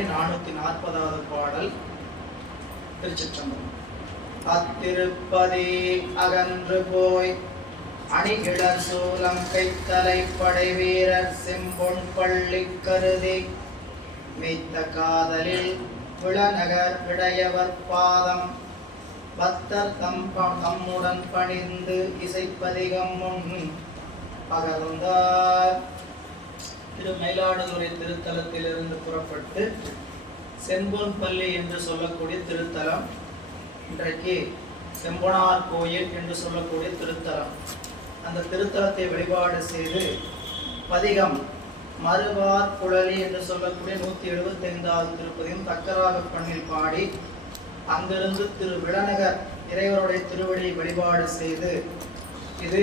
திருமுறை 440வது பாடல். திருச்சிற்றம்பலம். அத்திருப்பதி அகன்று போய் அணிகிழர் சூலம் கைத்தலை படை வீரர் செம்பொன் பள்ளி கருதி மெய்த்த காதலில் விளநகர் விடையவர் பாதம் பக்தர் தம்முடன் பணிந்து இசைப்பதிகம் முன் பகர்ந்தார். திரு மயிலாடுதுறை திருத்தலத்திலிருந்து புறப்பட்டு செம்பொன் பள்ளி என்று சொல்லக்கூடிய திருத்தலம், இன்றைக்கு செம்பொனார் கோயில் என்று சொல்லக்கூடிய திருத்தலம். அந்த திருத்தலத்தை வழிபாடு செய்து பதிகம் மறுவார் குழலி என்று சொல்லக்கூடிய 175வது திருப்பதியும் தக்கராக பண்ணில் பாடி அங்கிருந்து திரு விளநகர் இறைவருடைய திருவடியை வழிபாடு செய்து, இது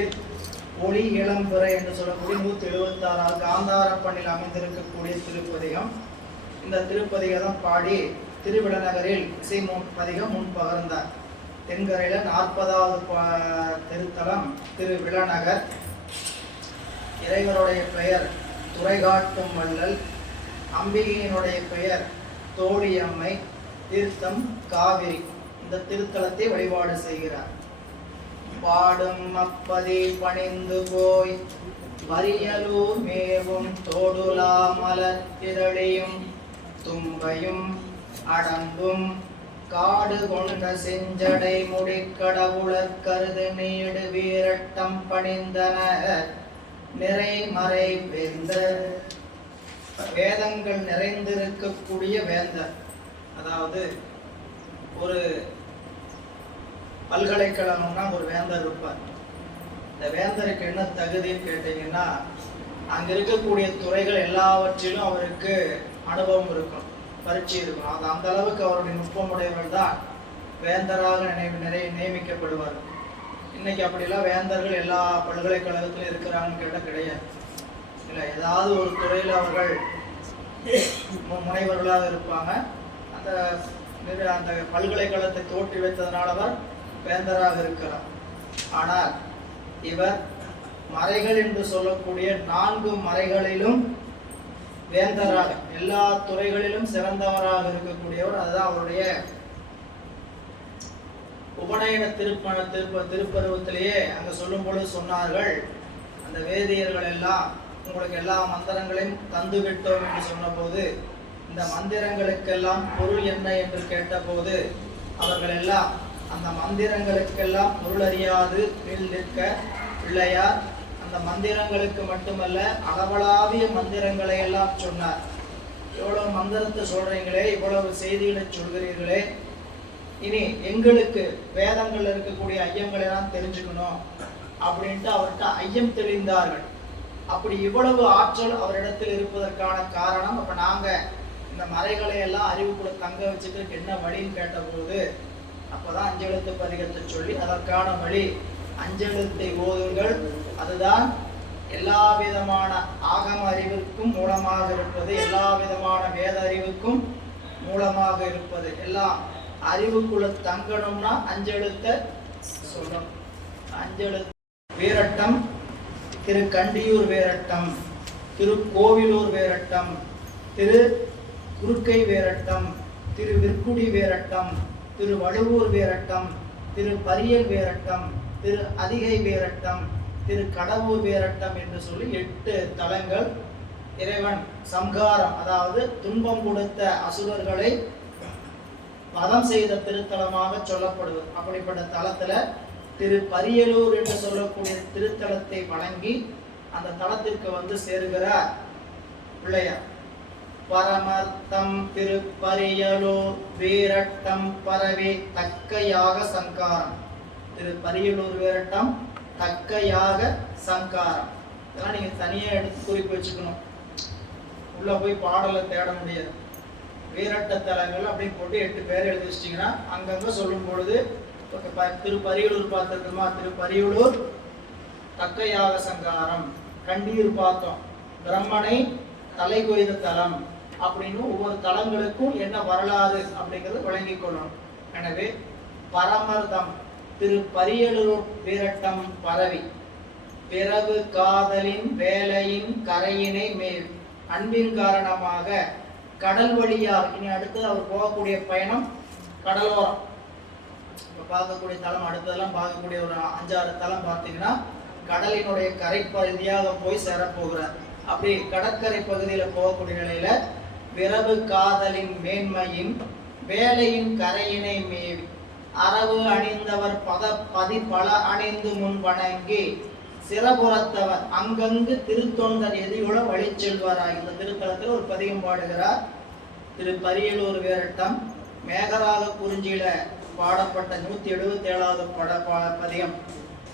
ஒளி இளம்புரை என்று சொல்லக்கூடிய 176வது காந்தார பண்ணில் அமைந்திருக்கக்கூடிய திருப்பதிகம். இந்த திருப்பதிகம் பாடி திருவிளநகரில் இசை பதிகம் முன் பகர்ந்தார். தென்கரையில 40வது திருத்தலம் திரு விளநகர். இறைவருடைய பெயர் துறைகாட்டும் வள்ளல், அம்பிகையினுடைய பெயர் தோழியம்மை, தீர்த்தம் காவிரி. இந்த திருத்தலத்தை வழிபாடு செய்கிறார். பாடும் அப்பதி பணிந்து போய் வரியலூர் மேவும் தோடுலா மலர் இதழியும் தும்பையும் அடம்பும் காடு கொண்ட செஞ்சடை முடிக்கடவுளர் கருது நீடு வீரட்டம் பணிந்தனர் நிறைமறை வேந்தர். வேதங்கள் நிறைந்திருக்கக்கூடிய வேந்தர், அதாவது ஒரு பல்கலைக்கழகம்னா ஒரு வேந்தர் இருப்பார். இந்த வேந்தருக்கு என்ன தகுதின்னு கேட்டீங்கன்னா, அங்க இருக்கக்கூடிய துறைகள் எல்லாவற்றிலும் அவருக்கு அனுபவம் இருக்கும், பரீட்சை இருக்கும். அது அந்த அளவுக்கு அவருடைய நுட்பமுடையவர் தான் வேந்தராக நியமிக்கப்படுவார். இன்னைக்கு அப்படிலாம் வேந்தர்கள் எல்லா பல்கலைக்கழகத்திலும் இருக்கிறாங்கன்னு கேட்டால் கிடையாது. இல்லை, ஏதாவது ஒரு துறையில் அவர்கள் முனைவர்களாக இருப்பாங்க. அந்த பல்கலைக்கழகத்தை தோற்றி வைத்ததனால அவர் வேந்தராக இருக்கிறார். ஆனால் இவர் மறைகள் என்று சொல்லக்கூடிய 4 மறைகளிலும் வேந்தராக, எல்லா துறைகளிலும் சிறந்தவராக இருக்கக்கூடியவர். அதுதான் அவருடைய உபநயன திருப்பருவத்திலேயே அங்க சொல்லும் பொழுது சொன்னார்கள், அந்த வேதியர்கள் எல்லாம் உங்களுக்கு எல்லா மந்திரங்களையும் தந்து விட்டோம் என்று சொன்ன போது, இந்த மந்திரங்களுக்கெல்லாம் பொருள் என்ன என்று கேட்டபோது அவர்கள் எல்லாம் அந்த மந்திரங்களுக்கெல்லாம் பொருள் அறியாது நிற்க பிள்ளையார் அந்த மந்திரங்களுக்கு மட்டுமல்ல அளவளாவிய மந்திரங்களை எல்லாம் சொன்னார். இவ்வளவு மந்திரத்தை சொல்றீங்களே, இவ்வளவு செய்திகளை சொல்கிறீர்களே, இனி எங்களுக்கு வேதங்கள் இருக்கக்கூடிய ஐயங்களை எல்லாம் தெரிஞ்சுக்கணும் அப்படின்ட்டு அவர்கிட்ட ஐயம் தெளிந்தார்கள். அப்படி இவ்வளவு ஆற்றல் அவரிடத்தில் இருப்பதற்கான காரணம், அப்ப நாங்க இந்த மறைகளை எல்லாம் அறிவுக்குள்ள தங்க வச்சுக்கிறதுக்கு என்ன வழின்னு கேட்டபோது, அப்பதான் அஞ்செழுத்து பதிகத்தை சொல்லி அதற்கான வழி அஞ்செழுத்தை ஓதுங்கள், அதுதான் எல்லா விதமான ஆகம அறிவுக்கும் மூலமாக இருப்பது, எல்லா விதமான வேத அறிவுக்கும் மூலமாக இருப்பது. எல்லாம் அறிவுக்குள்ள தங்கணும்னா அஞ்செழுத்த சொல்லணும். அஞ்செழுத்து வீரட்டம், திரு கண்டியூர் வீரட்டம், திரு கோவிலூர் வீரட்டம், திரு குறுக்கை வீரட்டம், திரு விற்குடி வீரட்டம், திரு வடுவூர் வீரட்டம், திரு பரியல் வீரட்டம், திரு அதிகை வீரட்டம், திரு கடவுர் வீரட்டம் என்று சொல்லி 8 தலங்கள். இறைவன் சம்ஹாரம், அதாவது துன்பம் கொடுத்த அசுரர்களை வதம் செய்த திருத்தலமாக சொல்லப்படுவது. அப்படிப்பட்ட தலத்துல திரு பரியலூர் என்று சொல்லக்கூடிய திருத்தலத்தை வணங்கி அந்த தலத்திற்கு வந்து சேருகிறார் பிள்ளையார். பரமர்த்தம் திருப்பரியலூர் வீரட்டம் பரவி தக்கையாக சங்காரம். திரு பரியலூர் வீரட்டம் தக்கையாக சங்காரம். இதெல்லாம் நீங்க தனியா எடுத்து குறிப்பு வச்சுக்கணும். உள்ள போய் பாடலை தேட முடியாது. வீரட்ட தலங்கள் அப்படி போட்டு 8 பேர் எழுதி வச்சிட்டீங்கன்னா அங்கங்க சொல்லும் பொழுது திரு பரியலூர் பார்த்துருக்குமா, திரு பரியலூர் தக்கையாக சங்காரம். கண்டீர் பார்த்தோம், பிரம்மனை தலை கொய்த தலம் அப்படின்னு ஒவ்வொரு தலங்களுக்கும் என்ன வரலாறு அப்படிங்கிறது வழங்கிக் கொள்ளணும். எனவே பரமர்தம் திரு பரியலூர் வீரட்டம் பரவி பிறகு காதலின் வேலையின் கரையினை மேல் அன்பின் காரணமாக கடல் வழியாக இனி அடுத்து அவர் போகக்கூடிய பயணம் கடலோரம். இப்போ பார்க்கக்கூடிய தலம் அடுத்ததெல்லாம் பார்க்கக்கூடிய ஒரு 5-6 தலம் பார்த்தீங்கன்னா கடலினுடைய கரை பகுதியாக போய் சேரப்போகிறார். அப்படி கடற்கரை பகுதியில் போகக்கூடிய நிலையில விரவு காதலின் மேன்மையின் வேலையின் கரையினை மேவி அரவு அணிந்தவர் பல அணிந்து முன் வணங்கி சிறபுறத்தவர் அங்கங்கு திருத்தொண்டர் எதிரியோட வழி செல்வாராய். இந்த திருத்தலத்தில் ஒரு பதிகம் பாடுகிறார். திரு பரியலூர் வேரட்டம் மேகராக குறிஞ்சியில பாடப்பட்ட 177வது பதிகம்.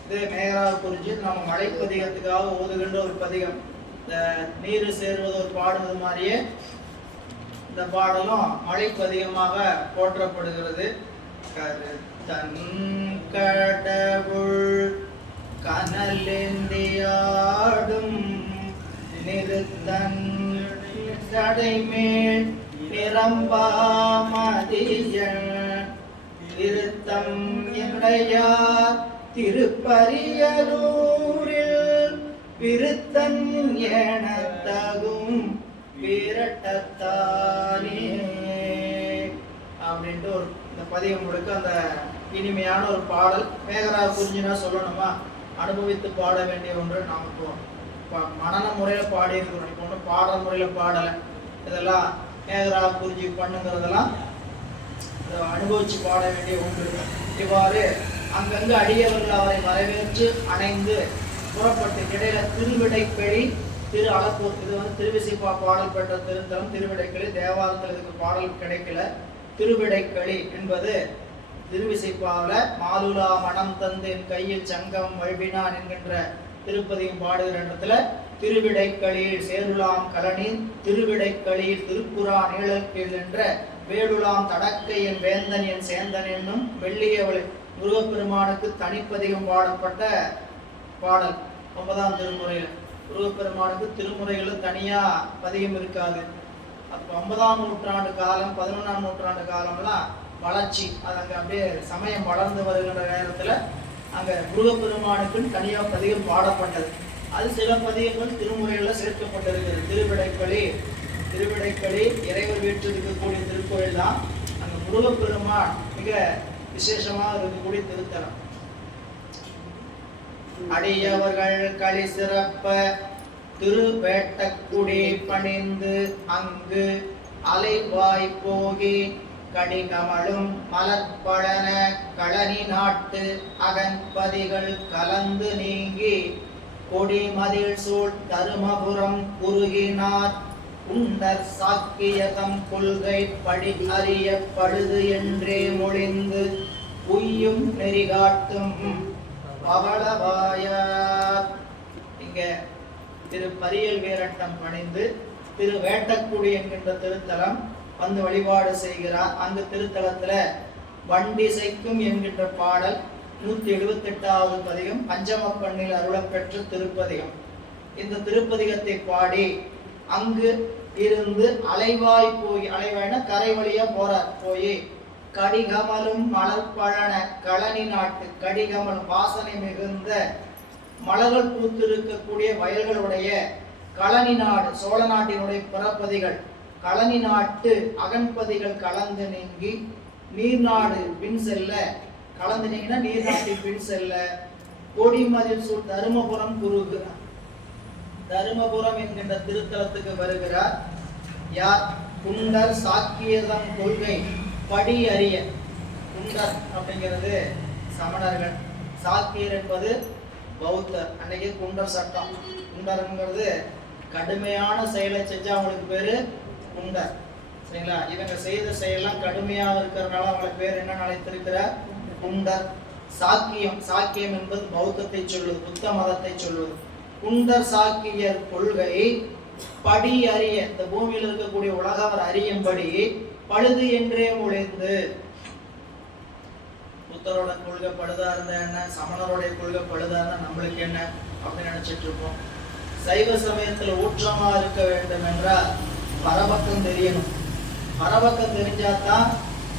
இது மேகராக குறிஞ்சி நம்ம மழைப்பதிகத்துக்காக ஓதுகின்ற ஒரு பதிகம். இந்த நீர் சேருவது ஒரு பாடுவது மாதிரியே இந்த பாடலும் மழைப்பதிகமாக போற்றப்படுகிறது. தன் கடவுள் கனலேந்தியாடும் நிறுத்தன் சடைமேல் நிரம்பாமதிய திருத்தம் என்னையார் திருப்பரியலூரில் விருத்தன் எனத்தகும் விரட்டத்தானே அப்படின்ட்டு ஒரு இந்த பதிகம் முழுக்க அந்த இனிமையான ஒரு பாடல். மேகராக குறிஞ்சினா சொல்லணுமா, அனுபவித்து பாட வேண்டிய ஒன்று. நாம் இப்போ மனன முறையில் பாடி இருக்கிறோம், இப்போ ஒன்றும் பாடுற முறையில் பாடலை. இதெல்லாம் மேகராக குறிஞ்சி பண்ணுங்கிறதெல்லாம் அனுபவிச்சு பாட வேண்டிய ஒன்று. இவ்வாறு அங்கங்கு அடியவர்கள் அவரை வரவேற்று அணைந்து புறப்பட்டு இடையில திருவிடைக்களி திரு அளப்பூர், இது திருவிசைப்பா பாடல் பெற்ற திருத்தலம் திருவிடைக்களி. தேவாரத்தில் இதுக்கு பாடல் கிடைக்கல. திருவிடைக்களி என்பது திருவிசைப்பாவில் மாலுலா மனம் தந்து என் கையில் சங்கம் வழிபினான் என்கின்ற திருப்பதியும் பாடுகிற இடத்துல திருவிடைக்களியில் சேருலாம் கலனில் திருவிடைக்களியில் திருப்புறா நீழற்கீழ் என்ற வேடுலாம் தடக்கை என் வேந்தன் என் சேந்தன் என்னும் வெள்ளியவள் முருகப்பெருமானுக்கு தனிப்பதிகம் பாடப்பட்ட பாடல் 9ஆம் திருமுறையில். முருகப்பெருமானுக்கு திருமுறைகளும் தனியா பதிகம் இருக்காது. அப்போ 9ஆம் நூற்றாண்டு காலம் 11ஆம் நூற்றாண்டு காலம்லாம் வளர்ச்சி, அது அங்கே அப்படியே சமயம் வளர்ந்து வருகின்ற நேரத்தில் அங்கே முருகப்பெருமானுக்குன்னு தனியாக பதிகம் பாடப்பட்டது. அது சில பதிகங்கள் திருமுறைகளில் சேர்க்கப்பட்டிருக்கிறது. திருவிடைக்களி இறைவர் வீட்டில் இருக்கக்கூடிய திருக்கோயில் தான். அங்கே முருகப்பெருமான் மிக விசேஷமாக இருக்கக்கூடிய திருத்தலம். அடியவர்கள் களி சிறப்ப திருவேட்டக்குடி பணிந்து அங்கு அலைவாய் போகி கடிகமழும் மலர்பழன களனி நாட்டு அகன்பதிகள் கலந்து நீங்கி கொடி மதில் சூழ் தருமபுரம் குறுகினார் உண்டர் சாக்கியதம் கொள்கை படி அறிய பழுது என்றே மொழிந்து உய்யும் நெறிகாட்டும் பவளவாயார். இங்க திரு பரியல் வேரட்டம் பணிந்து திரு வேட்டக்குடி என்கின்ற திருத்தலம் வந்து வழிபாடு செய்கிறார். அந்த திருத்தலத்துல வண்டிசைக்கும் என்கின்ற பாடல் 178வது பதிகம் பஞ்சமப்பண்ணில் அருளப்பெற்ற திருப்பதிகம். இந்த திருப்பதிகத்தை பாடி அங்கு இருந்து அலைவாய் போய், அலைவாய்னா கரை வழியா போறார், போய் கடிகமலும் மலர்பழன களனி நாட்டு, கடிகமலும் வாசனை மிகுந்த மலர்கள் பூத்திருக்கக்கூடிய வயல்களுடைய களனி நாடு, சோழ நாட்டினுடைய பிறப்பதிகள் களனி நாட்டு அகன்பதிகள் கலந்து நீங்கி நீர்நாடு பின் செல்ல, கலந்து நீங்கினா நீர்நாட்டில் பின் செல்ல கொடிமதில் சூழ் தருமபுரம் குறுகிறார். தருமபுரம் என்கின்ற திருத்தலத்துக்கு வருகிறார். யார்? குண்டர் சாக்கியதம் கொள்கை படி அறிய. குண்டர் அப்படிங்கிறது சமணர்கள், சாக்கியர் என்பது பௌத்தர். அன்னைக்கு குண்டர் சட்டம். குண்டர்ங்கிறது கடுமையான செயலை செஞ்சா அவங்களுக்கு பேரு குண்டர். சரிங்களா? இவங்க செய்த செயலாம் கடுமையாக இருக்கிறதுனால அவங்களுக்கு பேர் என்ன அழைத்திருக்கிறார்? குண்டர். சாக்கியம், சாக்கியம் என்பது பௌத்தத்தை சொல்லுவது, புத்த மதத்தை சொல்லுவது. குண்டர் சாக்கியர் கொள்கை படி அறிய, இந்த பூமியில் இருக்கக்கூடிய உலகவர் அறியும்படி பழுது என்றே மொழிந்து. புத்தரோட கொள்கை பழுதா இருந்தா என்ன, சமணருடைய கொள்கை பழுதா இருந்தா நம்மளுக்கு என்ன அப்படின்னு நினைச்சிட்டு இருப்போம். சைவ சமயத்துல ஊற்றமா இருக்க வேண்டும் என்றால் பரபக்கம் தெரியணும். பரபக்கம் தெரிஞ்சாதான்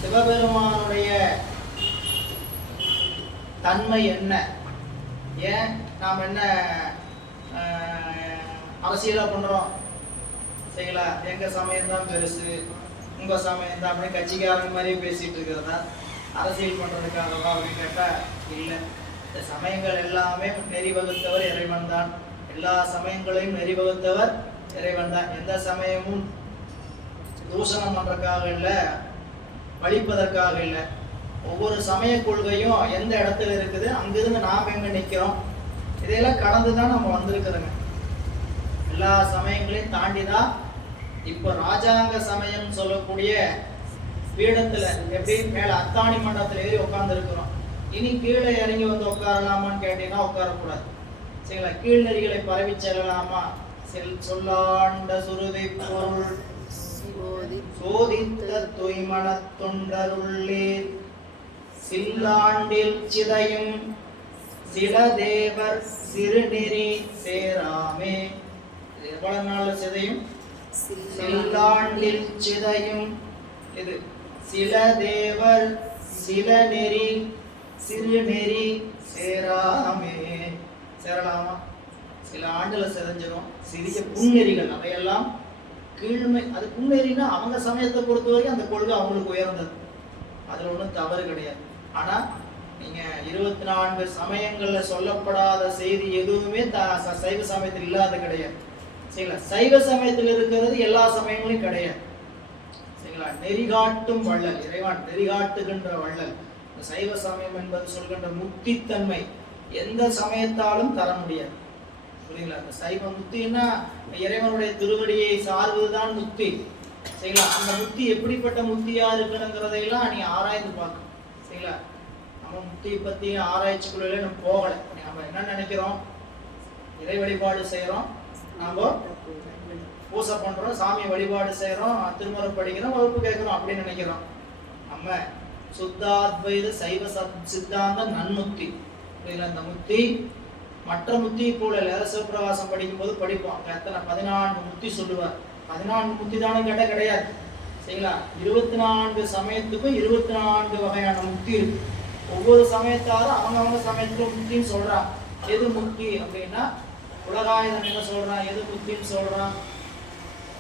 சிவபெருமானுடைய தன்மை என்ன, ஏன் நாம் என்ன அரசியலா பண்றோம், சரிங்களா? எங்க சமயம் தான் பெருசு, உங்க சமயம் தான் அப்படின்னு கட்சிக்காரங்க மாதிரி பேசிட்டு இருக்கிறதா, அரசியல் பண்றதுக்காகவா அப்படின்னு கேட்டா இல்லை. இந்த சமயங்கள் எல்லாமே நெறி வகுத்தவர் இறைவன் தான். எல்லா சமயங்களையும் நெறி வகுத்தவர் இறைவன் தான். எந்த சமயமும் தூஷணம் பண்றதுக்காக இல்லை, வலிப்பதற்காக இல்லை. ஒவ்வொரு சமய கொள்கையும் எந்த இடத்துல இருக்குது, அங்கிருந்து நாம் எங்க நிக்கிறோம், இதையெல்லாம் கடந்துதான் நம்ம வந்திருக்கிறோங்க. எல்லா சமயங்களையும் தாண்டிதான் இப்ப ராஜாங்க சமயம் சொல்லக்கூடிய பீடத்துல எப்படி மேல அத்தாணி மண்டபத்துல ஏறி உட்கார்ந்து இருக்கிறோம். இனி கீழே இறங்கி வந்து உட்காரலாமான்னு கேட்டீங்கன்னா உட்காரக்கூடாது. சரிங்களா? கீழ்நெறிகளை பரவி செல்லலாமா? சொல்லாண்ட சுருதி பொருள் சோதித்த தூய்மன தொண்டருள்ளே சில்லாண்டில் சிதையும் சில தேவர் சிறுநெறி சேராமே. எவ்வளவு நாள் சிதையும்? சில்லாண்டில் சிதையும். இது சில தேவர் சில நெறி சிறுநெறி சேராமே. சேரலாமா? சில ஆண்டுல சிதைஞ்சிடும். சிறிய புன்னெறிகள் அவையெல்லாம் கீழ்மை. அது புன்னெறினா அவங்க சமயத்தை பொறுத்த வரைக்கும் அந்த கொள்கை அவங்களுக்கு உயர்ந்தது, அதுல ஒன்றும் தவறு கிடையாது. ஆனா நீங்க 24 சமயங்கள்ல சொல்லப்படாத செய்தி எதுவுமே சைவ சமயத்தில் இல்லாத கிடையாது. சரிங்களா? சைவ சமயத்தில் இருக்கிறது எல்லா சமயங்களும் கிடையாது. சரிங்களா? நெறிகாட்டும் வள்ளல் இறைவன், நெறிகாட்டுகின்ற வள்ளல். சைவ சமயம் என்பது சொல்கின்ற முக்தித்தன்மை எந்த சமயத்தாலும் தர முடியாது. புரியுங்களா? அந்த சைவ முக்தின்னா இறைவனுடைய திருவடியை சார்வதுதான் முக்தி. சரிங்களா? அந்த முக்தி எப்படிப்பட்ட முக்தியா இருக்கணுங்கிறதையெல்லாம் நீ ஆராய்ந்து பார்க்கணும். சரிங்களா? நம்ம முக்தியை பத்தி ஆராய்ச்சிக்குள்ளே நம்ம போகல. நம்ம என்ன நினைக்கிறோம்? இறை வழிபாடு செய்யறோம், நாம பூசை பண்றோம், சாமி வழிபாடு செய்யறோம், திருமுறை படிக்கிறோம், வகுப்பு கேட்கிறோம் அப்படின்னு நினைக்கிறோம். நம்ம சுத்தாத்வைத சைவ சித்தாந்த நன்முக்தி. இந்த முக்தி மற்ற முக்தி போல சிவபிரகாசம் படிக்கும் போது படிப்போம். எத்தனை 14 முக்தி சொல்லுவார். 14 முக்தி தானே கேட்ட கிடையாது. சரிங்களா? 24 சமயத்துக்கும் 24 வகையான முக்தி இருக்கு. ஒவ்வொரு சமயத்தாரும் அவங்க சமயத்துல முக்தின்னு சொல்றான். எது முக்தி அப்படின்னா உலகாயுதம் என்ன சொல்றான், எது முக்தின்னு சொல்றான்?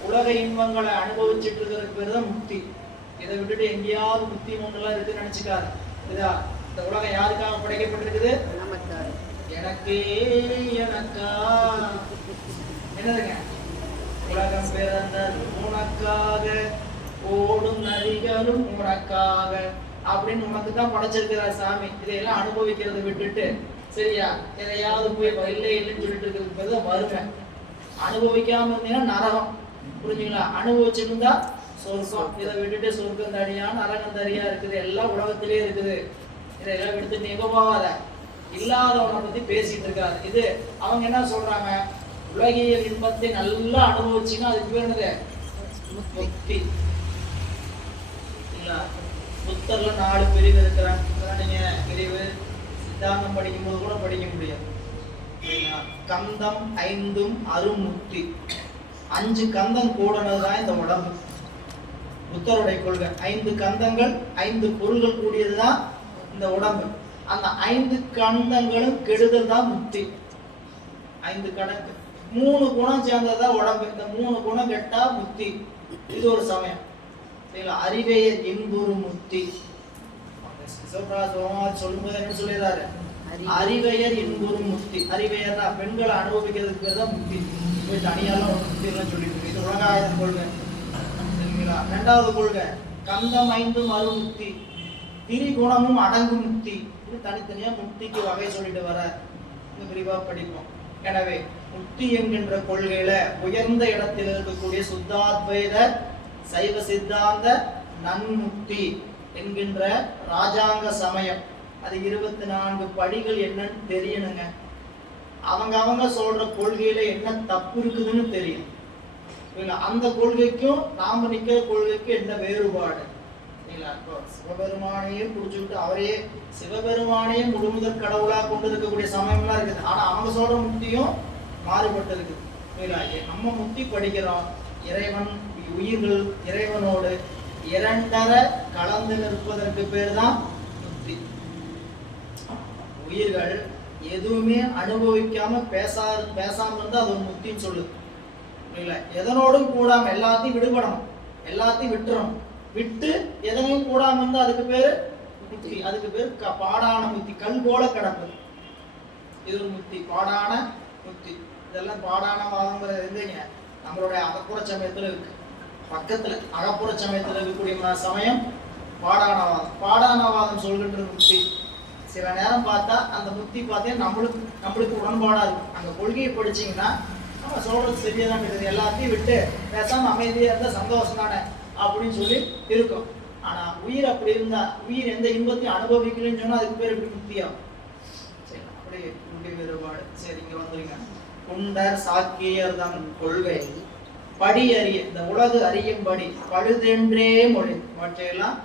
உலக இன்பங்களை அனுபவிச்சுட்டு இருக்கிறதுக்கு பேர் தான் முக்தி. இதை விட்டுட்டு எங்கேயாவது முக்தி ஒன்றுலாம் இருக்குன்னு நினைச்சுக்காரு. இதா இந்த உலகம் யாருக்காக படைக்கப்பட்டிருக்குது? எனக்கே எனக்கா. என்னதுங்க? உலகம் பிறந்தது உனக்காக, ஓடும் நதிகளும் உனக்காக அப்படின்னு உனக்கு தான் படைச்சிருக்கிறார் சாமி. இதையெல்லாம் அனுபவிக்கிறத விட்டுட்டு சரியா எதையாவது போய் இல்லை இல்லைன்னு சொல்லிட்டு இருக்கிறது வறுமை. அனுபவிக்காம இருந்தீங்கன்னா நரகம். புரிஞ்சுங்களா? அனுபவிச்சிருந்தா சொர்க்கம். இதை விட்டுட்டு சொர்க்கம் தனியா நரகம் தனியா இருக்குது, எல்லாம் உலகத்திலே இருக்குது. இதெல்லாம் எடுத்துட்டு எங்க போகாத, இல்லாதவனை பத்தி பேசிட்டு இருக்காரு. இது அவங்க என்ன சொல்றாங்க? உலகியல் இன்பத்தை நல்லா அனுபவிச்சுன்னா அதுக்கு பேர் என்னது? முக்தி. புத்தர்ல 4 பிரிவு இருக்கிறாங்க. நீங்க பிரிவு சித்தாந்தம் படிக்கும் போது கூட படிக்க முடியாது. கந்தம் 5ம் அருமுக்தி. 5 கந்தம் கூடனதுதான் இந்த உடம்பு. புத்தருடைய கொள்கை 5 கந்தங்கள் 5 பொருள்கள் கூடியதுதான் இந்த உடம்பு. அந்த 5 கந்தங்களும் கெடுதல் தான் முக்தி. 5 கணக்கு 3 குணம் சேர்ந்ததா உடம்பு. இந்த 3 குணம் கெட்டா முக்தி. இது ஒரு சமயம். சரிங்களா? அறிவையர் இன்புறு முக்தி. சொல்லும்போது என்ன சொல்லிடுறாரு? அறிவையர் இன்புறு முக்தி. அறிவையர்னா பெண்களை அனுபவிக்கிறதுக்கு பேர் தான் முக்தி. போய் தனியாலாம் ஒரு முக்தி எல்லாம் சொல்லிட்டு இருக்கு. இது உலகாயுதம் கொள்கை. சரிங்களா? 2வது கொள்கை கந்தம் 5ம் அருமுக்தி. திரிகுணமும் அடங்கு முக்தி. இது தனித்தனியா முக்திக்கு வகை சொல்லிட்டு வர விரிவா படிப்போம். எனவே முக்தி என்கின்ற கொள்கையில உயர்ந்த இடத்தில் இருக்கக்கூடிய சுத்தாத்வைத சைவ சித்தாந்த நன்முக்தி என்கின்ற ராஜாங்க சமயம், அது 24 படிகள் என்னன்னு தெரியணுங்க. அவங்க சொல்ற கொள்கையில என்ன தப்பு இருக்குதுன்னு தெரியும். அந்த கொள்கைக்கும் நாம நிக்கிற கொள்கைக்கும் என்ன வேறுபாடு? சிவபெருமானையே புடிச்சுட்டு அவரையே சிவபெருமானையே முழுமுதற் கடவுளா கொண்டு இருக்கக்கூடிய சமயம்லாம் இருக்குது. ஆனா அவங்க சொல்ற முக்தியும் மாறுபட்டு இருக்குது. நம்ம முக்தி படிக்கிறோம். இறைவன் உயிர்கள் இறைவனோடு 2 கலந்து நிற்பதற்கு பேர் தான் முக்தி. உயிர்கள் எதுவுமே அனுபவிக்காம பேசாம இருந்தா அது ஒரு முக்தின்னு சொல்லுது. புரியல? எதனோடும் கூடாம எல்லாத்தையும் விடுபடணும், எல்லாத்தையும் விட்டுறணும். விட்டு எதனையும் கூடாம இருந்தா அதுக்கு பேரு முக்தி. அதுக்கு பேரு பாடான முக்தி, கல் போல கிடப்பது. இது முக்தி, பாடான முக்தி. இதெல்லாம் பாடான வாதங்கிறது இருந்தீங்க நம்மளுடைய அகப்புற சமயத்துல இருக்கு. பக்கத்துல அகப்புற சமயத்துல இருக்கக்கூடிய சமயம் பாடானவாதம். பாடானவாதம் சொல்கின்ற முக்தி சில நேரம் பார்த்தா அந்த முக்தி பார்த்தீங்கன்னா நம்மளுக்கு உடன்பாடா இருக்கும். அந்த கொள்கையை படிச்சீங்கன்னா நம்ம சொல்றது சரியாதான் இருக்குது, எல்லாத்தையும் விட்டு பேசாம அமைதியா இருந்தா சந்தோஷம் தானே அப்படின்னு சொல்லி இருக்கும். ஆனா உயிர் அப்படி இருந்தா, உயிர் எந்த இன்பத்தையும் அனுபவிக்கலன்னு சொன்னா அதுக்கு பேர் எப்படி முக்தியாகும்? சரி, அப்படி வேறுபாடு. சரி, இங்க வந்துருங்க. குண்டர் சாக்கியர் தம் கொள்கை படி அறிய, இந்த உலகு அறியும்படி பழுதென்றே மொழி, மற்றையெல்லாம்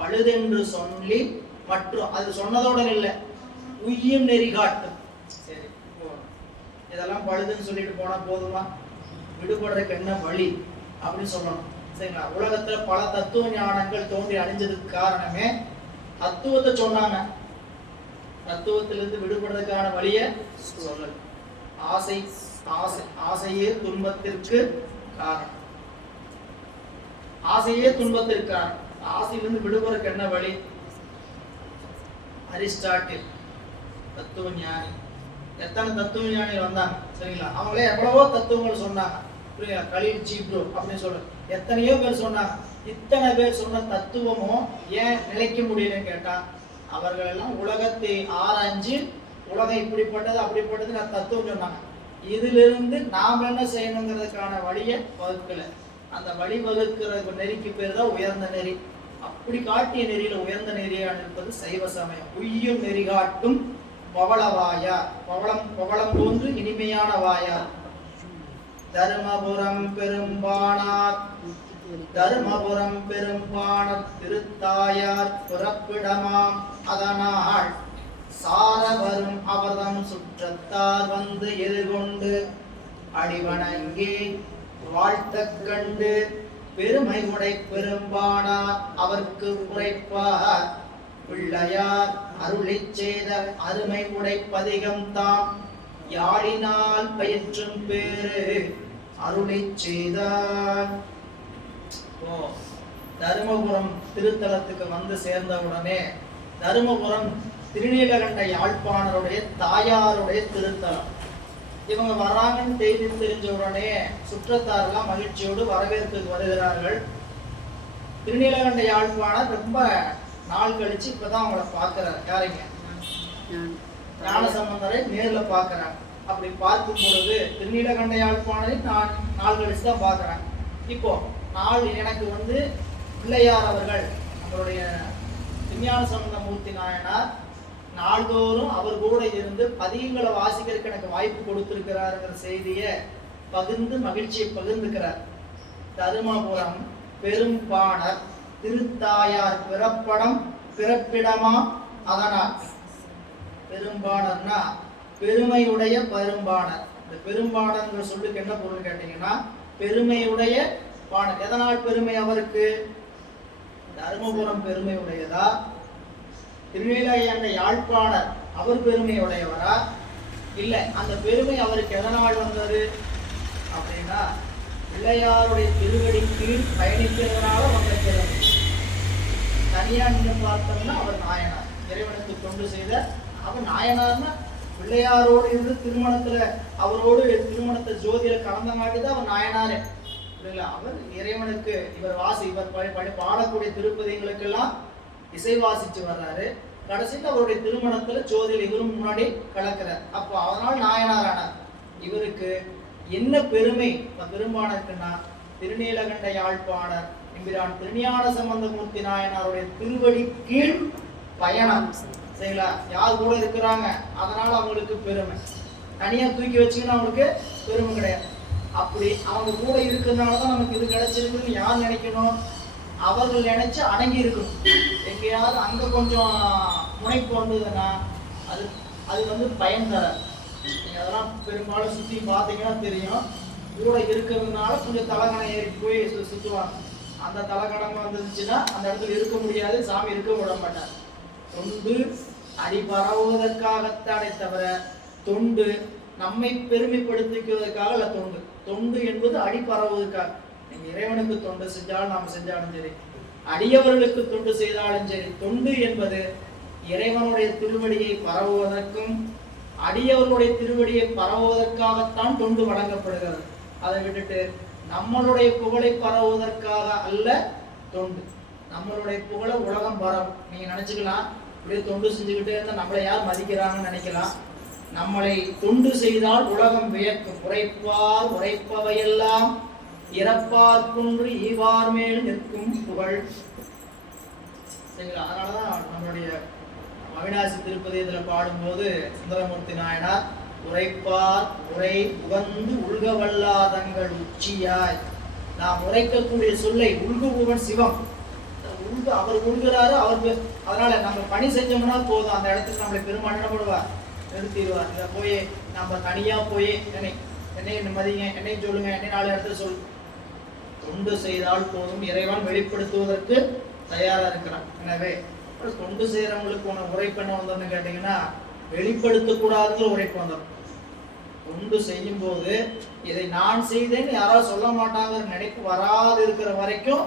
பழுதென்று சொல்லி மற்றும் அது சொன்னதோட இல்லை, உய்யும் நெறி காட்டும். சரி, இதெல்லாம் பழுதுன்னு சொல்லிட்டு போனா போதுமா? விடுபடுறதுக்கு என்ன வழி அப்படின்னு சொல்லணும். சரிங்களா? உலகத்துல பல தத்துவ ஞானங்கள் தோன்றி அழிஞ்சதுக்கு காரணமே தத்துவத்தை சொன்னாங்க. தத்துவத்திலிருந்து விடுபடுறதுக்கான வழிய சொல்லல. ஆசை ஆசை ஆசையே துன்பத்திற்கு காரணம். ஆசையே துன்பத்திற்கு காரணம். ஆசையிலிருந்து விடுபடுறதுக்கு என்ன வழி? அரிஸ்டாட்டில் தத்துவ ஞானி, எத்தனை தத்துவ ஞானி வந்தாங்க சரிங்களா? அவங்களே எவ்வளவோ தத்துவங்கள் சொன்னாங்க. புரியுங்களா? கலீல் ஜிப்ரோ அப்படின்னு சொல்ற எத்தனையோ பேர் சொன்னாங்க. இத்தனை பேர் சொன்ன தத்துவமும் ஏன் நிலைக்க முடியலன்னு கேட்டா, அவர்கள் எல்லாம் உலகத்தை ஆராய்ஞ்சு உலகம் இப்படிப்பட்டது அப்படிப்பட்டது நான் தத்துவம் சொன்னாங்க. இதிலிருந்து நாம் என்ன செய்யணுங்கிறதுக்கான வழியை வகுக்கல. அந்த வழி வகுக்கிற நெறிக்கு பேர் தான் உயர்ந்த நெறி. அப்படி காட்டிய நெறியில உயர்ந்த நெறியான இருப்பது சைவ சமயம். உய்யும் நெறி காட்டும் பவளவாயா, பவளம் போன்று இனிமையான வாயா. தருமபுரம் பெரும்பானார், தருமபுரம் பெரும்பானார் திருத்தாயார் பிறப்பிடமாம் அதனால் சார வரும் அவர்தம் சுற்றத்தார் வந்து எதிர்கொண்டு அடிவணங்கி வாழ்த்த கண்டு பெருமை உடை பெரும்பானார் அவர்க்கு உரைப்பார் பிள்ளையார் அருளை செய்த அருமை உடை பதிகம் தாம் யாழினால் பயிற்றும் பேரு அருளை செய்தார். தருமபுரம் திருத்தலத்துக்கு வந்து சேர்ந்தவுடனே, தருமபுரம் திருநீலகண்ட யாழ்ப்பாணருடைய தாயாருடைய திருத்தலம். இவங்க வர்றாங்கன்னு தெரிஞ்ச உடனே சுற்றத்தாரெல்லாம் மகிழ்ச்சியோடு வரவேற்புக்கு வருகிறார்கள். திருநீலகண்ட யாழ்ப்பாணர் ரொம்ப நாள் கழிச்சு இப்பதான் அவங்கள பாக்குறாரு. யாருங்க? ஞானசம்பந்தரை நேர்ல பாக்குறாங்க. அப்படி பார்க்கும் பொழுது திருநீலகண்ட யாழ்ப்பாணரை நான் நாள் கழிச்சு தான் பாக்குறேன். இப்போ நாள் எனக்கு வந்து பிள்ளையார் அவர்கள், நம்மளுடைய விஞ்ஞான சம்பந்த மூர்த்தி நாயனார் நாள்தோறும் அவர் கூட இருந்து பதியங்களை வாசிக்கிறதுக்கு எனக்கு வாய்ப்பு கொடுத்திருக்கிறாருங்கிற செய்தியை பகிர்ந்து மகிழ்ச்சியை பகிர்ந்துக்கிறார். தருமபுரம் பெரும்பாணர் திருத்தாயார் பிறப்பிடமா அதனால். பெரும்பாணர்னா பெருமையுடைய பெரும்பாணர். இந்த பெரும்பாணர்ங்கிற சொல்லுக்கு என்ன பொருள் கேட்டீங்கன்னா, பெருமையுடைய பாணர். எதனால் பெருமை அவருக்கு? தருமபுரம் பெருமை உடையதா, திருநீலகண்ட யாழ்ப்பாணர் அவர் பெருமை உடையவரா? இல்ல, அந்த பெருமை அவருக்கு எதனால் வந்தது அப்படின்னா, பிள்ளையாருடைய திருவடி கீழ் பயணிக்கிறதுனால வந்த பெருமை. தனியா நின்று பார்த்தோம்னா அவர் நாயனார், இறைவனுக்கு தொண்டு செய்த அவர் நாயனார்னா பிள்ளையாரோடு இருந்து திருமணத்துல அவரோடு திருமணத்தை ஜோதியில கலந்த மாட்டிதான் அவர் நாயனாரே. அவர் இறைவனுக்கு இவர் பாடக்கூடிய திருப்பதிகளுக்கெல்லாம் இசை வாசிச்சு வர்றாரு. கடைசியில் அவருடைய திருமணத்துல ஜோதியில் இவரும் முன்னாடி கலக்கிறார். அப்போ அதனால் நாயனார் ஆனார். இவருக்கு என்ன பெருமை பெரும்பானருக்குன்னா, திருநீலகண்ட யாழ்ப்பாணர் எம்பிரான் திருஞான சம்பந்த மூர்த்தி நாயனாருடைய திருவடி கீழ் பயணம் சரிங்களா? யார் கூட இருக்கிறாங்க, அதனால அவங்களுக்கு பெருமை. தனியா தூக்கி வச்சுங்கன்னா அவங்களுக்கு பெருமை கிடையாது. அப்படி அவங்க கூட இருக்கிறதுனாலதான் நமக்கு இது கிடைச்சிருக்குன்னு யார் நினைக்கணும்? அவர்கள் நினைச்சு அடங்கி இருக்கணும். எங்கேயாவது அங்க கொஞ்சம் முனைப்பு வந்ததுன்னா அது வந்து பயன் தர. நீங்க அதெல்லாம் பெரும்பாலும் சுத்தி பார்த்தீங்கன்னா தெரியும். கூட இருக்கிறதுனால கொஞ்சம் தலகணம் ஏறி போய் சுத்துவாங்க. அந்த தலகணம் வந்துச்சுன்னா அந்த இடத்துல இருக்க முடியாது, சாமி இருக்க விட மாட்டார். தொண்டு அடி பரவுவதற்காகத்தானே தவிர தொண்டு நம்மை பெருமைப்படுத்திக்குவதற்காக இல்ல. தொண்டு தொண்டு என்பது அடி பரவுவதற்காக. நீங்க இறைவனுக்கு தொண்டு செஞ்சாலும் நாம் செஞ்சாலும் சரி, அடியவர்களுக்கு தொண்டு செய்தாலும் சரி, தொண்டு என்பது இறைவனுடைய திருவடியை பரவுவதற்கும் அடியவர்களுடைய திருவடியை பரவுவதற்காகத்தான் தொண்டு வழங்கப்படுகிறது. அதை விட்டுட்டு நம்மளுடைய புகழை பரவுவதற்காக அல்ல தொண்டு. நம்மளுடைய புகழை உலகம் பரவும். நீங்க நினைச்சுக்கலாம் இப்படியே தொண்டு செஞ்சுக்கிட்டே இருந்தா நம்மளை யார் மதிக்கிறாங்கன்னு நினைக்கலாம். நம்மளை தொண்டு செய்தால் உலகம் வியக்கும். உரைப்பார் உரைப்பவையெல்லாம் இறப்பார் குன்று ஈவார் மேல் நிற்கும் புகழ். சரிங்களா? அதனாலதான் நம்மளுடைய அவிநாசி திருப்பதி இதுல பாடும்போது சுந்தரமூர்த்தி நாயனார் உரைப்பார் உரை உகந்து உள்க வல்லாதங்கள் உச்சியாய். நாம் உரைக்கக்கூடிய சொல்லை உள்குபவன் சிவம். அவர் உள்கிறாரு. அவருக்கு அதனால நம்ம பணி செஞ்சோம்னா போதும், அந்த இடத்துக்கு நம்மளை பெருமாள் என்ன பண்ணுவார், நிறுத்திடுவார். இதை போய் நம்ம தனியா போய் என்னை மதிங்க, என்னை சொல்லுங்க, என்னை 4 இடத்துல சொல். தொண்டு செய்தால் போதும், இறைவன் வெளிப்படுத்துவதற்கு தயாரா இருக்கிறான். எனவே தொண்டு செய்யறவங்களுக்கு உன உரைப்பு என்ன வந்தோம்னு கேட்டீங்கன்னா, வெளிப்படுத்தக்கூடாதுங்கிற உரைப்பு வந்தோம். தொண்டு செய்யும் போது இதை நான் செய்தேன்னு யாராவது சொல்ல மாட்டாங்கிற நினைப்பு வராது இருக்கிற வரைக்கும்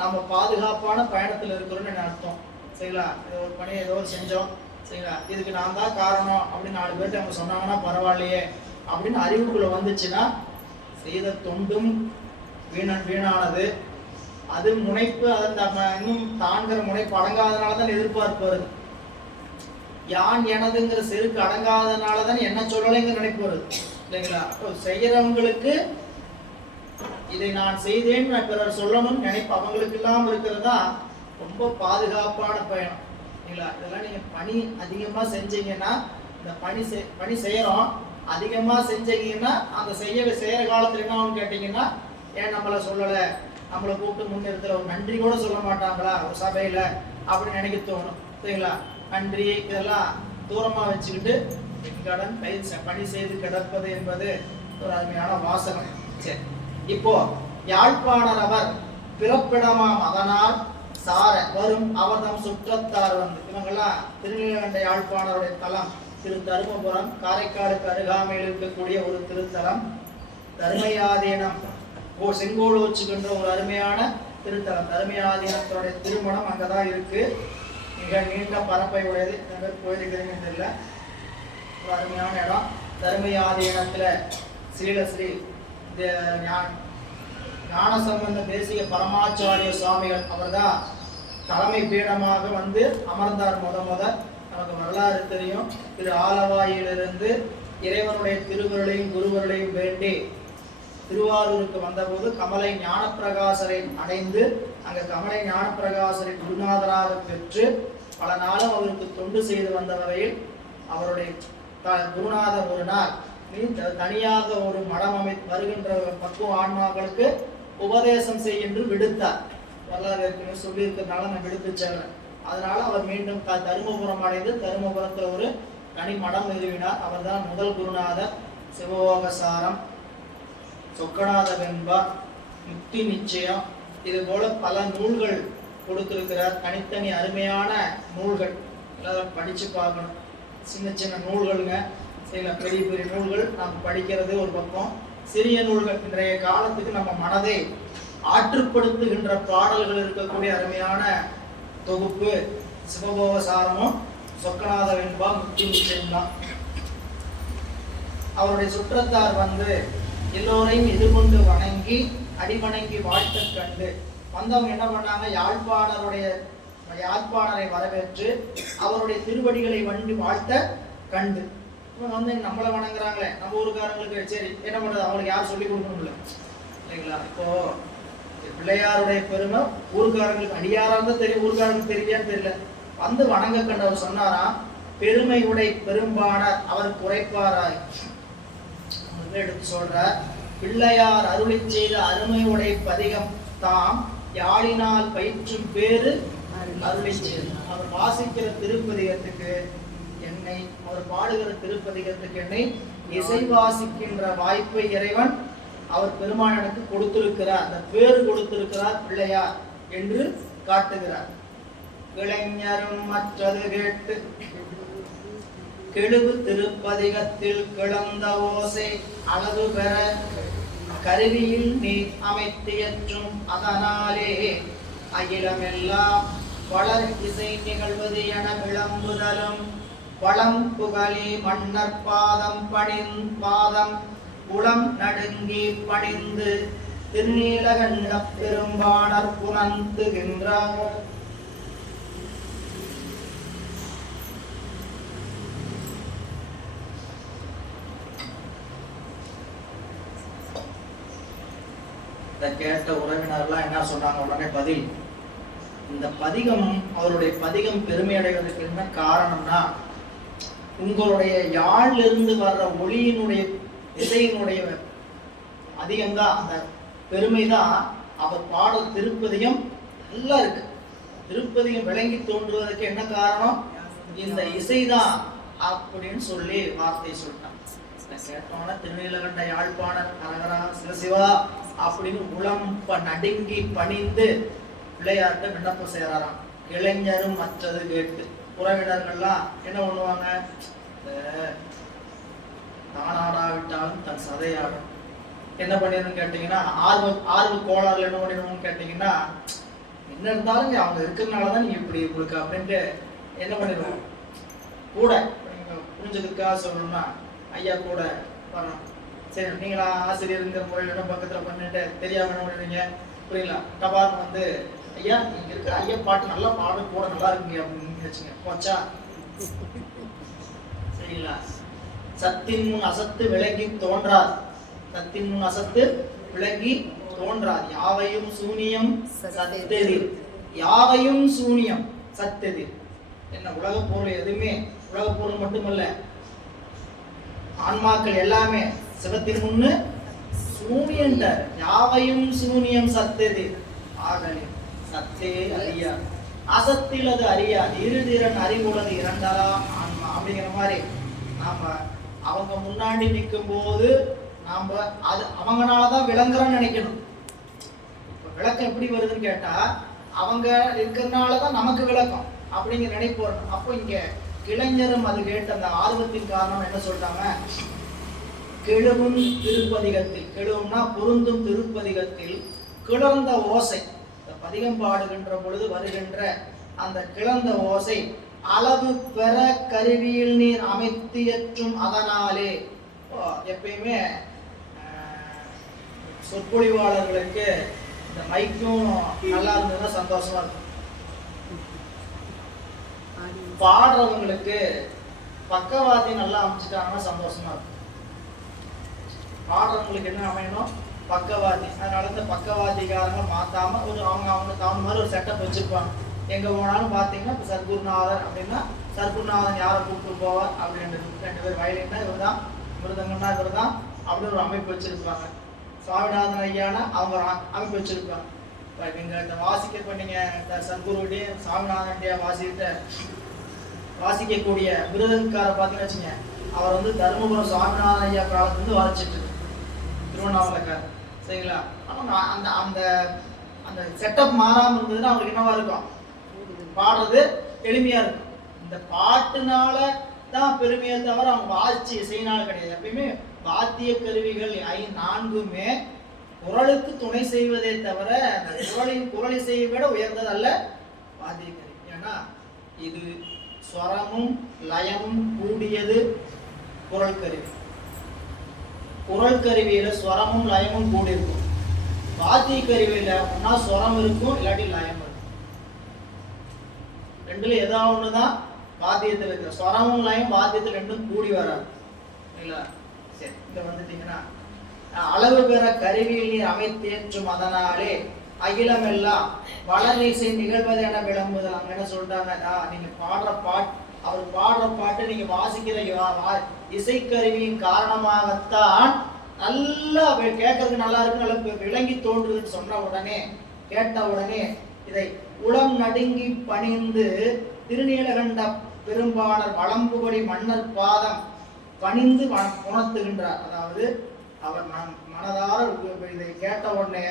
நம்ம பாதுகாப்பான பயணத்தில் இருக்கிறோம்னு அர்த்தம். சரிங்களா? ஒரு பணி ஏதோ செஞ்சோம், சரிங்களா, இதுக்கு நான் தான் காரணம் அப்படின்னு 4 பேர்ட்டு அவங்க சொன்னாங்கன்னா பரவாயில்லையே அப்படின்னு அறிவுக்குள்ள வந்துச்சுன்னா செய்த தொண்டும் வீணானது. அது முனைப்பு, அதை இன்னும் தான்கிற முனைப்பு அடங்காதனால தான் எதிர்பார்ப்பு வருது. யான் எனதுங்கிற செருக்கு அடங்காதனால தான் என்ன சொல்லலைங்கிற நினைப்பு வருது, இல்லைங்களா? அப்போ செய்யறவங்களுக்கு இதை நான் செய்தேன்னு நான் பிறர் சொல்லணும்னு நினைப்பு அவங்களுக்கு இல்லாமல் இருக்கிறது தான் ரொம்ப பாதுகாப்பான பயணம், இல்லைங்களா? இதெல்லாம் நீங்க பணி அதிகமா செஞ்சீங்கன்னா, இந்த பணி செய்யறோம் அதிகமா செஞ்சீங்கன்னா அந்த செய்யற காலத்துல என்ன ஆகும் கேட்டீங்கன்னா, ஏன் நம்மளை சொல்லலை, நம்மளை கூப்பிட்டு முன்னிறுத்தல, ஒரு நன்றி கூட சொல்ல மாட்டாங்களா ஒரு சபையில அப்படின்னு நினைக்க தோணும், சரிங்களா? நன்றி இதெல்லாம் தூரமா வச்சுக்கிட்டு கடன் பணி செய்து கிடப்பது என்பது ஒரு அருமையான வாசகம். சரி, இப்போ யாழ்ப்பாணர் அவர் பிறப்பிடமாம், அதனால் சார வரும் அவர்தம் சுற்றத்தார் வந்து இவங்கெல்லாம் திருநீலகண்ட யாழ்ப்பாணருடைய தலம் திரு தருமபுரம், காரைக்காலுக்கு அருகாமையில் இருக்கக்கூடிய ஒரு திருத்தலம். தர்மயாதீனம் செங்கோலோச்சுகின்ற ஒரு அருமையான திருத்தலம். தர்மயாதீனத்தோடைய திருமணம் அங்கதான் இருக்கு. மிக நீண்ட பரப்பை உடையது. போயிருக்கிறீங்கன்னு தெரியல, ஒரு அருமையான இடம். தர்மயாதீனத்துல ஸ்ரீலஸ்ரீ ஞானசம்பந்த தேசிய பரமாச்சாரிய சுவாமிகள் அவர் தான் தலைமை பீடமாக வந்து அமர்ந்தார். நமக்கு வரலாறு தெரியும். திரு ஆலவாயிலிருந்து இறைவனுடைய திருவருளையும் குருவருளையும் வேண்டி திருவாரூருக்கு வந்தபோது கமலை ஞானப்பிரகாசரை அடைந்து அங்க கமலை ஞானப்பிரகாசரை குருநாதராக பெற்று பல நாளும் அவருக்கு தொண்டு செய்து வந்த வகையில் அவருடைய குருநாதர் ஒரு நாள் தனியாக ஒரு மடம் வருகின்ற பக்குவ ஆன்மாக்களுக்கு உபதேசம் செய்ய என்று விடுத்தார். வரலாறு ஏற்கனவே சொல்லி இருக்கிறதுனால நான் விடுத்து செல்றேன். அதனால அவர் மீண்டும் தருமபுரம் அடைந்து தருமபுரத்தில் ஒரு தனி மடம் நிறுவினார். அவர் தான் முதல் குருநாதர். சிவயோகசாரம், சொக்கநாத வெண்பா, முக்தி நிச்சயம், இது போல பல நூல்கள் கொடுத்திருக்கிறார். தனித்தனி அருமையான நூல்கள் எல்லாரும் படிச்சு பார்க்கணும். சின்ன சின்ன நூல்களுங்க, சில பெரிய பெரிய நூல்கள் நாம் படிக்கிறது ஒரு பக்கம், சிறிய நூல்கள் இன்றைய காலத்துக்கு நம்ம மனதை ஆற்றுப்படுத்துகின்ற பாடல்கள் இருக்கக்கூடிய அருமையான தொகுப்பு சிவபோகசாரமும் சொக்கநாத வெண்பா, முக்தி நிச்சயம் தான். அவருடைய சுற்றத்தார் வந்து எல்லோரையும் எதிர்கொண்டு வணங்கி அடிவணங்கி வாழ்த்த கண்டு வந்தவங்க என்ன பண்ணாங்க, யாழ்ப்பாணரை வரவேற்று அவருடைய திருவடிகளை வண்டி வாழ்த்த கண்டு இவங்க வந்து நம்மளை வணங்குறாங்களே, நம்ம ஊருக்காரங்களுக்கு சரி என்ன பண்றது, அவங்களுக்கு யாரும் சொல்லி கொடுக்கணும்ல, இல்லைங்களா? இப்போ பிள்ளையாருடைய பெருமை ஊருக்காரங்களுக்கு அடியாரா இருந்தா தெரியும், ஊருக்காரங்களுக்கு தெரியான்னு தெரியல. வந்து வணங்க கண்டவர் சொன்னாராம், பெருமையுடை பெரும்பாணர் அவர் குறைப்பாராய் எடுத்து சொல்ற, பிள்ளையார் அருளி செய்த அருமையுடை பதிகம் தாம் யாழினால் பயிற்றும் பேரு அருளி செய்து. அவர் வாசிக்கிற திருப்பதிகத்துக்கு என்னை, அவர் பாடுகிற திருப்பதிகத்துக்கு என்னை இசை வாசிக்கின்ற வாய்ப்பை இறைவன் அவர் பெருமானனுக்கு கொடுத்திருக்கிறார். அந்த பேரு கொடுத்திருக்கிறார் பிள்ளையார் என்று காட்டுகிறார். இளைஞரும் மற்றது கேட்டு கெழுவு திருப்பதிகத்தில் கிளந்த ஓசை அளவு பெற கருவியில் நீ அமைத்தியற்றும் அதனாலே அகிலமெல்லாம் வளர் இசை நிகழ்வது என விளம்புதலும் வளம் புகழி மன்னர் பாதம் பாதம் குளம் நடுங்கி பணிந்து திருநீலகண்ட பெரும்பாணர் புனந்துகின்றார். இதை கேட்ட உறவினர்லாம் என்ன சொன்னாங்க? உடனே பதில், இந்த பதிகம், அவருடைய பதிகம் பெருமை அடைவதற்கு என்ன காரணம்னா, உங்களுடைய யாழிலிருந்து வர்ற ஒளியினுடைய இசையினுடைய அதிகம்தான், அந்த பெருமை தான். அவர் பாடல் திருப்பதிகம் நல்லா இருக்கு. திருப்பதிகம் விளங்கி தோன்றுவதற்கு என்ன காரணம்? இந்த இசைதான் அப்படின்னு சொல்லி வார்த்தை சொல்லிட்டான். கேட்டோம்னா திருநீலகண்ட யாழ்ப்பாணர் அரகரா சிவசிவா அப்படின்னு உளம்ப நடுங்கி பணிந்து பிள்ளையார்ட்ட விண்ணப்பம் செய்யறாராம். இளைஞரும் மற்றது கேட்டு உறவினர்கள்லாம் என்ன பண்ணுவாங்க? தானாடாவிட்டாலும் தன் சதையாடும். என்ன பண்ணிடணும்னு கேட்டீங்கன்னா, ஆர்வ கோளாறுல என்ன பண்ணிடணும்னு கேட்டீங்கன்னா, என்ன இருந்தாலும் அவங்க இருக்கிறதுனாலதான் நீங்க இப்படி உங்களுக்கு அப்படின்ட்டு என்ன பண்ணிடுவோம்? கூட புரிஞ்சதுக்காக சொல்லணும்னா, ஐயா கூட வரணும். சரி, நீங்களா ஆசிரியருங்கிற முறையில பக்கத்துல பண்ணிட்டு தெரியாம என்ன பண்ணுவீங்க? புரியல, டபார்னு வந்து ஐயா நீங்க இருக்கிற ஐயா பாட்டு நல்லா பாடு கூட நல்லா இருக்குங்க அப்படின்னு வச்சுங்க போச்சா? சரிங்களா? சத்தின் முன் அசத்து விலகி தோன்றாது. சத்தின் முன் அசத்து விலகி தோன்றாது. யாவையும் சூனியம் சத்தெதிர். யாவையும் சூனியம் சத்தெதிர். என்ன உலக பொருள் எதுவுமே, உலக பொருள் மட்டுமல்ல, ஆன்மாக்கள் எல்லாமே சிவத்தின் முன்னு சூனியன்றார். யாவையும் சூனியம் சத்தெதிர் ஆகலின் சத்தே அறியா அசத்தில் அது அறியாது. இருதிறன் அறிவுள்ளது இரண்டரா ஆன்மா அப்படிங்கிற மாதிரி நாம அவங்க முன்னாடி நிற்கும் போது நாம அது அவங்களாலதான் விளங்குறோம்னு நினைக்கணும். விளக்கம் எப்படி வருதுன்னு கேட்டா, அவங்க இருக்கிறதுனாலதான் நமக்கு விளக்கம் அப்படிங்கிற நினைப்பு வரணும். அப்போ இங்க இளைஞரும் அது கேட்ட அந்த ஆர்வத்தின் காரணம் என்ன சொல்றாங்க? கெழுவும் திருப்பதிகத்தில், கெழுவும்னா பொருந்தும் திருப்பதிகத்தில் கிளர்ந்த ஓசை, பதிகம் பாடுகின்ற பொழுது வருகின்ற அந்த கிளர்ந்த ஓசை அளவு பெற கருவியில் நீர் அமைத்தியற்றும் அதனாலே. எப்பயுமே சொற்பொழிவாளர்களுக்கு இந்த மைக்கும் நல்லா இருந்ததுன்னா சந்தோஷமா இருக்கும். பாடுறவங்களுக்கு பக்கவாதி நல்லா அமைச்சிட்டாங்கன்னா சந்தோஷமா இருக்கும். பாடுறவங்களுக்கு என்ன அமையணும்? பக்கவாதி. அதனால இந்த பக்கவாதிகாரங்க மாத்தாம ஒரு அவங்க தகுந்த மாதிரி ஒரு செட்டப் வச்சிருப்பாங்க. எங்க போனாலும் பாத்தீங்கன்னா இப்போ சர்க்குருநாதர் அப்படின்னா சர்க்குருநாதன் யாரை கூப்பிட்டு போவார் அப்படின்னு 2 பேர், வயலின்னா இவர் தான், மிருதங்கன்னா இவர் தான் அப்படின்னு ஒரு அமைப்பு வச்சிருப்பாங்க. சுவாமிநாதன் ஐயானா அவங்க அமைப்பு வச்சிருப்பாங்க. இப்போ நீங்க இந்த வாசிக்க இப்போ நீங்க இந்த சர்க்குருடைய சுவாமிநாதன்டியா வாசிக்கக்கூடிய மிருதங்காரை பார்த்தீங்கன்னு வச்சுங்க, அவர் வந்து தருமபுரம் சுவாமிநாதன் ஐயா காலத்துலேருந்து வாசிச்சுட்டு இருக்கு, திருவண்ணாமலைக்கார். சரிங்களா? அவங்க அந்த அந்த அந்த செட்டப் மாறாமல் இருந்ததுன்னா அவங்களுக்கு என்னவா இருக்கும்? பாடுறது எளிமையா இருக்கும். இந்த பாட்டுனால தான் பெருமையை தவிர அவங்க வாசிச்சு இசைனால கிடையாது. எப்பயுமே வாத்திய கருவிகள் 4மே குரலுக்கு துணை செய்வதே தவிர குரல் இசையை விட உயர்ந்தது அல்ல வாத்திய கருவி. ஏன்னா இது ஸ்வரமும் லயமும் கூடியது குரல் கருவி. குரல் கருவியில ஸ்வரமும் லயமும் கூடி இருக்கும். வாத்திய கருவியில ஒன்னா ஸ்வரம் இருக்கும், இல்லாட்டி லயம் இருக்கும். ரெண்டுல ஏதாவது ஒண்ணுதான் வாத்தியத்தில் இருக்கிற. ஸ்வரமும் லயம் வாத்தியத்தில் ரெண்டும் கூடி வராது. இல்லைங்களா? சரி, இங்க வந்துட்டீங்கன்னா அளவு பெற கருவியில் நீர் அமைத்தேற்றும் அதனாலே அகிலம் எல்லாம் வளரிசை நிகழ்வது என விளம்புதல். அங்க என்ன சொல்றாங்கன்னா, நீங்க பாடுற பாட்டு, அவர் பாடுற பாட்டு நீங்க வாசிக்கிற இசைக்கருவியின் காரணமாகத்தான் நல்லா கேட்கறதுக்கு நல்லா இருக்கு, நல்லா விளங்கி தோன்றுதுன்னு சொன்ன உடனே, கேட்ட உடனே இதை உளம் நடுங்கி பணிந்து திருநீலகண்ட பெரும்பாணர் வளம்புகடி மன்னர் பாதம் பணிந்து உணர்த்துகின்றார். அதாவது அவர் மனதார இதை கேட்ட உடனே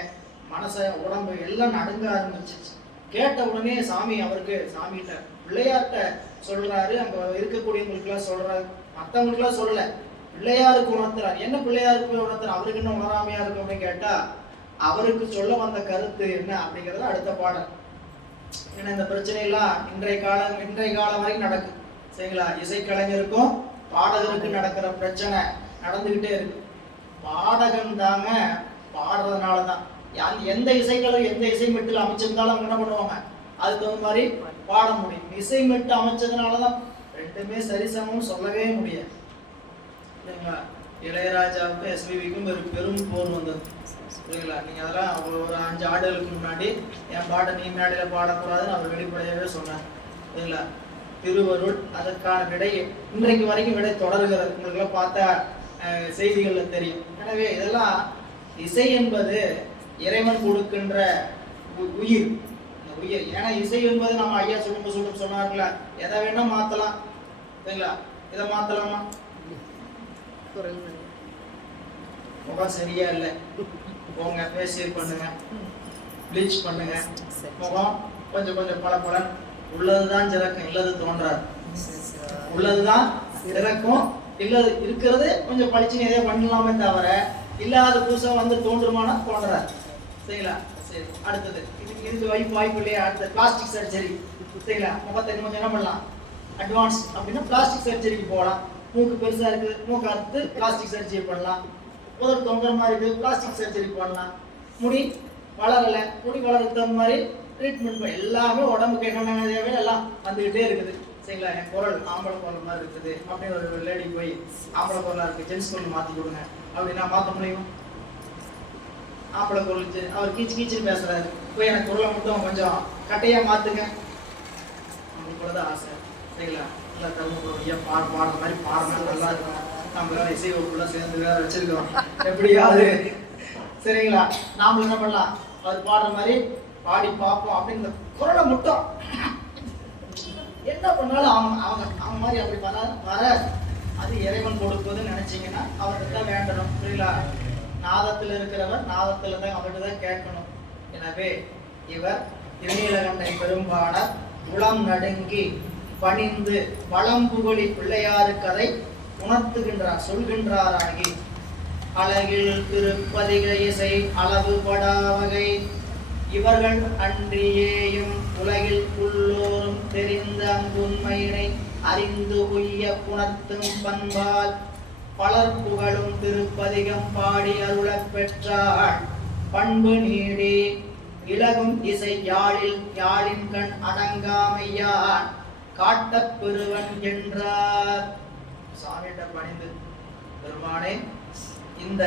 மனச உடம்பு எல்லாம் நடுங்க ஆரம்பிச்சிச்சு. கேட்ட உடனே சாமி அவருக்கு சாமிகிட்ட பிள்ளையார்ட்ட சொல்றாரு, அங்க இருக்கக்கூடியவங்களுக்குலாம் சொல்றாரு, மற்றவங்களுக்குலாம் சொல்லல, பிள்ளையாருக்கு உணர்த்துறார். என்ன பிள்ளையாருக்கு போய் உணர்த்துறார்? அவருக்கு என்ன உணராமையா இருக்கும் அப்படின்னு கேட்டா, அவருக்கு சொல்ல வந்த கருத்து என்ன அப்படிங்கறது அடுத்த பாடம். ஏன்னா இந்த பிரச்சனை எல்லாம் இன்றைய காலம் வரைக்கும் நடக்குது. சரிங்களா? இசைக்கலைஞருக்கும் பாடகருக்கு நடக்கிற பிரச்சனை நடந்துகிட்டே இருக்கு. பாடகன் தாங்க பாடுறதுனாலதான் எந்த இசைக்கலை எந்த இசை மெட்டில் அமைச்சிருந்தாலும் அவங்க என்ன பண்ணுவாங்க, அதுக்கு தகுந்த மாதிரி பாட முடியும். இசை மெட்டு அமைச்சதுனாலதான் ரெண்டுமே சரிசமம் சொல்லவே முடியாது. இளையராஜாவுக்கும் எஸ்பிபிக்கும் பெரும் போர் வந்தது. சரிங்களா? நீங்க அதெல்லாம் ஒரு 5 ஆண்டுகளுக்கு முன்னாடி என் பாட்டை நீ மேடையில பாடக்கூடாதுன்னு அவர் வெளிப்படையாகவே சொன்னார். சரிங்களா? திருவருள் அதற்கான விடை இன்றைக்கு வரைக்கும் விடை தொடர்கிறது. உங்களுக்கு எல்லாம் பார்த்த செய்திகள்ல தெரியும். எனவே இதெல்லாம் இசை என்பது இறைவன் கொடுக்கின்ற உயிர். ஏன்னா இசை என்பது நம்ம ஐயா சொல்லும் சொன்னார்களா, எதை வேணா மாத்தலாம். சரிங்களா? இதை மாத்தலாமா? முகம் சரியா இல்லை, போங்க ஃபேஷியல் பண்ணுங்க, ப்ளீச் பண்ணுங்க, முகம் கொஞ்சம் பல உள்ளதுதான் சிறக்கும், இல்லது தோன்றாது. உள்ளதுதான் சிறக்கும், இல்லது இருக்கிறது கொஞ்சம் பளிச்சுன்னு எதே பண்ணலாமே தவிர இல்லாத புதுசா வந்து தோன்றுமானா தோன்றாது. சரிங்களா? சரி, அடுத்தது இதுக்கு வாய்ப்பு இல்லையா? அடுத்த பிளாஸ்டிக் சர்ஜரி. சரிங்களா? முகத்தை கொஞ்சம் என்ன பண்ணலாம், அட்வான்ஸ் அப்படின்னா பிளாஸ்டிக் சர்ஜரிக்கு போகலாம். மூக்கு பெருசா இருக்கு, மூக்கு அறுத்து பிளாஸ்டிக் சர்ஜரி பண்ணலாம். உதடு தொங்குற மாதிரி இருக்கு, பிளாஸ்டிக் சர்ஜரி பண்ணலாம். முடி வளரல, முடி வளர்றதுக்கு தகுந்த மாதிரி ட்ரீட்மெண்ட் எல்லாமே உடம்புக்கு என்னென்ன தேவை எல்லாம் வந்துகிட்டே இருக்குது. சரிங்களா? என் குரல் ஆம்பளை குரல் மாதிரி இருக்குது அப்படின்னு ஒரு லேடி போய் ஆம்பளை குரலா இருக்கு ஜென்ஸ் குரல் மாத்தி கொடுங்க அப்படின்னா மாற்ற முடியும்? ஆம்பளை குரல் அவர் கீச்சு பேசுறாரு, போய் எனக்கு குரலை மட்டும் கொஞ்சம் கட்டையா மாத்துங்க, அவங்களுக்கு கூட தான் ஆசை. சரிங்களா? நல்லா தருமபுரம் பாடுற மாதிரி பாடுறது நல்லா இருக்கும். நம்ம வேற இசை வகுப்புல சேர்ந்து வேற வச்சிருக்கிறோம். எப்படியாவது சரிங்களா, நாம என்ன பண்ணலாம், அவர் பாடுற மாதிரி பாடி பார்ப்போம் அப்படின்னு குரலை மட்டும் என்ன பண்ணாலும் அவங்க மாதிரி அப்படி வர அது இறைவன் கொடுப்பதுன்னு நினைச்சீங்கன்னா அவர்கிட்ட தான் வேண்டணும். புரியலா? நாதத்தில் இருக்கிறவர் நாதத்துல தான் அவர்கிட்ட தான் கேட்கணும். எனவே இவர் திருநீலகண்டை பெரும்பாடர் உளம் நடுங்கி பணிந்து வளம்புகழி பிள்ளையாரு கதை உணர்த்துகின்றார் சொல்கின்றாராகி அழகில் திருப்பதிக இசை அளவுபடா வகை இவர்கள் அன்றியேயும் உலகில் உள்ளோரும் தெரிந்த அங்குண்மையினை அறிந்து உய்ய புணர்த்தும் பண்பால் பலர் புகழும் திருப்பதிகம் பாடி அருளப் பெற்றாள் பண்பு நீடி இலகும் இசை யாழின் கண் அடங்காமையான் காட்டப் பெறுவன் என்றார். சாமியிட்ட பணிந்து, பெருமானே, இந்த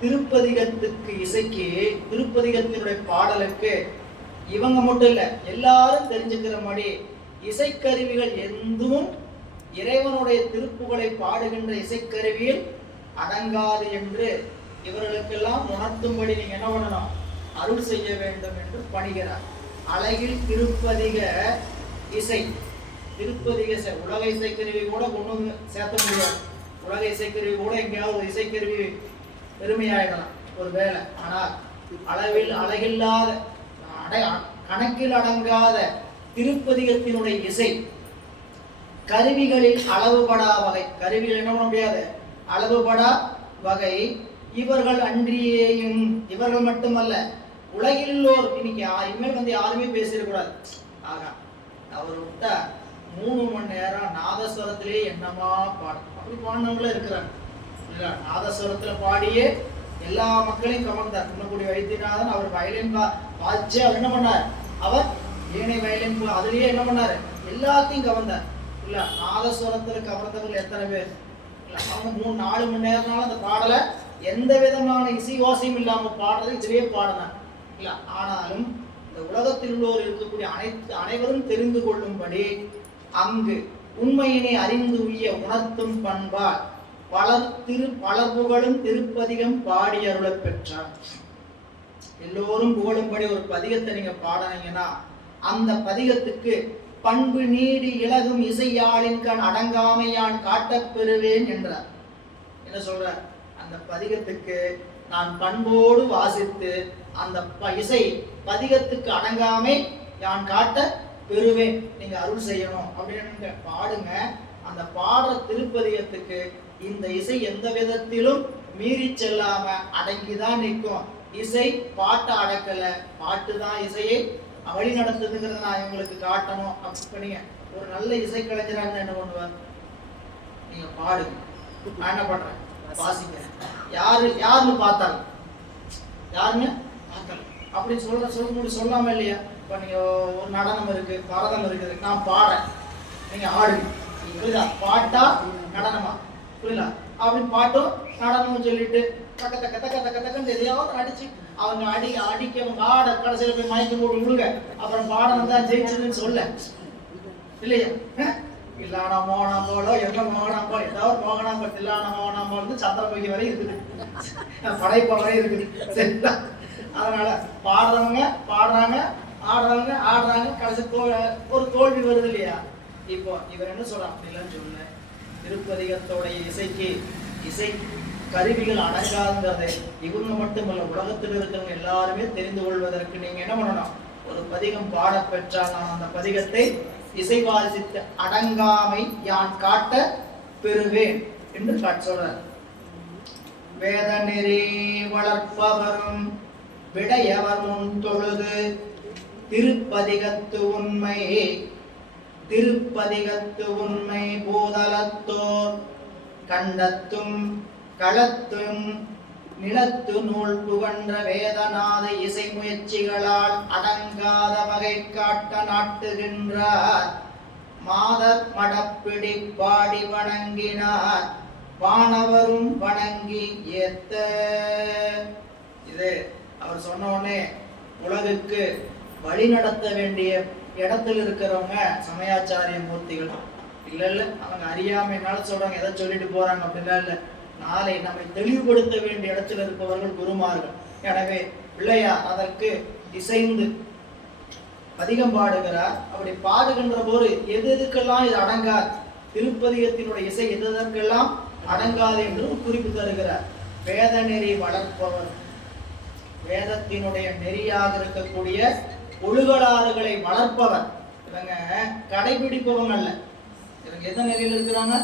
திருப்பதிகத்துக்கு இசைக்கு திருப்பதிகத்தினுடைய பாடலுக்கு இவங்க மட்டும் இல்ல எல்லாரும் தெரிஞ்சுக்கிற மாதிரி இசைக்கருவிகள் எதுவும் இறைவனுடைய திருப்புகளை பாடுகின்ற இசைக்கருவியில் அடங்காது என்று இவர்களுக்கெல்லாம் உணர்த்தும்படி நீங்க என்ன பண்ணணும், அருள் செய்ய வேண்டும் என்று பணிகிறார். அழகில் திருப்பதிக இசை, திருப்பதிக உலக இசைக்கருவி கூட கொண்டு சேர்த்த முடியாது. உலக இசைக்கருவி கூட எங்கேயாவது இசைக்கருவி பெருமையாயிடலாம் ஒரு வேலை. ஆனால் அளவில் அழகில்லாத கணக்கில் அடங்காத திருப்பதிகத்தினுடைய இசை கருவிகளில் அளவுபடா வகை, கருவிகள் என்ன பண்ண முடியாது, அளவுபடா வகை இவர்கள் அன்றியேயும், இவர்கள் மட்டுமல்ல உலகில்லோர். இன்னைக்கு இனிமேல் வந்து யாருமே பேசிடக்கூடாது. ஆகா, அவர் விட்டா 3 மணி நேரம் நாதஸ்வரத்திலே என்னமா பாடும், அப்படி பாடினவங்களே இருக்கிறாங்க. நாதஸ்வரத்துல பாடியே எல்லா மக்களையும் கவர்ந்தார். முன்னக்கூடிய வைத்தியநாதன் அவர் வயலின் வாய்ச்சி அவர் என்ன பண்ணார், அவர் ஏனை வயலின் அதுலயே என்ன பண்ணாரு, எல்லாத்தையும் கவர்ந்தார். இல்ல நாதஸ்வரத்துல கவர்ந்தவர்கள் எத்தனை பேர் இல்ல, அவங்க 3-4 மணி நேரம்னால அந்த பாடலை எந்த விதமான இசை யோசையும் இல்லாம பாடுறது இதுவே பாடினார். இல்ல ஆனாலும் இந்த உலகத்தில் உள்ளோர் இருக்கக்கூடிய அனைவரும் தெரிந்து கொள்ளும்படி அங்கு உண்மையினை அறிந்து உய்ய உணர்த்தும் பண்பால் பலர் புகழும் திருப்பதிகம் பாடி அருளப் பெற்றார். எல்லோரும் புகழும்படி ஒரு பதிகத்தை நீங்க பாடினீங்கன்னா அந்த பதிகத்துக்கு பண்பு நீடி இலகும் இசையாளின் கண் அடங்காமையான் காட்டப் பெறுவேன் என்றார். என்ன சொல்ற, அந்த பதிகத்துக்கு நான் பண்போடு வாசித்து அந்த இசை பதிகத்துக்கு அடங்காமை யான் காட்ட பெறுவேன், நீங்க அருள் செய்யணும் அப்படின்னு பாடுங்க. அந்த பாடுற திருப்பதிகத்துக்கு இந்த இசை எந்த விதத்திலும் மீறி செல்லாம அடங்கிதான் நிற்கும். இசை பாட்டை அடக்கல, பாட்டு தான் இசையை வழி நடத்துதுங்கிறத நான் இவங்களுக்கு காட்டணும். அப்படி நீங்க ஒரு நல்ல இசை கலைஞராக என்ன பண்ணுவார், நீங்க பாடுங்க, நான் என்ன பண்றேன் வாசிக்கிறேன், யாருன்னு பார்த்தாலும் யாருன்னு பார்த்தாலும் அப்படின்னு சொல்ல சொல்லாம இல்லையா? இப்ப நீங்க ஒரு நடனம் இருக்கு, பரதம் இருக்குது, நான் பாடுறேன், நீங்க ஆடுங்க, புரியுதா? பாட்டா நடனமா, புரியல? அப்படின்னு பாட்டும் நடனமும் சொல்லிட்டு தக்க தக்க தக்க தக்க தக்கன்னு எதையாவது அடிச்சு அவங்க அடிக்க அவங்க ஆட கடைசியில போய் மயக்கம் போட்டு விழுங்க, அப்புறம் பாடம் தான் ஜெயிச்சதுன்னு சொல்ல இல்லையா? இல்லான மோகனாம்போலோ என்ன மோகனாம்போல் ஏதாவது மோகனாம்போல் தில்லான மோகனாம்போல் இருந்து சந்திரபகி வரை இருக்குது, படைப்ப வரை இருக்குது, சரிங்களா? அதனால பாடுறவங்க பாடுறாங்க, ஆடுறவங்க ஆடுறாங்க, கடைசி ஒரு தோல்வி வருது இல்லையா? இப்போ இவர் என்ன சொல்ற, அப்படிலாம் சொல்ல திருப்பதிகத்தோடைய இசைக்கு இசை கருவிகள் அடங்காதுங்கிறதை இவங்க மட்டுமல்ல உலகத்தில் இருக்கிறவங்க எல்லாருமே தெரிந்து கொள்வதற்கு நீங்க என்ன பண்ணணும், ஒரு பதிகம் பாட பெற்றால் நான் அந்த பதிகத்தை இசை வாசித்து அடங்காமை யான் காட்ட பெறுவேன் என்று சொல்றார். வேத நெறி வளர்ப்பவரும் விடையவர் முன் தொழுது திருப்பதிகத்து உண்மை பூதலத்தோர் கண்டத்தும் களத்தும் நிலத்து நூல் புகன்ற வேதநாத இசை முயற்சிகளால் அடங்காத வகை காட்ட நாட்டுகின்றார். மாதர் மடப்பிடி பாடி வணங்கினார், வானவரும் வணங்கி ஏத்த. இது அவர் சொன்ன உடனே உலகுக்கு வழி நடத்த வேண்டிய இடத்துல இருக்கிறவங்க சமயாச்சாரிய மூர்த்திகள் இல்ல, அவங்க அறியாமைனால சொல்றாங்க, எதை சொல்லிட்டு போறாங்க அப்படின்னா இல்ல, நாளை நம்மை தெளிவுபடுத்த வேண்டிய இடத்துல இருப்பவர்கள் குருமார்கள். எனவே பிள்ளையார் அதற்கு இசைந்து அதிகம் பாடுகிறார். அப்படி பாடுகின்ற போது எதுக்கெல்லாம் இது அடங்காது, திருப்பதிகத்தினுடைய இசை எதற்கெல்லாம் அடங்காது என்று குறிப்பு தருகிறார். வேத நெறி வளர்ப்பவர், வேதத்தினுடைய நெறியாக இருக்கக்கூடிய ஒழுகலாறுகளை வளர்ப்பவர். இவங்க கடைபிடிப்பவங்க அல்ல, இவங்க எந்த நெறியில் இருக்கிறாங்க,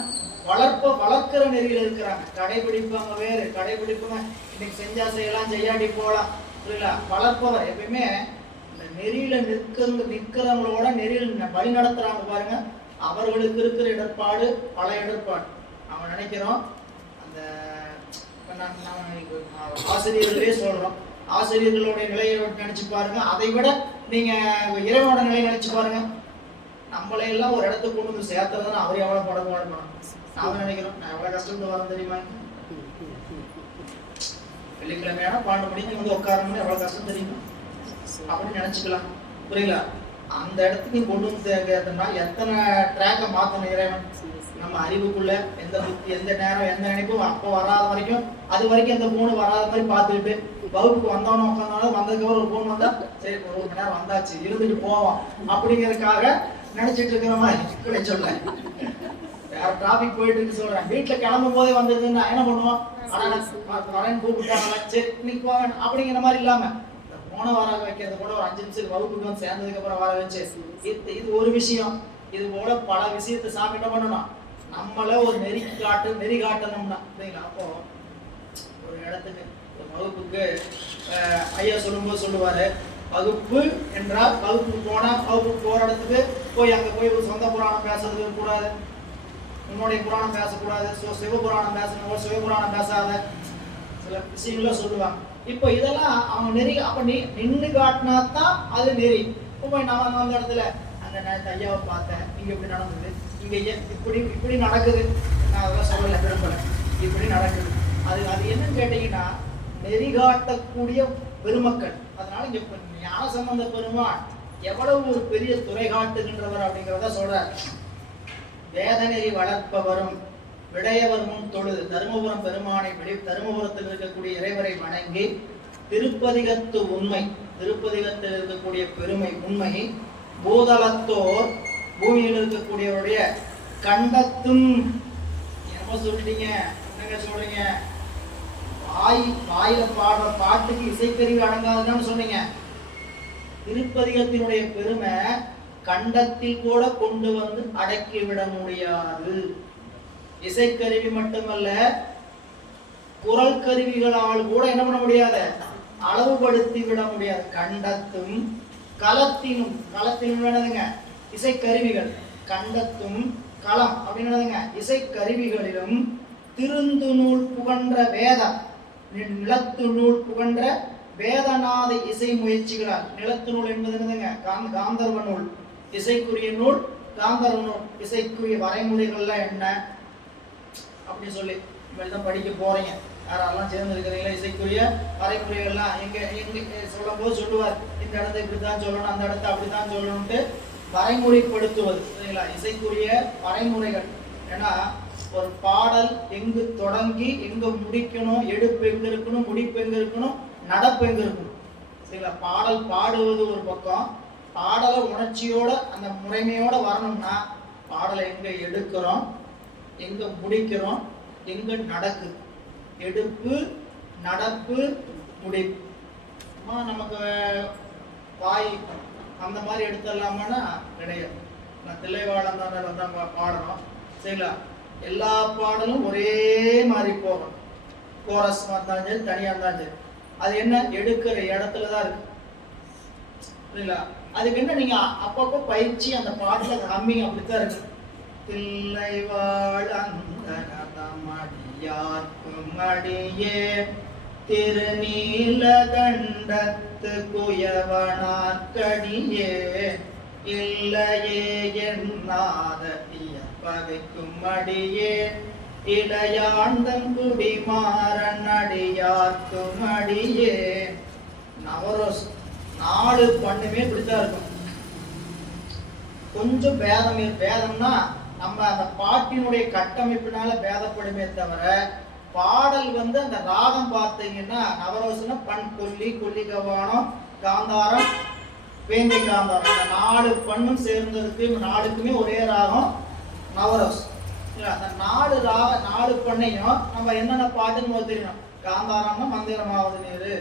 வளர்க்கிற நெறியில் இருக்கிறாங்க. கடைபிடிப்பவங்க வேறு, கடைபிடிப்பவங்க இன்னைக்கு செஞ்சா செய்யலாம், செய்யாடி போகலாம், புரியல? வளர்ப்பவர் எப்பயுமே இந்த நெறியில நிற்கிறவங்களோட நெறியில் வழி நடத்துறாங்க பாருங்க, அவர்களுக்கு இருக்கிற இடர்பாடு பல இடர்பாடு. நம்ம நினைக்கிறோம் அந்த ஆசிரியர்களே சொல்றோம், ஆசிரியர்களுடைய நிலையை நினைச்சு பாருங்க, அதை விட நீங்க இறைவனோட நிலையை நினைச்சு பாருங்க. நம்மளை எல்லாம் ஒரு இடத்துக்கு கொண்டு வந்து சேர்த்துறதுன்னு அவர் எவ்வளவு படம் நாம நினைக்கிறோம், நான் எவ்வளவு கஷ்டப்பட்டு வரேன் தெரியுமா? வெள்ளிக்கிழமையான 12 மணிக்கு வந்து உட்காரணும்னு எவ்வளவு கஷ்டம் தெரியுமா அப்படின்னு நினைச்சுக்கலாம், புரியல? அந்த இடத்துக்கு கொண்டு வந்து சேர்க்கிறதுனா எத்தனை ட்ராக்கை மாத்தணும் இறைவன். நம்ம அறிவுக்குள்ள எந்த புத்தி, எந்த நேரம், எந்த நினைப்பும் அப்போ வராத வரைக்கும், அது வரைக்கும் எந்த போன் வராத மாதிரி பார்த்துக்கிட்டு வகுப்புக்கு வந்தவனும் உட்காந்தாலும் வந்ததுக்கப்புறம் ஒரு போன் வந்தா சரி ஒரு மணி நேரம் வந்தாச்சு இருந்துட்டு போவோம் அப்படிங்கிறதுக்காக நினைச்சிட்டு இருக்கிற மாதிரி சொல்ல. வேற டிராபிக் போயிட்டு இருக்கு சொல்றேன், வீட்டுல கிளம்பும் போதே வந்ததுன்னு என்ன பண்ணுவோம், வரேன்னு கூப்பிட்டாங்க சரி இன்னைக்கு போவேன் அப்படிங்கிற மாதிரி இல்லாம போன வர வைக்கிறது கூட ஒரு 5 நிமிஷம் வகுப்புக்கு வந்து சேர்ந்ததுக்கு அப்புறம் வர வச்சு இது ஒரு விஷயம். இது போல பல விஷயத்தை சாமி என்ன பண்ணணும், நம்மள ஒரு நெறி காட்டணும்னா சரிங்களா? அப்போ ஒரு இடத்துக்கு ஒரு வகுப்புக்கு ஐயா சொல்லும்போது சொல்லுவாரு, வகுப்பு என்றால் வகுப்புக்கு போனா வகுப்புக்கு போற இடத்துக்கு போய் அங்க போய் ஒரு சொந்த புராணம் பேசுறது கூடாது, உன்னுடைய புராணம் பேசக்கூடாது, சிவபுராணம் பேசணும், சிவபுராணம் பேசாத சில விஷயங்கள சொல்லுவாங்க. இப்போ இதெல்லாம் அவங்க நெறி, அப்ப நின்று காட்டினா தான் அது நெறி. இப்போ நம்ம அந்த இடத்துல அந்த நேரத்தை ஐயாவை பார்த்தேன், இங்க இப்படி நடந்தது, இங்க இப்படி நடக்குது, நான் அதெல்லாம் சொல்லலை விரும்பல, இப்படி நடக்குது, அது என்னன்னு கேட்டீங்கன்னா நெறி காட்டக்கூடிய பெருமக்கள். அதனால இங்க ஞான சம்பந்த பெருமாள் எவ்வளவு ஒரு பெரிய துறை காட்டுகின்றவர் அப்படிங்கிறத சொல்றார். வேத நெறி வளர்ப்பவரும் விடையவர் முன் தொழுது தருமபுரம் பெருமானை தருமபுரத்தில் இருக்கக்கூடிய இறைவரை வணங்கி திருப்பதிகத்து உண்மை, திருப்பதிகத்தில் இருக்கக்கூடிய பெருமை உண்மை பூதலத்தோர் பூமியில் இருக்கக்கூடியவருடைய கண்டத்தும். என்னமோ சொல்லிட்டீங்க, என்னங்க சொல்றீங்க, வாயில பாடுற பாட்டுக்கு இசைக்கருவி அடங்காதுன்னு சொன்னீங்க. திருப்பதிகத்தினுடைய பெருமை கண்டத்தில் கூட கொண்டு வந்து அடக்கி விட முடியாது. இசைக்கருவி மட்டுமல்ல, குரல் கருவிகளால் கூட என்ன பண்ண முடியாது, அளவுபடுத்தி விட முடியாது. கண்டத்தும் களத்தினும், களத்தினும் என்னதுங்க இசைக்கருவிகள், கண்டத்தும் களம் அப்படின்னு என்னதுங்க இசைக்கருவிகளிலும் திருந்து நூல் புகன்ற வேதம், நிலத்து நூல் புகன்ற வேதநாத இசை முயற்சிகளால். நிலத்து நூல் என்பது என்னதுங்க காந்தர்வ நூல், இசைக்குரிய நூல் காந்தர்வ நூல். இசைக்குரிய வரைமுறைகள்லாம் என்ன அப்படி சொல்லி இவெல்லாம் படிக்க போறீங்க. யாரெல்லாம் சேர்ந்து இருக்கிறீங்களா, இசைக்குரிய வரைமுறைகள்லாம் எங்க எங்க சொல்லும் போது சொல்லுவார், இந்த இடத்த இப்படித்தான் சொல்லணும், அந்த இடத்த அப்படித்தான் சொல்லணும்ட்டு வரைமுறைப்படுத்துவது. சரிங்களா, இசைக்குரிய வரைமுறைகள். ஏன்னா ஒரு பாடல் எங்கு தொடங்கி எங்க முடிக்கணும், எடுப்பு எங்க இருக்கணும், முடிப்பு எங்க இருக்கணும், நடப்பு எங்க இருக்கணும். சரிங்களா, பாடல் பாடுவது ஒரு பக்கம், பாடலை உணர்ச்சியோட அந்த முறைமையோட வரணும்னா பாடலை எங்க எடுக்கிறோம், எங்க முடிக்கிறோம், எங்க நடக்குது, எடுப்பு நடப்பு முடிப்பு. நமக்கு வாய் அந்த மாதிரி எடுத்துடலாமான்னா கிடையாது. நான் தில்லைவாழம் தான் பாடுறோம். சரிங்களா, எல்லா பாடலும் ஒரே மாதிரி போகணும். கோரஸ் இருந்தாலும் சரி, தனியா இருந்தாலும் சரி, அது என்ன எடுக்கிற இடத்துல தான் இருக்கு. சரிங்களா, அதுக்கு என்ன நீங்க அப்பப்போ பயிற்சி அந்த பாடல ஹம்மிங் அப்படித்தான் இருக்கு. தில்லைவாழ் அந்தனதமடியார்க்கும் அடியே திருநீலகண்டத்து குயவனார்க்கடியே இல்லையே என்னாத பகைக்கும் அடியே இளையாண்டன் குடிமாறன் அடியார்க்கும் அடியே. நவரோஸ் 4 பண்ணுமே இப்படித்தான் இருக்கும். கொஞ்சம் பேதம்னா நம்ம அந்த பாட்டினுடைய கட்டமைப்பினால பேதப்படுமே தவிர, பாடல் வந்து அந்த ராகம் பார்த்தீங்கன்னா நவரோஸ்னா பண், கொல்லி, கொல்லி கவானம், காந்தாரம், வேங்கை காந்தாரம், இந்த 4 பண்ணும் சேர்ந்ததுக்கு 4க்குமே ஒரே ராகம் நவரோஸ். அந்த 4 ராக 4 பண்ணையும் நம்ம என்னென்ன பாட்டுன்னு தெரியணும். காந்தாரம்னா மந்திரமாவது நீரு,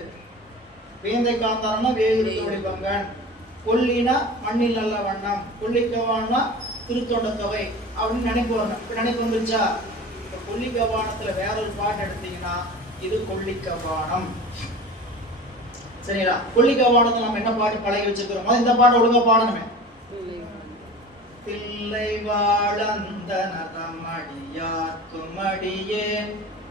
வேந்தை காந்தாரம்னா வேகுருத்தோடி பங்கன், கொல்லினா மண்ணில் நல்ல வண்ணம், கொல்லிக்கவானா திருத்தொண்ட தொகை அப்படின்னு நினைப்பு வரணும். இப்ப நினைப்பு வந்துருச்சா? இப்ப கொல்லிக்கவானத்துல வேற ஒரு பாட்டு எடுத்தீங்கன்னா இது கொல்லிக்கவானம். சரிங்களா, கொல்லிக்கவானத்துல நம்ம என்ன பாட்டு பழகி வச்சிருக்கிறோமோ இந்த பாட்டு ஒழுங்கா பாடணுமே. தில்லைவாழ் அந்தனதமடியார்க்கும் அடியே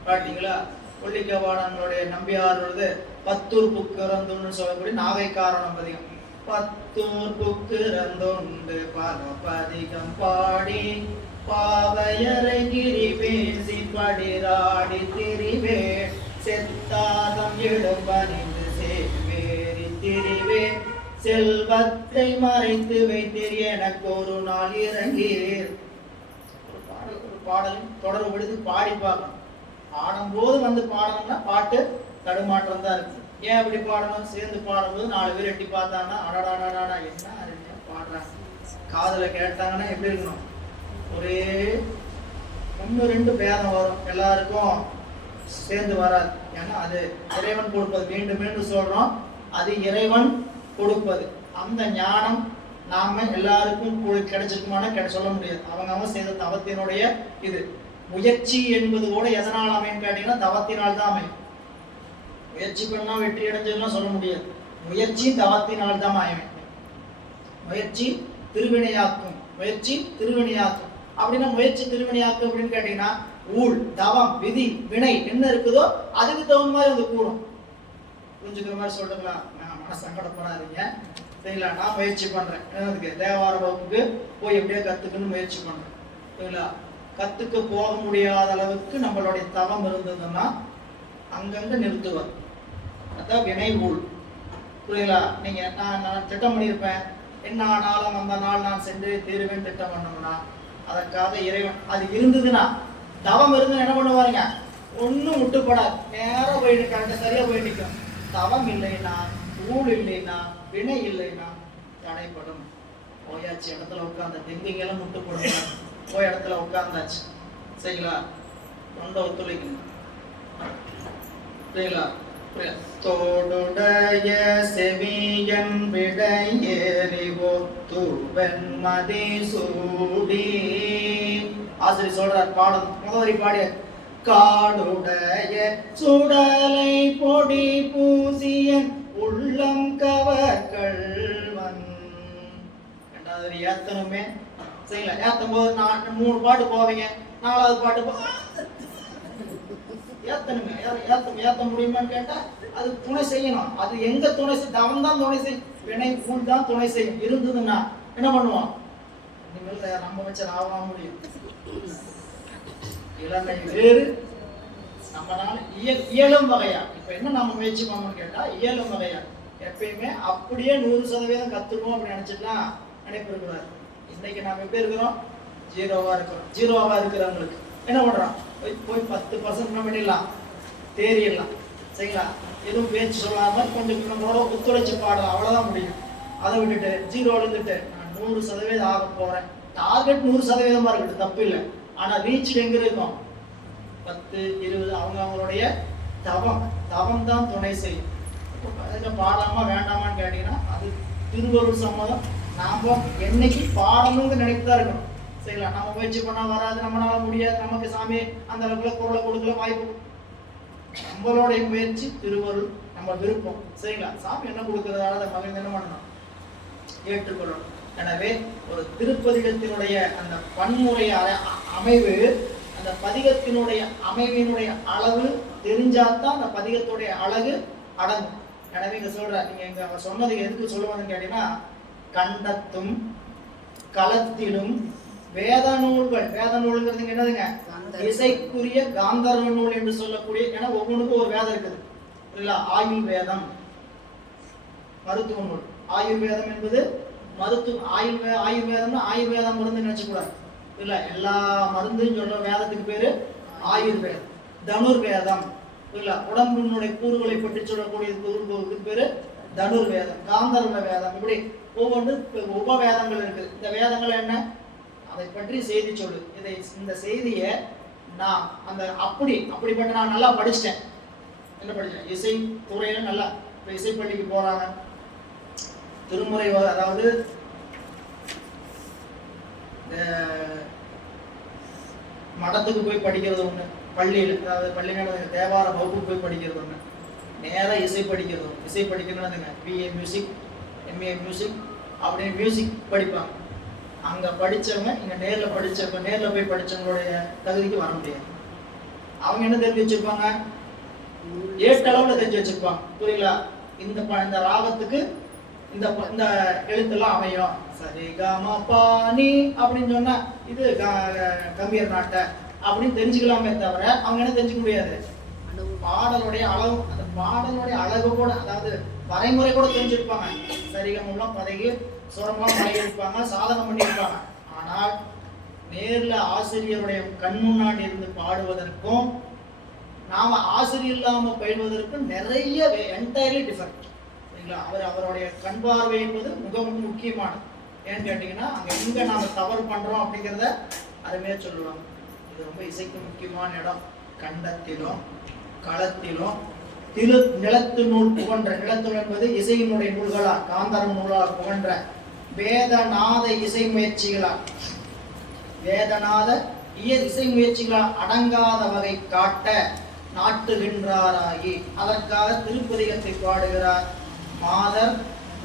பாட்டீங்களா? கொல்லிக்கவானங்களுடைய நம்பியாரோடது பத்தூர் புக்கிறந்துன்னு சொல்லக்கூடிய நாகை காரணம் பதிகம். பத்தூர் புக்கிறந்துண்டு பல பதிகம் பாடி பாவையரை கிரி பேசி படிராடி திரிவே செத்தாதம் எழும்பணிந்து சேவேரி திரிவே செல்வத்தை மறைத்து வைத்தீர் எனக்கு ஒரு நாள் இறங்கீர். ஒரு பாடலும் தொடர் விடுத்து பாடி பார்க்கணும். பாடும்போது வந்து பாடணும்னா பாட்டு தடுமாற்றம் தான் இருக்கு. ஏன் அப்படி பாடணும்? சேர்ந்து பாடும்போது 4 பேர் எட்டி பார்த்தாங்கன்னா அடடாடாடா என்ன அருமையா பாடுறாங்க, காதுல கேட்டாங்கன்னா எப்படி இருக்கணும்? ஒரே 1-2 பேதம் வரும், எல்லாருக்கும் சேர்ந்து வராது. ஏன்னா அது இறைவன் கொடுப்பது. மீண்டும் மீண்டும் சொல்றோம், அது இறைவன் கொடுப்பது. அந்த ஞானம் நாம எல்லாருக்கும் கிடைச்சிருக்குமான சொல்ல முடியாது. அவங்க செய்த தவத்தினுடைய இது. முயற்சி என்பது கூட எதனால் அமையும் கேட்டீங்கன்னா தவத்தினால் தான் அமையும். முயற்சி பண்ணா வெற்றி அடைஞ்சதுலாம் சொல்ல முடியாது. முயற்சி தவத்தினால் தான் அமையும். முயற்சி திருவினையாக்கும், முயற்சி திருவினையாக்கும். அப்படின்னா முயற்சி திருவினையாக்கும் அப்படின்னு கேட்டீங்கன்னா ஊழ், தவம், விதி, வினை என்ன இருக்குதோ அதுக்கு தகுந்த மாதிரி அது கூடும். புரிஞ்சுக்கிற மாதிரி சொல்றீங்களா? மன சங்கடப்படாதீங்க. சரிங்களா, நான் முயற்சி பண்றேன். எனக்கு தேவார வகுப்புக்கு போய் எப்படியோ கத்துக்கணும்னு முயற்சி பண்றேன். சரிங்களா, கத்துக்க போக முடியாத அளவுக்கு நம்மளுடைய தவம் இருந்ததுன்னா அங்கங்க நிறுத்துவார். அதான் வினை ஊழ். புரியுங்களா? நீங்க நான் திட்டம் பண்ணியிருப்பேன், என்ன ஆனாலும் அந்த நாள் நான் சென்று தீருவேன் திட்டம் பண்ணோம்னா அதற்காக இறைவன் அது இருந்ததுன்னா, தவம் இருந்து என்ன பண்ணுவாருங்க, ஒன்றும் முட்டுப்படாது, நேரம் போய் கரெக்டாக சரியா போய் நிற்கும். தவம் இல்லைன்னா, ஊழ் இல்லைன்னா, வினை இல்லைன்னா தடைப்படும். போயாச்சு, இடத்துல உட்கார்ந்த தெங்கிங்கெல்லாம் முட்டுப்படும், போய் இடத்துல உட்கார்ந்தாச்சு. சரிங்களா, தொண்டை ஒத்துழைக்கணும். சரிங்களா, தோடுடைய செவியன் விடையேறி ஒத்துவன் மதி சூடி ஆசிரியர் சொல்றார் பாடம் முதவரி பாடிய காடுடைய சுடலை பொடி பூசியன் உள்ளம் கவர்கள்வன். ரெண்டாவது வரி ஏத்தனுமே சரிங்களா? ஏத்தும் போது நான் 3 பாட்டு போவீங்க, 4வது பாட்டு ஏத்தனுமே. ஏத்த முடியுமான்னு கேட்டா அது துணை செய்யணும். அது எங்க துணை செய்யும்? தவம் தான் துணை செய்யும், வினை கூழ் தான் துணை செய்யும். இருந்ததுன்னா என்ன பண்ணுவோம்? இனிமேல் நம்ம வச்ச ராவா முடியும். இளமை வேறு நம்மளால இயலும் வகையா. இப்ப என்ன நம்ம முயற்சி பண்ணணும்னு கேட்டா இயலும் வகையா. எப்பயுமே அப்படியே 100% கத்துக்கணும் அப்படின்னு நினைச்சிட்டுலாம் நினைப்பிருக்கிறார். இன்னைக்கு நாம எப்படி இருக்கிறோம்? ஜீரோவா இருக்கிறோம். ஜீரோவா இருக்கிறவங்களுக்கு என்ன பண்றோம்? போய் 10% என்ன பண்ணிடலாம், தேறிடலாம் சரிங்களா? எதுவும் பேச்சு சொல்லாம கொஞ்சம் நம்மளோட ஒத்துழைச்சு பாடலாம், அவ்வளவுதான் முடியும். அதை விட்டுட்டு ஜீரோல இருந்துட்டு நான் 100% ஆக போறேன். டார்கெட் 100% இருக்கட்டும், தப்பு இல்லை. ஆனா ரீச் எங்க இருக்கும்? 10, 20 அவங்களுடைய தவம் தான் துணை செய்யும். பாடாம வேண்டாமான்னு கேட்டீங்கன்னா அது திருவருள் சம்மதம். நாம என்னைக்கு பாடணும்னு நினைத்துதான் இருக்கணும் சரிங்களா? நம்ம முயற்சி பண்ணா வராது, நம்மளால முடியாது, நமக்கு சாமி அந்த அளவுக்குள்ள பொருளை கொடுக்கல, வாய்ப்பு. நம்மளுடைய முயற்சி திருவருள், நம்ம விருப்பம் சரிங்களா? சாமி என்ன கொடுக்கறதால அதை மகிழ்ந்து என்ன பண்ணணும்? ஏற்றுக்கொள்ளணும். எனவே ஒரு திருப்பதிகத்தினுடைய அந்த பன்முறை அமைவு, அந்த பதிகத்தினுடைய அமைவினுடைய அளவு தெரிஞ்சாதான் அந்த பதிகத்துடைய அழகு அடங்கும். எனவே இங்க சொல்ற, நீங்க இங்க அவர் சொன்னது எதுக்கு சொல்லுவாங்கன்னு கேட்டீங்கன்னா, கண்டத்தும் களத்திலும் வேத நூல்கள், வேத நூல்ங்கிறது என்னதுங்க? இசைக்குரிய காந்தர்வ நூல் என்று சொல்லக்கூடிய, ஏன்னா ஒவ்வொன்றுக்கும் ஒரு வேதம் இருக்குது இல்ல? ஆயுள் வேதம் மருத்துவ நூல். ஆயுர்வேதம் என்பது மருத்துவ ஆயுர்வேதம்னா ஆயுர்வேதம் மருந்து நினைச்சக்கூடாது இல்ல. எல்லா மருந்துன்னு சொல்ற வேதத்துக்கு பேரு ஆயுர்வேதம். தனுர்வேதம் இல்ல, உடம்பினுடைய கூறுகளை பற்றி சொல்லக்கூடிய பேரு தனுர்வேதம். காந்தர்வ வேதம். இப்படி ஒவ்வொன்று உபவேதங்கள் இருக்கு. இந்த வேதங்கள் என்ன? அதை பற்றி செய்தி சொல்லு. இந்த செய்தியை நான் அந்த அப்படிப்பட்ட நான் நல்லா படிச்சிட்டேன். என்ன படிச்சேன்? இசை துறையில நல்லா. இப்ப இசைப்பள்ளிக்கு போறாங்க, திருமுறை அதாவது மடத்துக்கு போய் படிக்கிறது ஒண்ணு, பள்ளியில் அதாவது பள்ளியில தேவார வகுப்புக்கு போய் படிக்கிறது ஒண்ணு, நேரா இசை படிக்கிறது ஒண்ணு. இசை படிக்கிறதுன்னு பிஏ மியூசிக், எம்ஏ மியூசிக் அப்படின்னு மியூசிக் படிப்பாங்க. அங்க படிச்சவங்க இங்க நேர்ல படிச்சவங்க, நேர்ல போய் படிச்சவங்களுடைய தகுதிக்கு வர முடியாது. அவங்க என்ன தெரிஞ்சு வச்சிருப்பாங்க? ஏட்டளவுல தெரிஞ்சு வச்சிருப்பாங்க. புரியல? இந்த ராகத்துக்கு இந்த எழுத்தெல்லாம் அமையும், சரி கம பாணி அப்படின்னு சொன்னா இது கம்பீர் நாட்ட அப்படின்னு தெரிஞ்சுக்கலாமே தவிர அவங்க என்ன தெரிஞ்சுக்க முடியாது? பாடலுடைய அளவு, அந்த பாடலுடைய அழகு கூட, அதாவது வரைமுறை கூட தெரிஞ்சிருப்பாங்க. சரிகமெல்லாம் பதகி சுரமெல்லாம் பழகிருப்பாங்க, சாதனம் பண்ணியிருப்பாங்க. ஆனால் நேர்ல ஆசிரியருடைய கண் முன்னாடி இருந்து பாடுவதற்கும் நாம ஆசிரியர் இல்லாம பயில்வதற்கும் நிறைய என்டையர்லி டிஃபரெண்ட் சரிங்களா? அவருடைய கண் பார்வை என்பது மிகவும் முக்கியமானது. ஏன்னு கேட்டீங்கன்னா, அங்க எங்க நாம தவறு பண்றோம் அப்படிங்கிறத அருமையா சொல்லுவாங்க. இது ரொம்ப இசைக்கு முக்கியமான இடம். கண்டத்திலும் களத்திலும் நிலத்து நூல் புகன்ற, நிலத்து என்பது இசையினுடைய நூல்களா, காந்தர நூலால் புகன்ற வேதநாத இசை முயற்சிகளா, வேதநாத இசை முயற்சிகளா அடங்காத வகை காட்ட நாட்டுகின்றாராகி, அதற்காக திருப்பதிகத்தை பாடுகிறார். மாதர்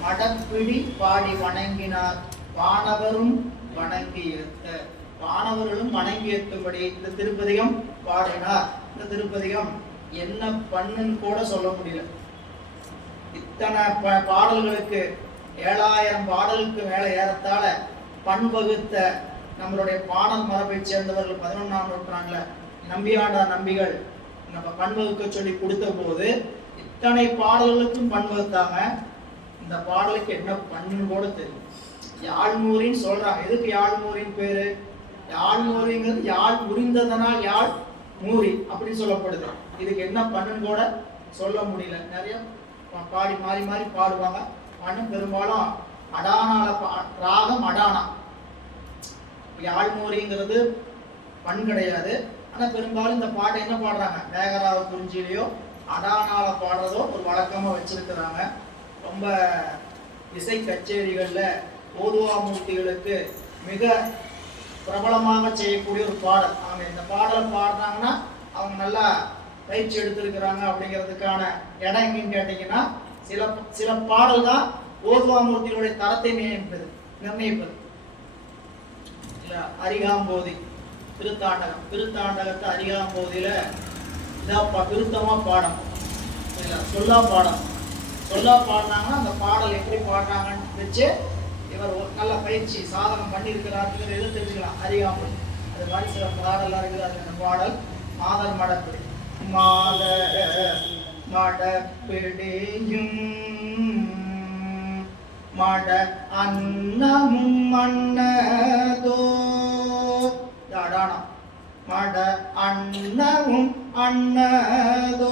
மடப்பிடி பாடி வணங்கினார், வானவரும் வணங்கி ஏத்த, வானவர்களும் வணங்கி ஏற்றும்படி இந்த திருப்பதிகம் பாடினார். இந்த திருப்பதிகம் என்ன பண்ணுன்னு கூட சொல்ல முடியல. இத்தனை பாடல்களுக்கு 7000 பாடலுக்கு மேல ஏறத்தாழ பண்பகுத்த நம்மளுடைய பாடல் மரபை சேர்ந்தவர்கள் 11ஆம் நூற்றாண்டுல நம்பியாண்டார் நம்பிகள் நம்ம பண்பகுக்க சொல்லி கொடுத்த போது இத்தனை பாடல்களுக்கும் பண்பகுத்தாங்க. இந்த பாடலுக்கு என்ன பண்ணுன்னு கூட தெரியும். யாழ்மூரின்னு சொல்றாங்க. எதுக்கு யாழ்மூரின் பேரு? யாழ்மூரிங்கிறது யாழ் முறிந்ததனால் யாழ் மூரி அப்படின்னு சொல்லப்படுது. இதுக்கு என்ன பண்ணுன்னு கூட சொல்ல முடியல. நிறைய பாடி மாறி மாறி பாடுவாங்க. ஆனால் பெரும்பாலும் அடானால ராகம் அடானா. யாழ்மூரிங்கிறது பண் கிடையாது. ஆனால் பெரும்பாலும் இந்த பாட்டை என்ன பாடுறாங்க? மேகராவ குறிஞ்சிலையோ அடானால பாடுறதோ ஒரு வழக்கமாக வச்சிருக்கிறாங்க. ரொம்ப இசை கச்சேரிகளில் ஓதுவா மூர்த்திகளுக்கு மிக பிரபலமாக செய்யக்கூடிய ஒரு பாடல். அவங்க இந்த பாடலை பாடுறாங்கன்னா அவங்க நல்லா பயிற்சி எடுத்திருக்கிறாங்க அப்படிங்கிறதுக்கான இடம் எங்கன்னு கேட்டீங்கன்னா, சில பாடல் தான் ஓதுவாமூர்த்தியினுடைய தரத்தை நிர்ணயிப்பது. அரிகாம்போதி திருத்தாண்டகத்தை அரிகாம்போதியில திருத்தமா பாடம் சொல்லா பாடம் பாடினாங்கன்னா அந்த பாடல் எப்படி பாடுறாங்கன்னு வச்சு இவர் நல்ல பயிற்சி சாதனம் பண்ணியிருக்கிறாருங்கிறது எது தெரிஞ்சுக்கலாம். அரிகாம்போதி அது மாதிரி சில பாடலாம் இருக்குது. அது அந்த பாடல் மாதர் மடப்பிடி மாதர் மடப்பிடியும் மட அன்னமும் மன்னதோ அடானம் மட அன்னமும் அன்னதோ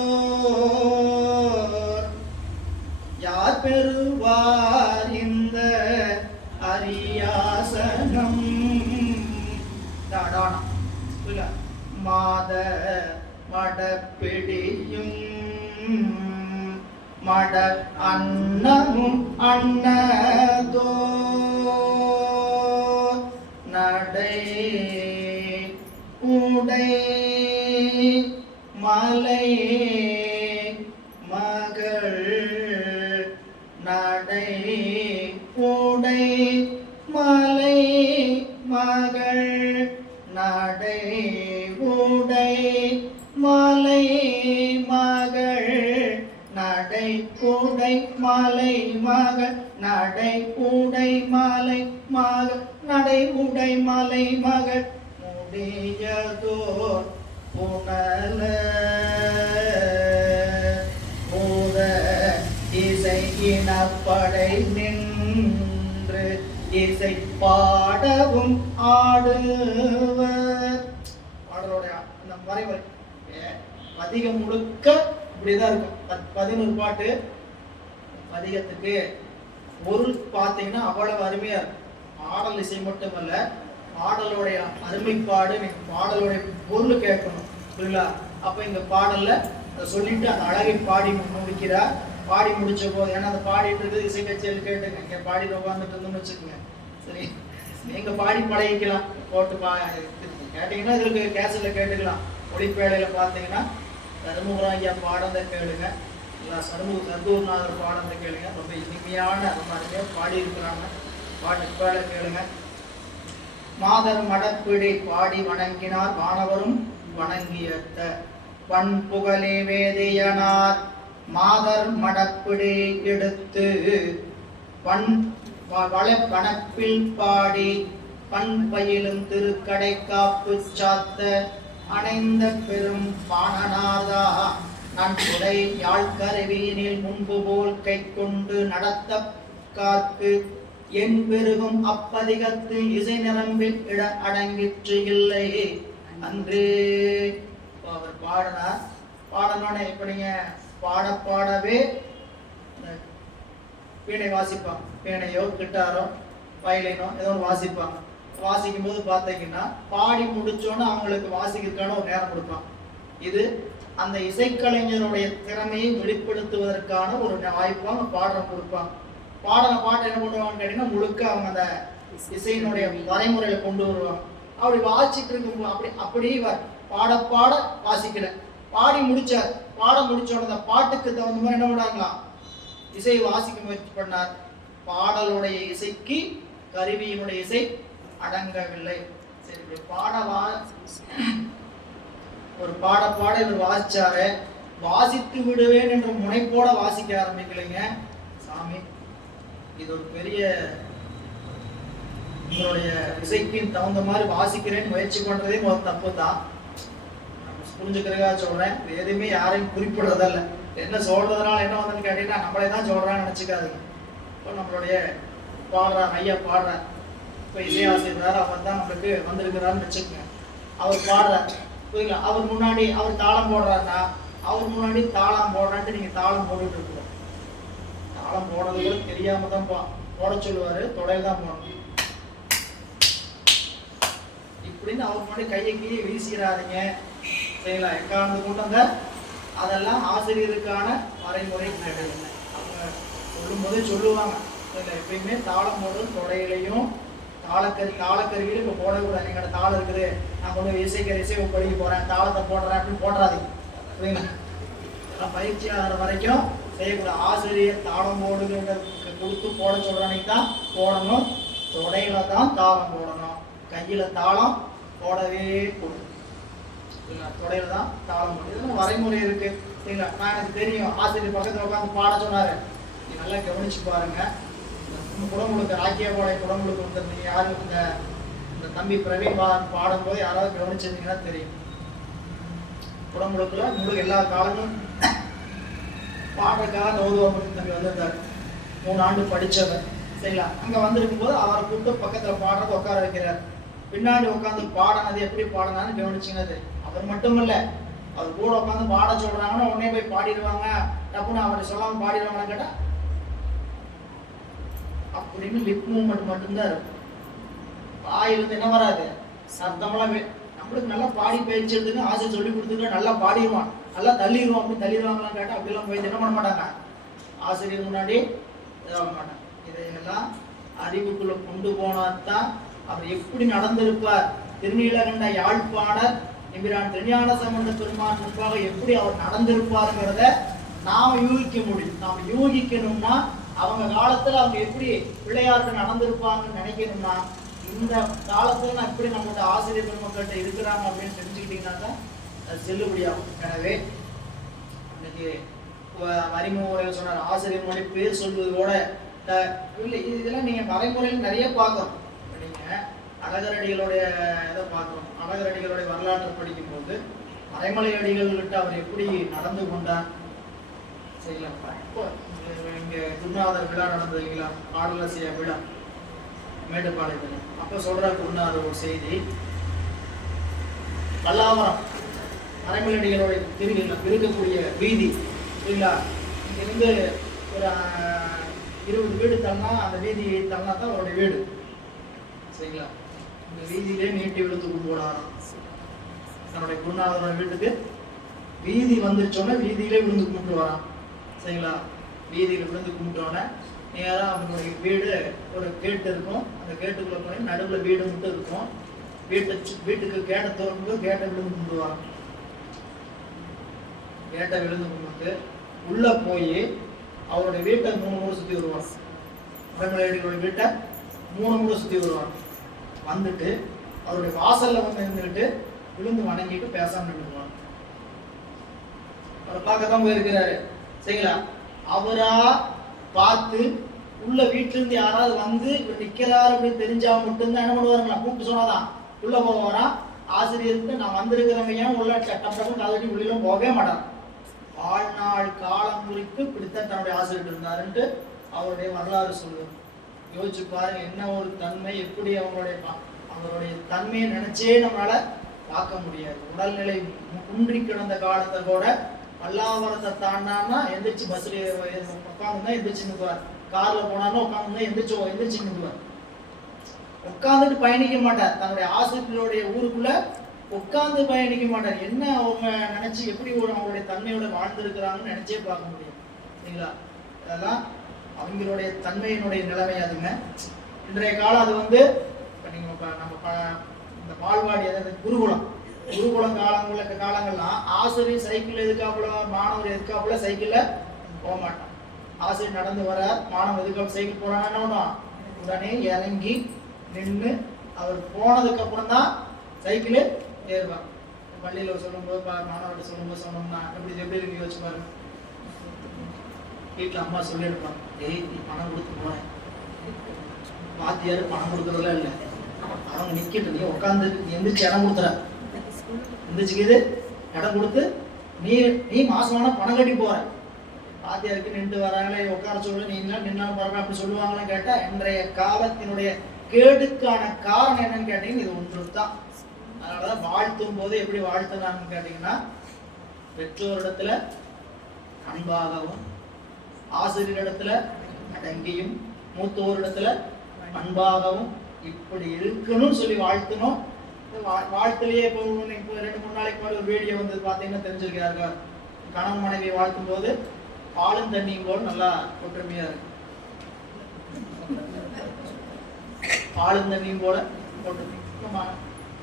யார் பெறுவார் இந்த அரியாசனம் அடானம் மாத மடப்பிடியும் மட அன்னமும் அன்னதோ நடை உடை மலை மகள் நடை உடை மலை மகள் நடை உடை மலை மகள் நடை உடை மலை மகள் நடை உடை மலை மகள் நடை உடை மலை மகள் முடியதோர் புனல மூத இசை இனப்படை நின்று இசை பாடவும் ஆடுவர். பாடலோட அந்த வரைமுறை பதிகம் முழுக்க இப்படிதான் இருக்கும். 11 பாட்டு பதிகத்துக்கு பொருள் பார்த்தீங்கன்னா அவ்வளவு அருமையா இருக்கும். பாடல் இசை மட்டுமல்ல, பாடலுடைய அருமைப்பாடு, பாடலுடைய பொருள் கேட்கணும் புரியலா? அப்ப இந்த பாடல்ல அதை சொல்லிட்டு அந்த அழகை பாடி முடிக்கிறார். பாடி முடிச்ச போது, ஏன்னா அதை பாடிட்டு இருக்குது இசை கச்சேரி கேட்டுங்க, இங்க பாடிட்டு உட்காந்துட்டு இருந்தோம்னு வச்சுக்கோங்க, சரி நீங்க பாடி பழகிக்கலாம். போட்டு கேட்டீங்கன்னா இதுக்கு கேசட்ல கேட்டுக்கலாம். ஒளிப்பேழையில பார்த்தீங்கன்னா தருமபுரம் ஐயா பாடத்தை கேளுங்க, இல்லை சர்வூர்நாதர் பாடத்தை கேளுங்க. ரொம்ப இனிமையான ரொம்ப அருமையாக பாடி இருக்கிறாங்க. பாட்டு பேழை கேளுங்க. மாதர் மடப்பிடி பாடி வணங்கினார் வானவரும் வணங்கியத்த பண்புகழே வேதியனார் மாதர் மடப்பிடி எடுத்து வளப்பணப்பில் பாடி பண்பயிலும் திருக்கடை காப்பு சாத்த அணைந்த பெரும் பாணனாதா நன்குடை யாழ்கருவியினில் முன்பு போல் கை கொண்டு நடத்த காக்கு என் பெருகும் அப்பதிகத்து இசை நிரம்பில் இட அடங்கிற்று இல்லை அன்று. அவர் பாடினார். பாடனோட இப்ப நீங்க பாடவே வீணை வாசிப்பாங்க. வீணையோ கிட்டாரோ வயலினோ ஏதோ வாசிப்பாங்க. வாசிக்கும் போது பார்த்தீங்கன்னா பாடி முடிச்சோன்னு அவங்களுக்கு வாசிக்கிறதுக்கான ஒரு நேரம் கொடுப்பாங்க. இது அந்த இசைக்கலைஞருடைய திறமையை வெளிப்படுத்துவதற்கான ஒரு வாய்ப்பு அவங்க பாடலை கொடுப்பாங்க. பாட்டு என்ன பண்ணுவாங்கன்னு கேட்டீங்கன்னா முழுக்க அவங்க அந்த இசையினுடைய வரைமுறையில கொண்டு வருவாங்க. அப்படி வாசிட்டு இருக்கும் அப்படி பாட வாசிக்கல, பாடி முடிச்சார். பாட முடிச்சோட அந்த பாட்டுக்கு தகுந்த மாதிரி என்ன பண்ணாங்களாம், இசையை வாசிக்க முயற்சி பண்ணார். பாடலுடைய இசைக்கு கருவியினுடைய இசை அடங்கவில்லை. சரி, ஒரு பாட இவர் வாசிச்சாரு. வாசித்து விடுவேன் என்ற முனைப்போட வாசிக்க ஆரம்பிக்கலைங்க. சாமி, இது ஒரு பெரிய உங்களுடைய இசைக்கு தகுந்த மாதிரி வாசிக்கிறேன்னு முயற்சி பண்றதே முதல் தப்பு தான். புரிஞ்சுக்கிறதுக்காக சொல்றேன். எதுவுமே யாரையும் குறிப்பிடுறதல்ல. என்ன சொல்றதுனால என்ன வந்ததுன்னு கேட்டீங்கன்னா நம்மளே தான் சொல்றான்னு நினைச்சுக்காதுங்க. இப்போ நம்மளுடைய பாடுறார், ஐயா பாடுறார், இப்போ இசையாசிரியர் அவர் தான் நம்மளுக்கு வந்திருக்கிறாருன்னு வச்சுக்கோங்க. அவர் பாடுறார், புரியுங்களா? அவர் முன்னாடி அவர் தாளம் போடுறாருன்னா அவர் முன்னாடி தாளம் போடுறான்ட்டு நீங்க தாளம் போட்டுட்டு இருக்கிறோம். தாளம் போடுறது கூட தெரியாம தான் போட சொல்லுவாரு. தொடையில தான் போடணும். இப்படின்னு அவர் முன்னாடி கையை கீழே வீசிக்கிறாருங்க. சரிங்களா? எக்காரணத்து கொண்டு அந்த அதெல்லாம் ஆசிரியருக்கான வரைமுறை அவங்க சொல்லும் போதே சொல்லுவாங்க. எப்பயுமே தாளம் போடுறது தொடையிலையும் தாளக்கருவியில் இப்போ போடக்கூடாது. எங்களோட தாளம் இருக்குது, நான் கொண்டு இசை படிக்க போறேன், தாளத்தை போடுறேன் அப்படின்னு போடுறாதீங்க. புரியுங்களா? பயிற்சி ஆகிற வரைக்கும் செய்யக்கூடாது. ஆசிரியர் தாளம் போடுங்க கொடுத்து போட சொல்றானே தான் போடணும். தொடையில தான் தாளம் போடணும், கையில தாளம் போடவே கூடாது. தொடையில தான் தாளம் போடணும். இதெல்லாம் வரைமுறை இருக்கு. சரிங்களா? நான் எனக்கு தெரியும், ஆசிரியர் பக்கத்தில் உட்காந்து பாட சொன்னாரு. நீ நல்லா கவனிச்சு பாருங்க. குடமுழுக்கு ராக்கியபாளைய குடமுழுக்கு வந்துருந்தீங்க, யாரும் இந்த தம்பி பிரவீன் பாடும்போது யாராவது கவனிச்சிருந்தீங்கன்னா தெரியும். குடமுழுக்குல முழு எல்லா காலமும் பாடுறதுக்காக அந்த ஓதுவாமூர்த்தி தம்பி வந்திருந்தாரு. 3 ஆண்டு படித்தவர். சரிங்களா? அங்கே வந்திருக்கும் போது அவரை கூப்பிட்டு பக்கத்தில் பாடுறது உட்கார வைக்கிறார். பின்னாடி உட்காந்து பாடினது எப்படி பாடினான்னு கவனிச்சிங்கன்னா தெரியும். அவர் மட்டும் இல்லை, அவர் கூட உட்காந்து பாட சொல்றாங்கன்னா உடனே போய் பாடிடுவாங்க, டப்புன்னு அவர் சொல்லாமல் பாடிடுவாங்கன்னு கேட்டா அப்படின்னு லிப் மூவ்மெண்ட் மட்டும்தான் இருக்கும். வாயிலிருந்து என்ன வராது, சத்தமெல்லாம். நம்மளுக்கு நல்லா பாடி பயிற்சி எடுத்துன்னு ஆசிரியர் சொல்லி கொடுத்துட்டு நல்லா பாடிடுவான், நல்லா தள்ளிடுவோம். அப்படி தள்ளிடுவாங்களான்னு கேட்டால் அப்படிலாம் போய் என்ன பண்ண மாட்டாங்க, ஆசிரியர் முன்னாடி இதாக மாட்டாங்க. இதையெல்லாம் அறிவுக்குள்ள கொண்டு போனால்தான் அவர் எப்படி நடந்திருப்பார். திருநீலகண்ட யாழ்ப்பாணர் எம்பிரான் திருஞான சம்பந்த பெருமான் முன்பாக எப்படி அவர் நடந்திருப்பாருங்கிறத நாம யூகிக்க முடியும். நாம யூகிக்கணும்னா அவங்க காலத்துல அவங்க எப்படி பிள்ளையாருக்கு நடந்திருப்பாங்கன்னு நினைக்கணும்னா இந்த காலத்துல நான் எப்படி நம்மளோட ஆசிரியர் பெருமக்கள்கிட்ட இருக்கிறாங்க அப்படின்னு தெரிஞ்சுக்கிட்டீங்கன்னா தான் அது செல்லுபடியாகும். எனவே இன்னைக்கு அறிமுறையில் சொன்னார், ஆசிரியர் மொழி பேர் சொல்வதோட இல்லை, இதெல்லாம் நீங்க வரைமுறையில் நிறைய பார்க்கணும். நீங்க அழகரடிகளுடைய இதை பார்க்கணும். அழகரடிகளுடைய வரலாற்றை படிக்கும் போது மறைமலை அடிகள்கிட்ட அவர் எப்படி நடந்து கொண்டார். சரிங்களா? இப்போ இங்க குருநாதர் விழா நடந்ததுங்களா, பாடலாசிய விழா மேட்டுப்பாளையத்தில். அப்ப சொல்றாரு குருநாதர் ஒரு செய்தி, பல்லாவரம் மறைமலை அடிகளுடைய இருக்கக்கூடிய வீதி. சரிங்களா? இங்கிருந்து ஒரு 20 வீடு தள்ளனா, அந்த வீதி தள்ளனா தான் அவருடைய வீடு. சரிங்களா? இந்த வீதியிலே நீட்டி விழுந்து கும்பிடுவாராம். தன்னுடைய குருநாதரோட வீட்டுக்கு வீதி வந்துருச்சோன்னே வீதியிலே விழுந்து கும்பிட்டுவாராம். சரிங்களா? வீதியில் விழுந்து கும்பிட்டோன்னே நேராக அவங்களுடைய வீடு ஒரு கேட்டு இருக்கும். அந்த கேட்டுக்குள்ள போய் நடுவில் வீடு மட்டும் இருக்கும். வீட்டுக்கு கேட்டை திறந்து கேட்டை விழுந்து கும்பிடுவாராம். கேட்டை விழுந்து கும்பிட்டு உள்ள போய் அவருடைய வீட்டை 3 முறை சுற்றி வருவார். மறைமலையடிகளுடைய வீட்டை 3 முறை சுற்றி வருவார். வந்துட்டு அவருடைய வாசல்ல வந்து இருந்துக்கிட்டு விழுந்து வணங்கிட்டு பேசாம நின்றுவார். அவர் பார்க்கத்தான் போயிருக்கிறாரு. சரிங்களா? அவரா பார்த்து உள்ள வீட்டுல இருந்து யாராவது வந்து இவர் நிக்கிறாரு அப்படின்னு தெரிஞ்சா மட்டும்தான் என்ன பண்ணுவாருங்களா, கூப்பிட்டு சொன்னாதான் உள்ள போவாரா. ஆசிரியருக்கு நான் வந்திருக்கிறவங்க ஏன் உள்ள டப்பு கதட்டி உள்ளிலும் போகவே மாட்டார். வாழ்நாள் காலம் குறித்து இப்படித்தான் தன்னுடைய ஆசிரியர் இருந்தாருன்ட்டு அவருடைய வரலாறு சொல்லுவார். யோசிச்சு பாருங்க, என்ன ஒரு தன்மை, எப்படி அவருடைய தன்மையை நினைச்சே நம்மளால பார்க்க முடியாது. உடல்நிலை குன்றி கிடந்த காலத்தை கூட பல்லாவரத்தை தாண்டானா எந்திரிச்சு பஸ்ல உட்காந்துதான் எந்திரிச்சு நிற்குவார். கார்ல போனாலும் உட்காந்துதான் எந்திரிச்சு நிற்குவார். உட்காந்துட்டு பயணிக்க மாட்டார். தன்னுடைய ஆசிரியருடைய ஊருக்குள்ள உட்கார்ந்து பயணிக்க மாட்டார். என்ன அவங்க நினைச்சு எப்படி அவங்களுடைய தன்மையோட வாழ்ந்திருக்கிறாங்கன்னு நினைச்சே பார்க்க முடியும். சரிங்களா? அதெல்லாம் அவங்களுடைய தன்மையினுடைய நிலைமை. அதுங்க இன்றைய காலம் அது வந்து நம்ம இந்த பால்வாடி, அதாவது குருகுலம் காலங்கள்லாம் ஆசிரியர் சைக்கிள் எதுக்காப்புல, மாணவர் எதுக்காப்புல சைக்கிள்ல போக மாட்டான். ஆசிரியர் நடந்து வர, மாணவர் எதுக்காப்புல சைக்கிள் போறான்னா என்ன பண்ணுவான், உடனே இறங்கி நின்று அவர் போனதுக்கு அப்புறம் தான் சைக்கிள் ஏறுவாங்க. பள்ளியில் சொல்லும்போது மாணவர்கிட்ட சொன்னோம்னா எப்படி இருக்கு யோசிச்சு பாருங்க. வீட்டில் அம்மா சொல்லியிருப்பாங்க, டேய் நீ பணம் கொடுத்து போறேன், வாத்தியாரு பணம் கொடுக்கறதுலாம் இல்லை, அவங்க நிக்கிட்டு நீ உட்காந்து எந்திரிச்சு இடம் கொடுத்துற, எந்திரிச்சுக்கிது இடம் கொடுத்து நீ மாசமான பணம் கட்டி போற, வாத்தியாருக்கு நின்று வராங்களே உட்கார சொல்லு, நீ நின்னாலும் பரவாயில்ல அப்படி சொல்லுவாங்கன்னு கேட்டா இன்றைய காலத்தினுடைய கேடுக்கான காரணம் என்னன்னு கேட்டீங்கன்னா இது ஒன்று தான். அதனாலதான் வாழ்த்தும் போது எப்படி வாழ்த்தினான்னு கேட்டீங்கன்னா, பெற்றோரிடத்துல அன்பாகவும், ஆசிரியரிடத்துல அடங்கியும், மூத்தோரிடத்துல அன்பாகவும் இப்படி இருக்கணும்னு சொல்லி வாழ்த்தணும். வாழ்த்துலயே இப்போ 2-3 நாளைக்கு முன்னாடி ஒரு வீடியோ வந்து பார்த்தீங்கன்னா தெரிஞ்சிருக்காரு, கணவன் மனைவியை வாழ்த்தும் போது பாலும் தண்ணியும் போல நல்லா ஒற்றுமையா இருக்கு. பாலும் தண்ணியும் போல போட்டு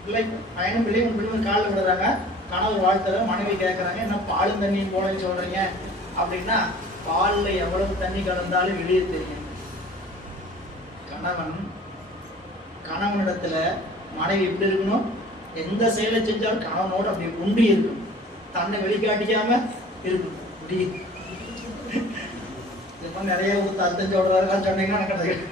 பிள்ளை பையனும் பிள்ளையும் பிள்ளைங்க காலில் விடுறாங்க. கணவர் வாழ்த்துற, மனைவி கேட்கறாங்க, என்ன பாலும் தண்ணியும் போலன்னு சொல்றீங்க அப்படின்னா, பாலில் எவ்வளவு தண்ணி கலந்தாலும் வெளியே தெரியும். கணவனிடத்துல மனைவி எப்படி இருக்கணும், எந்த செயலை செஞ்சாலும் கணவனோடு அப்படி உண்டி இருக்கணும், தன்னை வெளிக்காட்டிக்காம இருக்கணும். நிறைய அர்த்தம் சொல்றாரு சொன்னீங்கன்னா கிடையாது.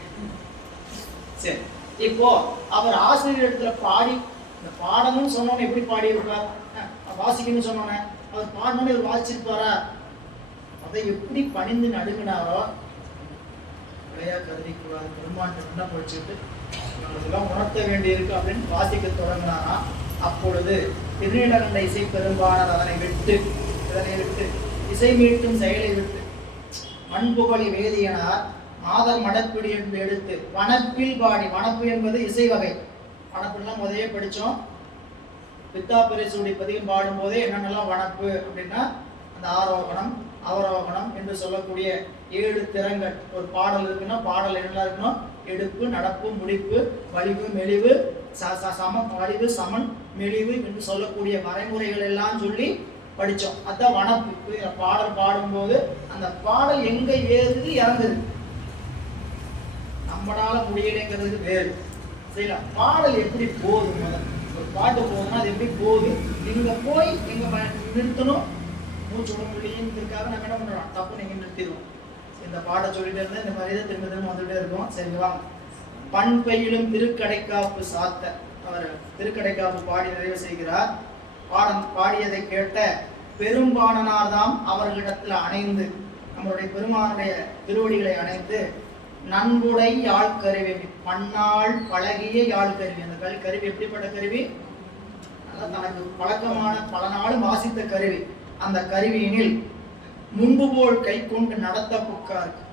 சரி, இப்போ அவர் ஆசிரியர் இடத்துல பாடி, இந்த பாடணும்னு சொன்னோன்னு எப்படி பாடி இருப்பார், வாசிக்கணும்னு சொன்னோன்னே அவர் பாடணும்னு இவர் வாசிச்சிருப்பாரா, அதை எப்படி பணிந்து நடுங்கினாரோ விளையா கருதிக்கூடாது. பெருமான் என்ன படிச்சுட்டு இதெல்லாம் உணர்த்த வேண்டியிருக்கு அப்படின்னு வாசிக்க தொடங்கினாரா. அப்பொழுது திருநீலகண்ட இசை பெரும்பாளர் இதனை விட்டு இசை மீட்டும் செயலை விட்டு மண்புகழி வேதியனார் மாதர் மடப்பிடி என்று எடுத்து வனப்பில் பாடி, வனப்பு என்பது இசை வகை, வனப்புலாம் முதலே படித்தோம். பித்தாபிரசூடி பதிகம் பாடும் போதே என்னென்னலாம் வனப்பு அப்படின்னா, அந்த ஆரோகணம் அவரோகணம் என்று சொல்லக்கூடிய 7 திறங்கள். ஒரு பாடல் இருக்குன்னா பாடல் என்னெல்லாம் இருக்கணும், எடுப்பு, நடப்பு, முடிப்பு, வலிவு, மெலிவு, சமம், வலிவு, சமன், மெலிவு என்று சொல்லக்கூடிய வரைமுறைகள் எல்லாம் சொல்லி படித்தோம். அதுதான் வனப்பு. பாடல் பாடும்போது அந்த பாடல் எங்க ஏறுது இறங்குது, நம்மளால முடியலைங்கிறது வேறு. சரிங்களா, பாடல் எப்படி போகுது, முதல் ஒரு பாட்டு போகுதுன்னா அது எப்படி போகுது, நீங்க போய் எங்க நிறுத்தணும், மூச்சு உடம்புலிங்கிறதுக்காக நம்ம என்ன பண்றோம், தப்பு நீங்க நிறுத்திடுவோம். இந்த பாட சொல்லிட்டு இருந்தா இந்த மாதிரி தான் திரும்ப திரும்ப வந்துட்டே இருக்கும். சரிங்களா, பண்பையிலும் திருக்கடைக்காப்பு சாத்த அவர் திருக்கடைக்காப்பு பாடி நிறைவு செய்கிறார். பாடியதை கேட்ட பெரும்பாணனார் தாம் அவர்களிடத்துல அணைந்து, நம்மளுடைய பெருமானுடைய திருவடிகளை அணைந்து, நன்குடை யாழ் கருவி, மண்ணால் பழகிய யாழ் கருவி. அந்த கருவி எப்படிப்பட்ட கருவி, தனக்கு பழக்கமான பல நாளும் வாசித்த கருவி. அந்த கருவியினில் முன்பு போல் கை கொண்டு நடத்த புக்காருக்கு,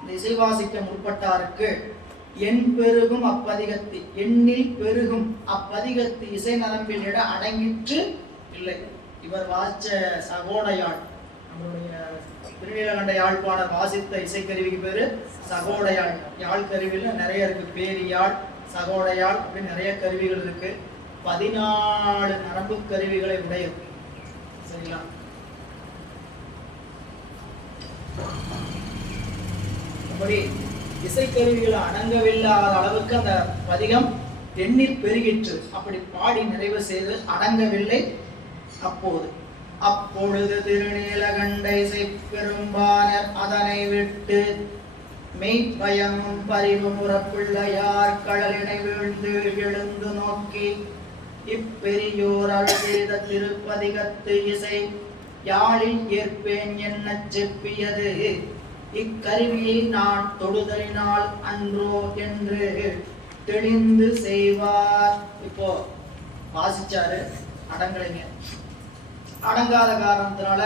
இந்த இசை வாசிக்க முற்பட்டாருக்கு, எண் பெருகும் அப்பதிகத்து, எண்ணில் பெருகும் அப்பதிகத்து இசை நரம்பில் இட அடங்கிற்று இல்லை. இவர் வாசிச்ச சகோடையாள், நம்மளுடைய திருநீலகண்ட யாழ்ப்பாணர் வாசித்த இசைக்கருவிக்கு பேரு சகோடையாள். யாழ் கருவியில நிறைய இருக்கு, பேரியாழ், சகோடையாள் அப்படின்னு நிறைய கருவிகள் இருக்கு. 14 நரம்பு கருவிகளை உடையது. சரிங்களா, அப்படி இசைக்கருவிகளை அடங்கவில்லாத அளவுக்கு அந்த பதிகம் எண்ணில் பெருகிற்று. அப்படி பாடி நிறைவு செய்து அடங்கவில்லை. அப்பொழுது திருநீலகண்ட இசை பெரும்பாணர் அதனை விட்டு மெய்ப்பயமும் பரிவுமுற பிள்ளையார் கடலினை வீழ்ந்து எழுந்து நோக்கி, இப்பெரியோர் செய்த திருப்பதிகத்து இசை யாழில் ஏற்பேன் என்ன செப்பியது, இக்கருவியை நான் தொடுதலினால் அன்றோ என்று தெளிந்து செய்வார். இப்போ வாசிச்சாரு, அடங்கலைங்க. அடங்காத காரணத்தினால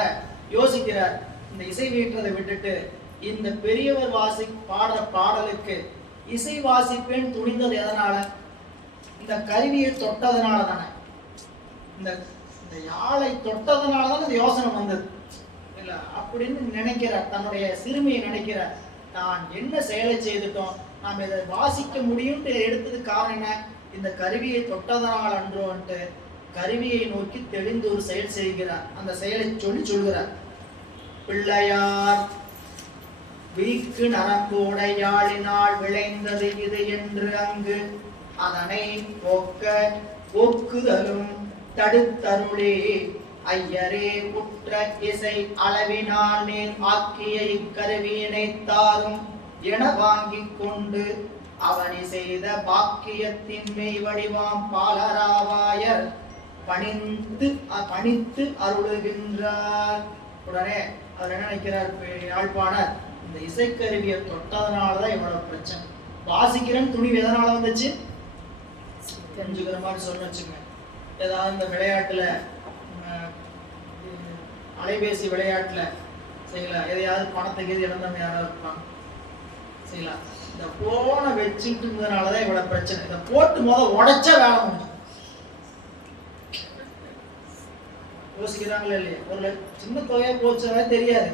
யோசிக்கிறார், இந்த இசை வீட்டுறதை விட்டுட்டு இந்த பெரியவர் பாடுற பாடலுக்கு இசை வாசிப்பேன் துணிந்தது எதனால, இந்த கருவியை தொட்டதனால தானே, இந்த யாழை தொட்டதனால தான் இந்த யோசனை வந்தது இல்ல அப்படின்னு நினைக்கிறார். தன்னுடைய சிறுமியை நினைக்கிறார், நான் என்ன செயலை செய்துட்டோம், நாம் இதை வாசிக்க முடியும்னு எடுத்தது காரணம் என்ன, இந்த கருவியை தொட்டதனால் அன்றோன்ட்டு கருவியை நோக்கி தெளிந்து ஒரு செயல் செய்கிறார். அந்த செயலை சொல்கிறார். பிள்ளையார் வீக்கு நரம்போட யாழினால் விளைந்தது இது என்று அங்கு அதனை போக்குதலும் தடுத்தருளே, ஐயரே குற்ற இசை அளவினால் நீர் ஆக்கிய இக்கருவியினை தாரும் என வாங்கிக் கொண்டு அவனி செய்த பாக்கியத்தின் மெய் வடிவாம் பாலராவாயர் பணித்து அருளுகின்றார். உடனே அவர் என்ன நினைக்கிறார், யாழ்ப்பாணர் இந்த இசைக்கருவியை தொட்டதனாலதான் இவ்வளவு பிரச்சனை, வாசிக்கிறேன் துணிவு எதனால வந்துச்சு தெரிஞ்சுக்கிற மாதிரி சொல்ல வச்சுங்க. ஏதாவது இந்த விளையாட்டுல அலைபேசி விளையாட்டுல செய்யலாம், எதையாவது பணத்தை கீது இழந்தவங்க யாராவது இருப்பாங்க செய்யலாம். இந்த போனை வச்சுட்டு இருந்ததுனாலதான் இவ்வளவு பிரச்சனை. இதை போட்டு உடைச்ச வேலை முடிஞ்சு. யோசிக்கிறாங்களே இல்லையா, ஒரு சின்ன தொகையா போச்சவே தெரியாது,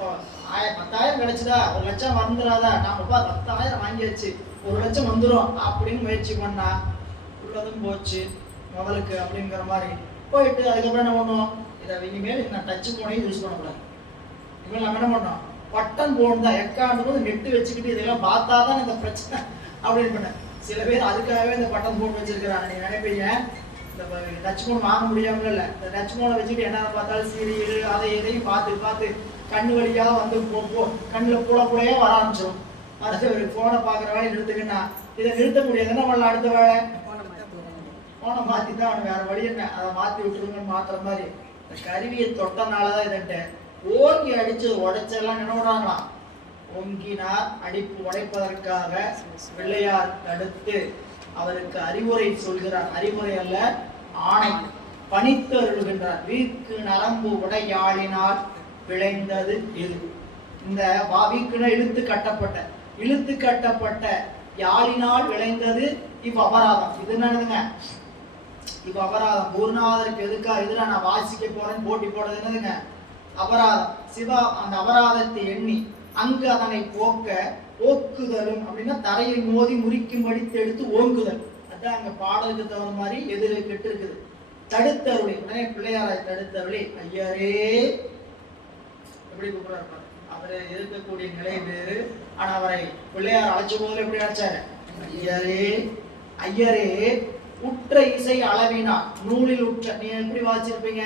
10,000 கிடைச்சுதா, 1,00,000 வந்துடாதா, நாம 10,000 வாங்கியாச்சு, 1,00,000 வந்துடும் அப்படின்னு முயற்சி பண்ணா உள்ளதும் போச்சு முதலுக்கு அப்படிங்கிற மாதிரி போயிட்டு அதுக்கப்புறம் என்ன பண்ணுவோம், இதை இனிமேல் நான் டச் போனே யூஸ் பண்ணக்கூடாது, இனிமேல் நம்ம என்ன பண்ணோம் பட்டன் போன் தான், எக்காண்டு நெட்டு வச்சுக்கிட்டு இதெல்லாம் பார்த்தா தான் இந்த பிரச்சனை அப்படின்னு பண்ண. சில பேர் அதுக்காகவே இந்த பட்டன் போன் வச்சிருக்கிறாங்க. நீங்க நினைப்பீங்க இந்த டச் போன் வாங்க முடியாமல் இல்லை, இந்த டச் போனை வச்சுக்கிட்டு என்ன பார்த்தாலும் சீரியல் அதை எதையும் பார்த்து பார்த்து கண்ணு வழியாக வந்து கண்ணில் புலையா வர ஆரம்பிச்சிடும். அடுத்து ஒரு ஃபோனை பார்க்குற வேலையை நிறுத்துக்குன்னா இதை நிறுத்த முடியாது, என்ன பண்ணலாம், அடுத்த வேலை ஃபோனை மாற்றி தான் அவன் வேற வழி என்ன, அதை மாற்றி விட்டுருங்கன்னு மாற்றுற மாதிரி இந்த கருவியை தொட்டனால தான் இதன்ட்டு ஓங்கி அடிச்சு உடைச்செல்லாம் என்ன பண்ணுறாங்களாம், ஓங்கினார் அடிப்பு உடைப்பதற்காக பிள்ளையார் தடுத்து அவருக்கு அறிவுரை சொல்கிறார். அறிவுரை அல்ல, ஆணை பணித்து அருள்கின்றார். வீக்கு நரம்பு உடையாளினால் விளைந்தது இது. இந்த வீக்குன இழுத்து கட்டப்பட்ட யாழினால் விளைந்தது இவ் அபராதம். இது என்னதுங்க, இவ் அபராதம். குருநாதருக்கு எதுக்கா இதுல நான் வாசிக்க போறேன்னு போட்டி போடுறது என்னதுங்க, அபராதம். சிவா அந்த அபராதத்தை எண்ணி அங்கு அதனை ஓக்குதலும் அப்படின்னா தரையில் மோதி முறிக்கும்படி தெடுத்து ஓங்குதல். அதான் அங்க பாடலுக்கு தகுந்த மாதிரி எதிர கெட்டு இருக்குது. தடுத்தருளி உடனே பிள்ளையாராய் தடுத்தருளி ஐயரே எப்படி கூப்பிடுறாரு, அவரை இருக்கக்கூடிய நிலை வேறு. ஆனா அவரை பிள்ளையார் அழைச்ச போது எப்படி அழைச்சாரு, ஐயரே ஐயரே உற்ற இசை அளவினா நூலில் உற்ற. நீ எப்படி வாசிச்சிருப்பீங்க,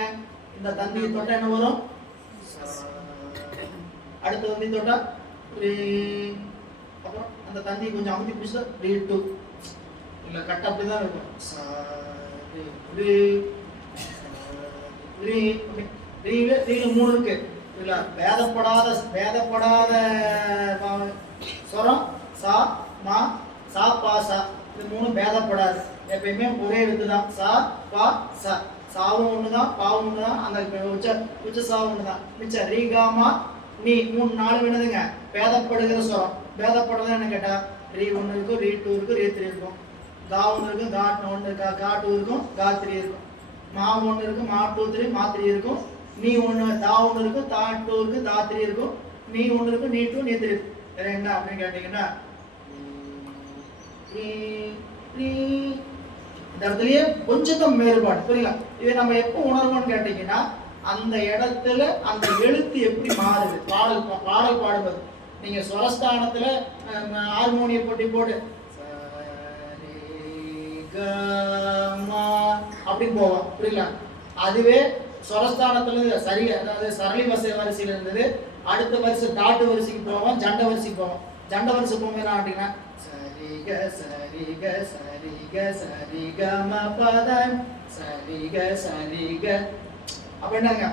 இந்த தந்தியை தொட்ட என்ன வரும், அடுத்த தந்தி தொட்டா அப்புறம் அந்த தந்தி கொஞ்சம் அமுத்தி பிடிச்சா ரீட்டு இல்ல கட்ட அப்படிதான் இருக்கும். மூணு இருக்கு இல்ல, வேதப்படாத சொரம் சா மா சா பா சா, இது மூணு பேதப்படாது, எப்பயுமே ஒரே எழுத்துதான். சா பா சா, சாவும் ஒண்ணுதான் பாவும் ஒண்ணுதான், அந்த உச்ச சாவும் ஒண்ணுதான். மிச்சம் ரீகாமா நீ 3-4 என்னதுங்க பேதப்படுகிற சொரம். பேதப்படுறது என்ன கேட்டா ரீ 1 இருக்கும், ரீ 2 இருக்கும், ரீ 3 இருக்கும், கா 1 இருக்கும், கா 1 இருக்கா, கா 2 இருக்கும், கா 3 இருக்கும், மா 1 இருக்கும், மா 2 3 மா 3 இருக்கும், நீ 1 தா 1 இருக்கும், தா 2 இருக்கு, தா 3 இருக்கும், நீ 1 இருக்கும், நீ 2 நீ 3 இருக்கும். வேற என்ன அப்படின்னு கேட்டீங்கன்னா இந்த இடத்துலயே கொஞ்சம் வேறுபாடு புரியல. இதை நம்ம எப்போ உணர்வோம்னு கேட்டீங்கன்னா அந்த இடத்துல அந்த எழுத்து எப்படி மாறுது. பாடல் பாடும்போது நீங்க ஸ்வரஸ்தானத்துல ஹார்மோனிய போட்டு அப்படின்னு போவோம் புரியல. அதுவே ஸ்வரஸ்தானத்துல சரி, அதாவது சரளி வரிசையில இருந்தது அடுத்த வரிசை டாட்டு வரிசைக்கு போவோம், ஜண்ட வரிசைக்கு போவோம். ஜண்ட வரிசை போகும்போது அப்படின்னா சரிக சரிக சரிக சரிக மபதன் சரிக சரிக அப்படின்னாங்க.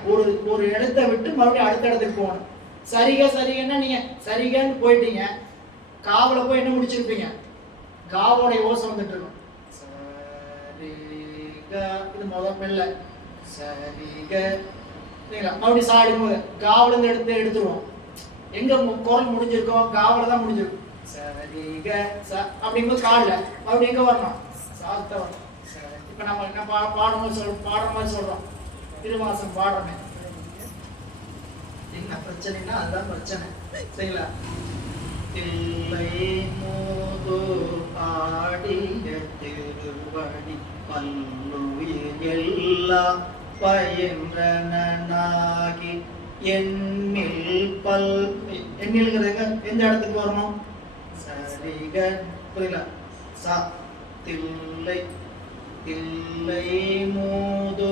ஒரு இடத்தை விட்டு மறுபடியும் அடுத்த இடத்துக்கு போகணும். சரிகன்னா நீங்க சரிகன்னு போயிட்டீங்க, காவல போய் என்ன முடிச்சிருப்பீங்க, காவோட ஓசை வந்துட்டு இருக்கும். இது முதல் மெல்ல சரிக மறுபடியும் சாடும் போது காவல இருந்து எடுத்துருவோம். எங்க குரல் முடிஞ்சிருக்கோம், காவல தான் முடிஞ்சிருக்கும். சரிக அப்படிங்கும்போது காலில் மறுபடியும் எங்க வரணும், சாத்த வரணும். இப்ப நம்ம என்ன பாடம் சொல்றோம், திருவாசம் பாடுறமே. என்ன பிரச்சனைனா அதுதான் பிரச்சனை சரிங்களா. தில்லை மோது ஆடிய திருவடி பல்லுயிர் எல்லாம் பயின்றனாகி எண்ணில்ங்கிறதுங்க எந்த இடத்துக்கு வரணும், சரிக புரியல. சா தில்லை தில்லை மோது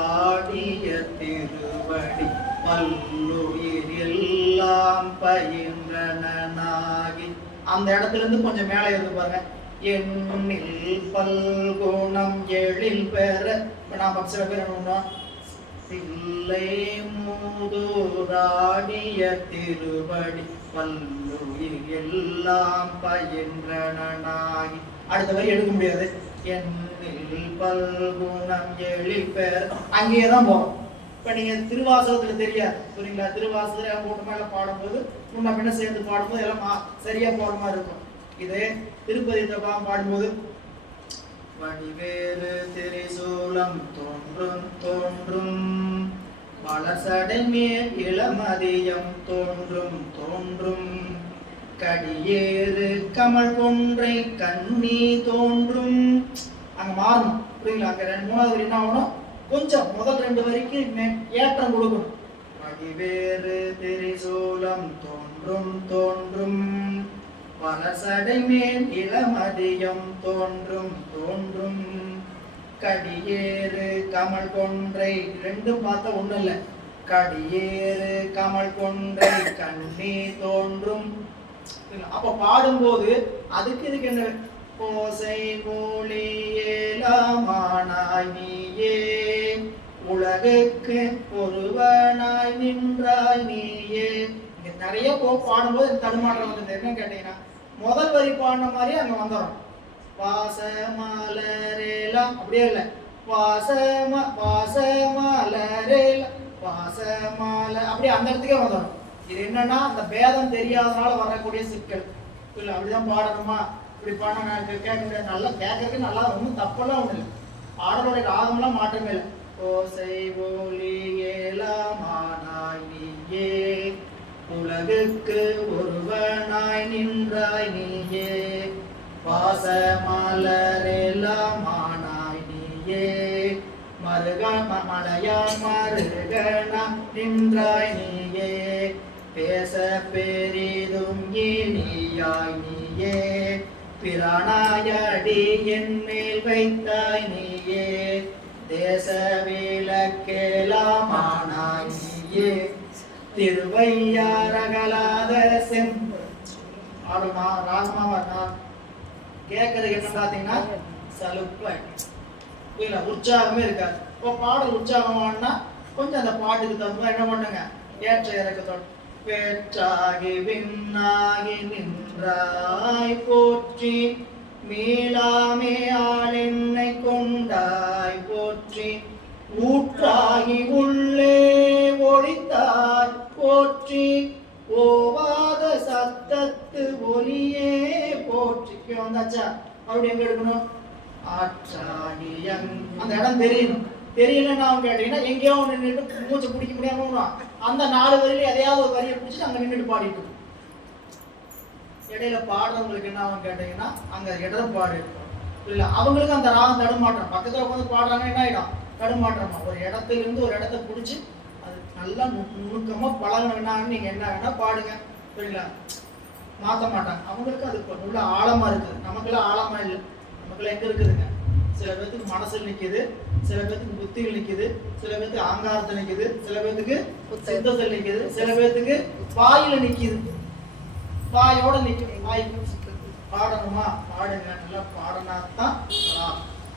ஆடிய திருவடி பல்லுயிர் எல்லாம் பயின்றனாகி அந்த இடத்துல இருந்து கொஞ்சம் மேலே இருந்து பாருங்க. எண்ணில் பல்குணம் எழில் பெற. இப்ப நாம சில பேர் என்ன பண்ணோம், தில்லை மூதூராடிய திருவடி பல்லுயிர் எல்லாம் பயின்றனாகி. அடுத்த வரி எடுக்க முடியாது. எண்ணில் பல்குணம் எழில் பெற அங்கேயே தான் போறோம். இப்ப நீங்க திருவாசகத்துல தெரியாது புரியுங்களா. திருவாசகத்துல போட்டு மேல பாடும்போது முன்ன பின்ன சேர்ந்து பாடும்போது எல்லாம் சரியா போற மாதிரி இருக்கும். இது திருப்பதி பாடும்போது வடிவேறு திரிசூலம் தோன்றும் தோன்றும் வளசடை மேல் இளமதியம் தோன்றும் தோன்றும் கடியேறு கமல் கொன்றை கண்ணி தோன்றும். அங்க மாறணும், புரியுங்களா? அங்க மூணாவது வரி என்ன ஆகணும், கொஞ்சம் முதல் 2 வரிக்கு ஏற்றம் கொடுக்கணும். வடிவேறு திரிசூலம் தோன்றும் தோன்றும் வளசடை மேல் இளமதியம் தோன்றும் தோன்றும் கடியேறு கமல் கொன்றை. 2 பார்த்தா ஒண்ணு இல்ல, கடியேறு கமல் கொன்றை கண்ணி தோன்றும். அப்ப பாடும்போது அதுக்கு இதுக்கு என்ன, ஓசை மொழியேலாமானாய் நீயே உலகுக்கு ஒருவனாய் நின்றாய் நீயே. இங்க நிறைய பாடும்போது தடுமாற்றம் வந்தது. என்னன்னு கேட்டீங்கன்னா, முதல் வரி பாடின மாதிரி அங்க வந்துடும். வாசமலரேலாம் அப்படியே இல்லை, வாசமலரேலாம் வாசமல அப்படியே அந்த இடத்துக்கே வந்துடும். இது என்னன்னா அந்த பேதம் தெரியாதனால வரக்கூடிய சிக்கல். இல்லை அப்படிதான் பாடணுமா, இப்படி பாடினா கேட்க முடியாது. நல்லா கேட்கறதுக்கு நல்லா, ஒன்றும் தப்பெல்லாம் ஒன்றும் இல்லை. பாடலுடைய ராகம்லாம் மாற்றமே இல்லை. ஓசை ஒலியேலாமானாய் நீயே உலகுக்கு ஒருவனாய் நின்றாய் நீயே வாசமலரேலாமானாய் நீயே மலையாய் மருகனா நின்றாய் நீயே பேச பெரிதும் இனியாய் நீயே பிரானாயடி என் மேல் வைத்தாய் நீயே தேச விளக்கேலாமானாய் நீயே திருவையாரகலாத ஆடுமா ராகமாவா கேட்கறதுக்கு என்ன பார்த்தீங்கன்னா சலுப்பை இல்லை, உற்சாகமே இருக்காது. இப்போ பாடல் உற்சாகமானா கொஞ்சம் அந்த பாட்டுக்கு தகுந்த என்ன பண்ணுங்க, ஏற்ற இறக்கத்தோடு பேற்றாகி விண்ணாகி நின்றாய் போற்றி மீளாமே ஆள் என்னை கொண்டாய் போற்றி ஊற்றாகி உள்ளே ஒழித்தாய் போற்றி ஓவாத சத்தத்து ஒலியே போற்றி. வந்தாச்சா? அப்படி எங்க எடுக்கணும், ஆற்றாடியங் அந்த இடம் தெரியணும். தெரியலன்னு அவங்க கேட்டீங்கன்னா எங்கேயோ நின்றுட்டு மூச்சை பிடிக்க முடியாம அந்த 4 வரியில எதையாவது ஒரு வரியை பிடிச்சிட்டு அங்க நின்றுட்டு பாடிட்டு இடையில பாடுறவங்களுக்கு என்ன ஆகும் கேட்டீங்கன்னா அங்க இடர்பாடு இருக்கும். இல்ல அவங்களுக்கு அந்த ராகம் தடுமாற்றம், பக்கத்துல உட்காந்து பாடுறாங்க என்ன ஆயிடும், தடுமாற்றமா. ஒரு இடத்துல இருந்து ஒரு இடத்த பிடிச்சி அது நல்லா நுணுக்கமா பழகணும்னான்னு நீங்க என்ன வேணா பாடுங்க, புரியுங்களா? மாற்ற மாட்டாங்க. அவங்களுக்கு அது உள்ள ஆழமா இருக்குது, நமக்குலாம் ஆழமா இல்லை. நமக்குலாம் எங்க இருக்குதுங்க, சில பேர்த்துக்கு மனசில் நிற்கிது, சில பேர்த்துக்கு புத்தியில் நிற்கிது, சில பேர்த்துக்கு ஆங்காரத்தில் நிற்கிது, சில பேர்த்துக்கு சித்தத்தில் நிற்கிது, சில பேர்த்துக்கு வாயில நிற்கிது, வாயோட நிற்கும். வாய் பாடணுமா, பாடுங்க. நல்லா பாடனாத்தான்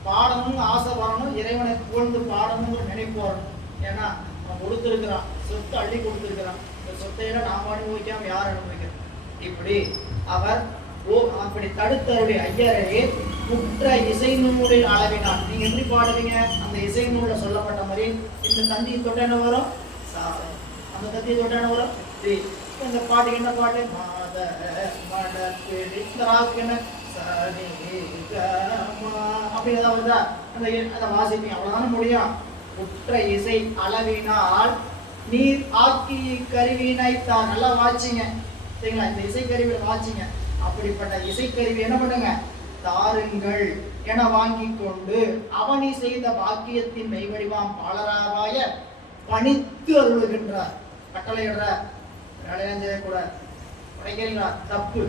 பாடணும்னு ஆசை வரணும், இறைவனை புகழ்ந்து பாடணுங்கிற நினைப்பு வரணும். ஏன்னா அவன் கொடுத்துருக்கிறான், சொத்து அள்ளி கொடுத்துருக்கிறான். இந்த சொத்தையெல்லாம் நாம் அனுபவிக்காம யார் அனுபவிக்கிறோம்? இப்படி அவர் அப்படி தடுத்தருடைய ஐயரே குற்ற இசை நூலில் அளவினான். நீங்க எப்படி பாடுவீங்க, அந்த இசை நூல்ல சொல்லப்பட்ட மாதிரி இந்த தந்தியை தொட்ட என்ன வரும், அந்த தந்தியை தொட்ட என்ன வரும், இந்த பாட்டுக்கு என்ன பாட்டு, மாத மடப்பேடி. இந்த ராவுக்கு என்ன சரி அப்படி ஏதாவது வருதா, அந்த வாசிப்பீங்க, அவ்வளவுதானே முடியும். குற்ற இசை அளவினால் நீர் ஆக்கி கருவினை தான். நல்லா வாச்சிங்க சரிங்களா, இந்த இசைக்கருவியை வாச்சிங்க. அப்படிப்பட்ட இசைக்கருவி என்ன பண்ணுங்க, தாருங்கள் என வாங்கி கொண்டு அவனி செய்த வாக்கியத்தின் மெய்வடிவாம் பாலராவாய பணித்து அருளுகின்றார். கட்டளையிடுற வேலையெல்லாம் செய்யக்கூடாது, உடைக்கிறீங்களா தப்பு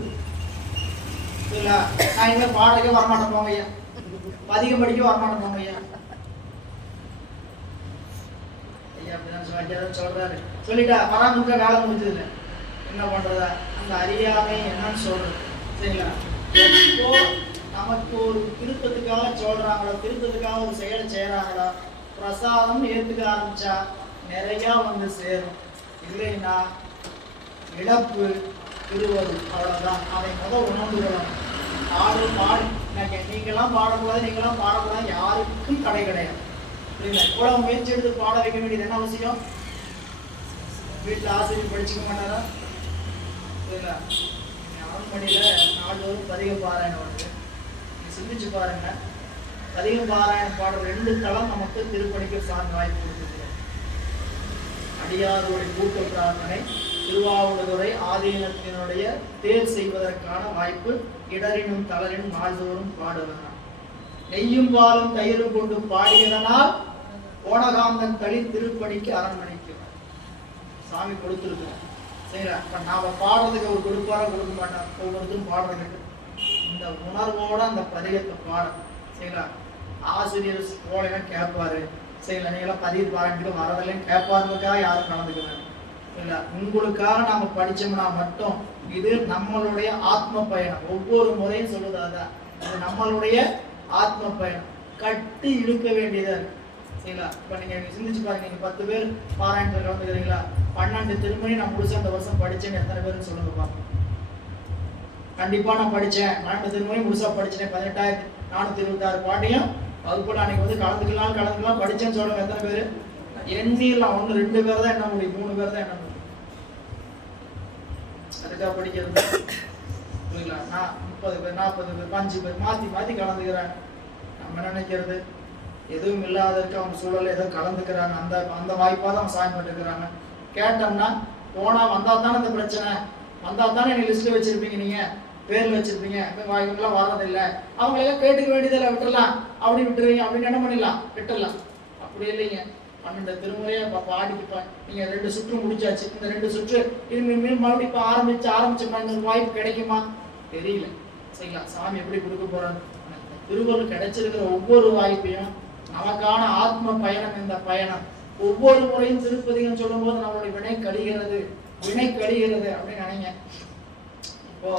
இல்ல. நான் இனிமேல் பாடலுக்கே வரமாட்டேன் போங்க ஐயா, அதிகம் படிக்க வரமாட்டேன் போங்க ஐயா. ஐயா அப்படிதான் சொல்றாரு, சொல்லிட்டா வராமுக்க வேலை முடிஞ்சது என்ன பண்றதா, அந்த அறியாமை என்னன்னு சொல்றது சரிங்களா. எப்போ நமக்கு ஒரு திருப்பத்துக்காக சொல்றாங்களோ, திருப்பத்துக்காக ஒரு செயலை செய்யறாங்களோ, பிரசாதம் ஏத்துக்க ஆரம்பிச்சா நிறைய வந்து சேரும். இல்லைன்னா இழப்பு திருவருள், அவ்வளவுதான். அதை உணர்ந்து கொள்ளணும். பாடு நீங்களாம் பாடக்கூடாது, நீங்களாம் பாடக்கூடாது, யாருக்கும் தடை கிடையாது. புரியுதா? இவ்வளவு முயற்சி எடுத்து பாட வைக்க வேண்டியது என்ன அவசியம்? வீட்டில் ஆசிரியர் படிச்சுக்க மாட்டாரா? புரியுதா? அரண்மனையில நாள்தோறும் பதிக பாராயணம் வருது. நீங்க சிந்திச்சு பாருங்க, பதிக பாராயணம் பாடுற 2 தளம் நமக்கு திருப்பணிக்கு சார்ந்த வாய்ப்பு கொடுத்துருக்கோம். அடியாருடைய கூட்டு பிரார்த்தனை திருவாவூதுறை ஆதீனத்தினுடைய தேர் செய்வதற்கான வாய்ப்பு இடரினும் தளரினும் நாள்தோறும் பாடுகிறார். நெய்யும் பாலும் தயிரும் கொண்டு பாடியதனால் ஓணகாந்தன் தளி திருப்பணிக்கு அரண்மனைக்கு சாமி கொடுத்துருக்கிறார். சரிங்களா? இப்ப நாம பாடுறதுக்கு அவர் கொடுப்பாரா கொடுக்க மாட்டார், ஒவ்வொருத்தரும் பாடுறதுக்கு இந்த உணர்வோட அந்த பதிகத்தை பாட. சரிங்களா? ஆசிரியர் போலனா கேட்பாரு. சரிங்களா? நீங்களாம் பதிவு பாராட்டிட்டு வரதில்லைன்னு கேட்பாருக்காக யாரும் கலந்துக்கிறாங்க. சரிங்களா? உங்களுக்காக நாம படிச்சோம்னா மட்டும் இது நம்மளுடைய ஆத்ம பயணம். ஒவ்வொரு முறையும் சொல்லுதாதான் இது நம்மளுடைய ஆத்ம பயணம். கட்டி இழுக்க வேண்டியதா இருக்கு. சரிங்களா? இப்ப நீங்க சிந்திச்சு பாருங்க, நீங்க 10 பேர் பாராயணத்துல கலந்துக்கிறீங்களா? 12 திருமணி நான் முழுசா அந்த வருஷம் படிச்சேன்னு எத்தனை பேருன்னு சொல்லுங்க பாப்போம். கண்டிப்பா நான் படிச்சேன், 12 திருமணி முழுசா படிச்சேன், 18,426 பாட்டையும் அதுபோல அன்னைக்கு கலந்துக்கலாம் படிச்சேன்னு சொல்லுங்க. எத்தனை பேரு எண்ணிடலாம்? 1 2 பேர் தான் என்ன முடியும், 3 பேர் தான் என்ன முடியும். அதுக்காக படிக்கிறது புரியுங்களா? நான் 30 பேர் 40 பேர் 5 பேர் மாத்தி கலந்துக்கிறாங்க. நம்ம நினைக்கிறது எதுவும் இல்லாததுக்கு அவங்க சூழல் ஏதோ கலந்துக்கிறாங்க. அந்த வாய்ப்பா தான் அவங்க சாயம் பட்டுக்கிறாங்க. கேட்டோம்னா போனா வந்தா தானே அந்த பிரச்சனை, வந்தா தானே நீ லிஸ்ட்ல வச்சிருப்பீங்க, நீங்க பேர்ல வச்சிருப்பீங்க, இவங்கெல்லாம் வர்றதில்லை, அவங்களெல்லாம் கேட்டுக்க வேண்டியதில்லை, விட்டுடலாம் அப்படி விட்டுருவீங்க அப்படின்னு என்ன பண்ணிடலாம், விட்டுடலாம். அப்படி இல்லைங்க. 12 திருமுறையை பாடிக்குப்பா. நீங்க 2 சுற்று முடிச்சாச்சு. இந்த 2 சுற்று மறுபடியும் ஆரம்பிச்சோம்னா இந்த வாய்ப்பு கிடைக்குமா தெரியல. சரிங்களா? சாமி எப்படி கொடுக்க போறாரு? திருவள்ளுவர் கிடைச்சிருக்கிற ஒவ்வொரு வாய்ப்பையும் நமக்கான ஆத்ம பயணம். இந்த பயணம் ஒவ்வொரு முறையும் திருப்பதிகம் சொல்லும் போது நம்மளுடைய வினை கழிகிறது அப்படின்னு நினைங்க. இப்போ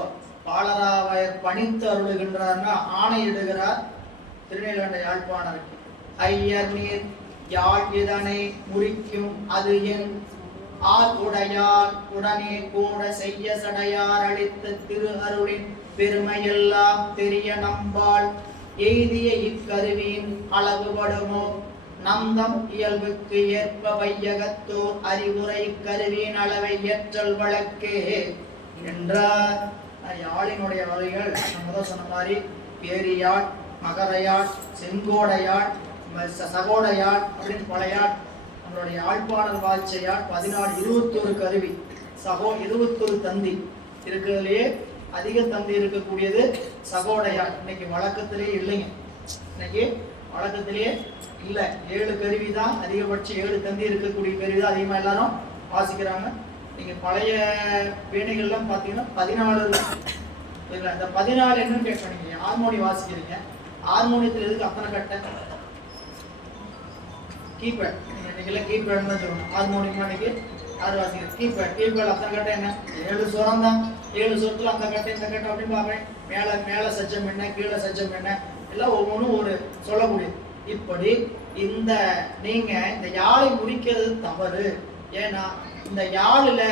பாலராவையர் பணித்து அருளுகின்றார்னா ஆணையிடுகிறார் திருநெல்வேலி யாழ்ப்பாணருக்கு. ஐயர் நீர் யாழ் இதனை முறிக்கும் அது என் ஆளுடையார் உடனே கூட செய்ய சடையார் அளித்த திரு அருளின் பெருமையெல்லாம் தெரிய நம்பால் எய்திய இக்கருவியின் அளவுபடுமோ நந்தம் இயல்புக்கு ஏற்ப வையகத்தோர் அறிவுரை கருவியின் அளவை ஏற்றல் வழக்கே என்றார். யாழினுடைய வகைகள் நம்ம சொன்ன மாதிரி பேரியாழ், மகரையாழ், செங்கோடையாழ், சகோடையாழ் அப்படின்னு பழையாழ். நம்மளுடைய யாழ்ப்பாணர் வாழ்ச்சையாழ் 14 21 கருவி, 21 தந்தி இருக்கிறதுலயே அதிக தந்தி இருக்கக்கூடியது சகோடையாழ். இன்னைக்கு வழக்கத்திலேயே இல்லைங்க. இன்னைக்கு வழக்கத்திலேயே இல்ல. 7 கருவி தான் அதிகபட்சம். 7 தந்தி இருக்கக்கூடிய கருவி தான் அதிகமா எல்லாரும் வாசிக்கிறாங்க. நீங்க பழைய பேணிகள்லாம் பாத்தீங்கன்னா 14. இந்த 14 என்னன்னு கேட்பீங்க. ஹார்மோனி வாசிக்கிறீங்க, ஹார்மோனியத்தில் எதுக்கு அத்தனை கட்டை? கீபேட். நீங்க இன்னைக்கு கீபேட் தான் சொல்லணும். ஹார்மோனியம் அன்னைக்கு யார் வாசிக்கிறது? கீபேட் அத்தனை கட்டை என்ன? 7 சுரம் தான். 7 சுரத்துல அந்த கட்டை இந்த கட்டை அப்படின்னு பாக்குறேன். மேல சச்சம் என்ன, கீழே சச்சம் என்ன, எல்லாம் ஒவ்வொன்றும் ஒரு சொல்லக்கூடியது. இப்படி நீங்க இந்த யாழை முடிக்கிறது தவறு. ஏன்னா இந்த யாழில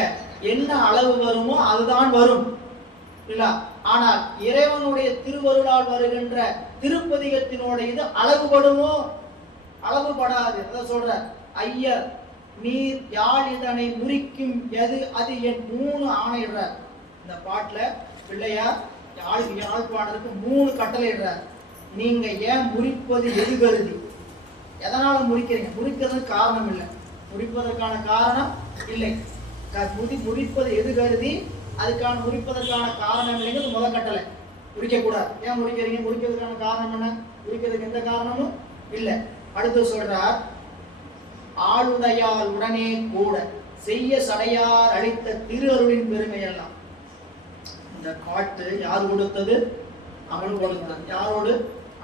என்ன அளவு வருமோ அதுதான் வரும் இல்ல. ஆனால் இறைவனுடைய திருவருளால் வருகின்ற திருப்பதிகத்தினோட இது அளவுபடுமோ? அளவுபடாது. அதான் சொல்ற ஐயர் நீர் யாழ் இதனை முறிக்கும் எது அது என் 3 ஆணையிடுறார். இந்த பாட்டுல பிள்ளையார் யாழ்ப்பாணருக்கு 3 கட்டளை இடுறார். நீங்க ஏன் முறிப்பது எது கருதி, எதனால முறிக்கிறீங்க? முறிக்கிறதுக்கு காரணம் இல்லை, முறிப்பதற்கான காரணம் இல்லை. முறிப்பது எது கருதி, அதுக்கான முறிப்பதற்கான காரணம் இல்லைங்கிறது முதல் கட்டளை. முறிக்க கூடாது. ஏன் முறிக்கிறீங்க? முறிக்கிறதுக்கான காரணம் என்ன? முறிக்கிறதுக்கு எந்த காரணமும் இல்லை. அடுத்து சொல்றார் ஆளுடையால் உடனே கூட செய்ய சடையார் அளித்த திரு அருளின் பெருமை எல்லாம். இந்த காட்டு யார் கொடுத்தது? அவன் கொடுத்தது. யாரோடு?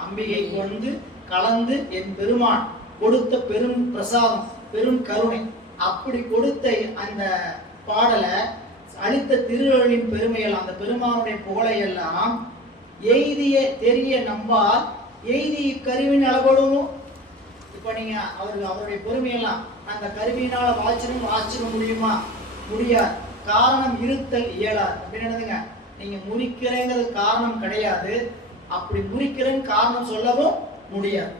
அம்பிகை கொண்டு கலந்து என் பெருமான் கொடுத்த பெரும் பிரசாதம், பெரும் கருணை. அப்படி கொடுத்த அந்த பாடலை அளித்த திருவருளின் பெருமையெல்லாம், அந்த பெருமானுடைய புகழையெல்லாம் எய்திய தெரிய நம்பால் எய்தி கருவின் அளபடுவோம். இப்ப நீங்க அவருடைய பெருமையெல்லாம் அந்த கருவியினால வாச்சிட முடியுமா? முடியாது. காரணம் இருத்தல் இயலாது. அப்படின்னு என்னதுங்க? நீங்க முறிக்கிறேங்கிறது காரணம் கிடையாது. அப்படி முறிக்கிறேன்னு காரணம் சொல்லவும் முடியாது.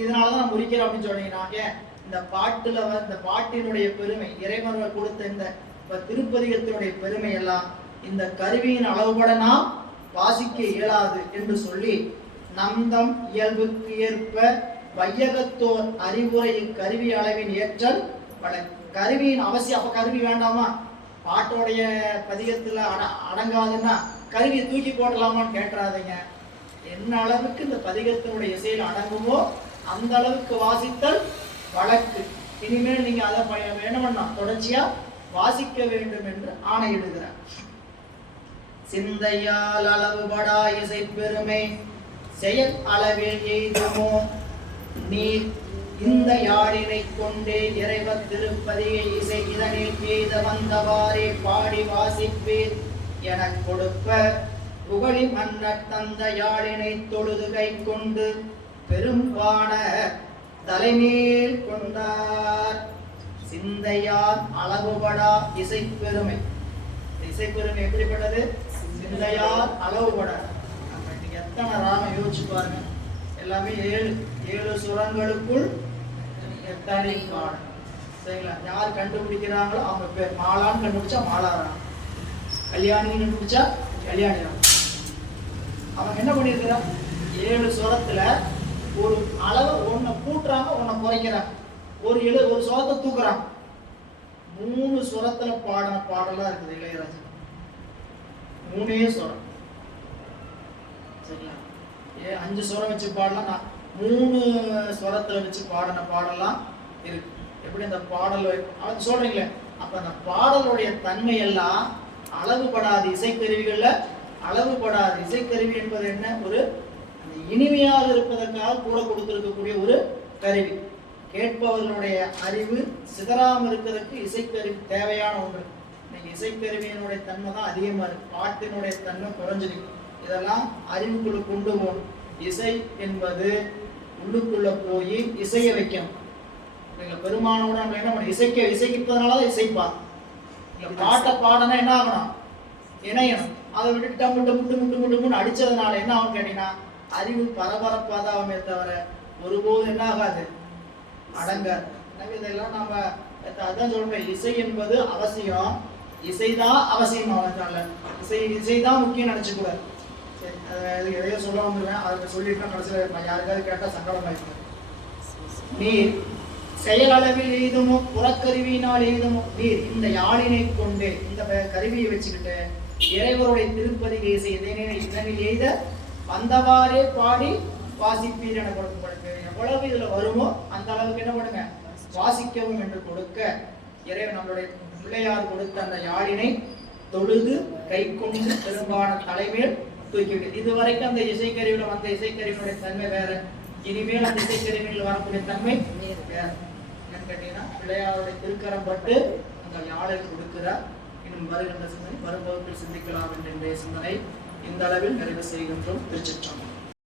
இதனாலதான் நான் முறிக்கிறேன் அப்படின்னு சொன்னீங்கன்னா, ஏன் இந்த பாட்டுல இந்த பாட்டினுடைய பெருமை, இறைவர்கள் கொடுத்த இந்த திருப்பதிகத்தினுடைய பெருமை எல்லாம் இந்த கருவியின் அளவுபட நாம் வாசிக்க இயலாது என்று சொல்லி நந்தம் இயல்புக்கு ஏற்ப வையகத்தோர் அறிவுரை கருவி அளவின் ஏற்றல் கருவியின் அவசியம். அப்ப கருவி வேண்டாமா? பாட்டோடைய பதிகத்துல அடங்காதுன்னா கருவியை தூக்கி போடலாமான்னு கேட்டுறாதீங்க. என்ன அளவுக்கு இந்த பதிகத்தினுடைய இசையில் அடங்குமோ அந்த அளவுக்கு வாசித்தல் வழக்கு. இனிமேல் நீங்க அதை வேணும்னா தொடர்ச்சியா வாசிக்க வேண்டும் என்று ஆணையிடுகிறார். சிந்தையால் அளவுபடா இசை பெருமை செயல் அளவில் எய்துமோ நீர் இந்த யாழினை கொண்டே இறைவர் திருப்பதியை இசை இதனில் எய்த வந்தவாறே பாடி வாசிப்பீர் எனக் கொடுப்ப புகழி மன்னர் தந்த யாழினை தொழுது கை கொண்டு பெரும்பான தலைமேல் கொண்டார். சிந்தையால் அளவுபடா இசை பெருமை. இசை பெருமை எப்படிப்பட்டது? சிந்தையால் அளவுபடா. எத்தனை ராகம் யோசிச்சு பாருங்க. எல்லாமே 7 சுரங்களுக்குள் எத்தனை பாடம். சரிங்களா? யார் கண்டுபிடிக்கிறாங்களோ அவங்க பேர். மாலான்னு கண்டுபிடிச்சா மாலாராம், கல்யாணின்னு கண்டுபிடிச்சா கல்யாணிராம். அவங்க என்ன பண்ணிருக்கிறான்? 7 சுரத்துல ஒரு அளவு ஒன்ன கூட்டுறாங்க, ஒன்ன குறைக்கிறாங்க. ஒரு சுரத்தை தூக்குறாங்க. 3 சுரத்துல பாடின பாடலா இருக்குது இளையராஜா. 3 சுரம். சரிங்களா? 5 சுரம் வச்சு பாடலாம். 3 சுரத்துல வச்சு பாடின பாடலாம் இருக்கு. எப்படி அந்த பாடல் அவங்க சொல்றீங்களே, அப்ப அந்த பாடலுடைய தன்மை எல்லாம் அளவுபடாது. இசைக்கருவிகள்ல அளவுபடாது. இசைக்கருவி என்பது என்ன? ஒரு இனிமையாக இருப்பதற்காக கூட கொடுத்திருக்கக்கூடிய ஒரு கருவி. கேட்பவர்களுடைய அறிவு சிதறாமல் இருக்கிறதுக்கு இசைக்கருவி தேவையான ஒன்று. இன்னைக்கு இசைக்கருவியினுடைய தன்மை தான் அதிகமா இருக்கு, பாட்டினுடைய தன்மை குறைஞ்சிருக்கு. இதெல்லாம் அறிவுக்குள்ள கொண்டு போகணும். இசை என்பது உள்ளுக்குள்ள போய் இசைய வைக்கணும். பெருமானோட நம்ம என்ன பண்ண இசைக்கிறதுனாலதான் இசைப்பார். பாட்டை பாடனா என்ன ஆகணும்? இணையணும். அதை விட்டு டம்மு முட்டு முட்டு முட்டு முட்டு அடிச்சதுனால என்ன ஆகும் கேட்டீங்கன்னா அறிவு பரபரப்பாதாமே தவிர ஒருபோது என்ன ஆகாது? அடங்காது. எனவே இதெல்லாம் நாம அதான் சொல்றேன், இசை என்பது அவசியம். இசைதான் அவசியம். இசைதான் முக்கியம் நினைச்சுக்கூடாது. சரி, எதையோ சொல்ல வந்துருவேன், அதை சொல்லிட்டு கடைசியில் யாருக்காவது கேட்டா சங்கடம் ஆயிடுவேன். நீர் செயலளவில் எய்துமோ புறக்கருவியினால் எய்துமோ நீர் இந்த யாழினை கொண்டு இந்த கருவியை வச்சுக்கிட்டு இறைவருடைய திருப்பதிகை இசை இதனில் எய்த வந்தவாறே பாடி வாசிப்பீர் என கொடுக்கப்பட்டு எவ்வளவு இதுல வருமோ அந்த அளவுக்கு என்ன பண்ணுங்க? வாசிக்கவும் என்று கொடுக்க இறைவன் நம்மளுடைய பிள்ளையார் கொடுத்த அந்த யாழினை தொழுது கை கொண்டு பெரும்பான தலைமையில் தூக்கிவிட்டு. இதுவரைக்கும் அந்த இசைக்கருவியில வந்த இசைக்கருவியினுடைய தன்மை வேற. இனிமேல் அந்த இசைக்கருவியில் வரக்கூடிய தன்மை வேற. என்னன்னு கேட்டீங்கன்னா பிள்ளையாருடைய திருக்கரம் பட்டு அந்த யாழை கொடுக்கிறார். இன்னும் வருகின்ற சிந்தனை வரும் வகுப்பில் சிந்திக்கலாம் என்ற சிந்தனை இந்த அளவில் நிறைவு செய்கின்றோம். திருச்சிற்றம்பலம்.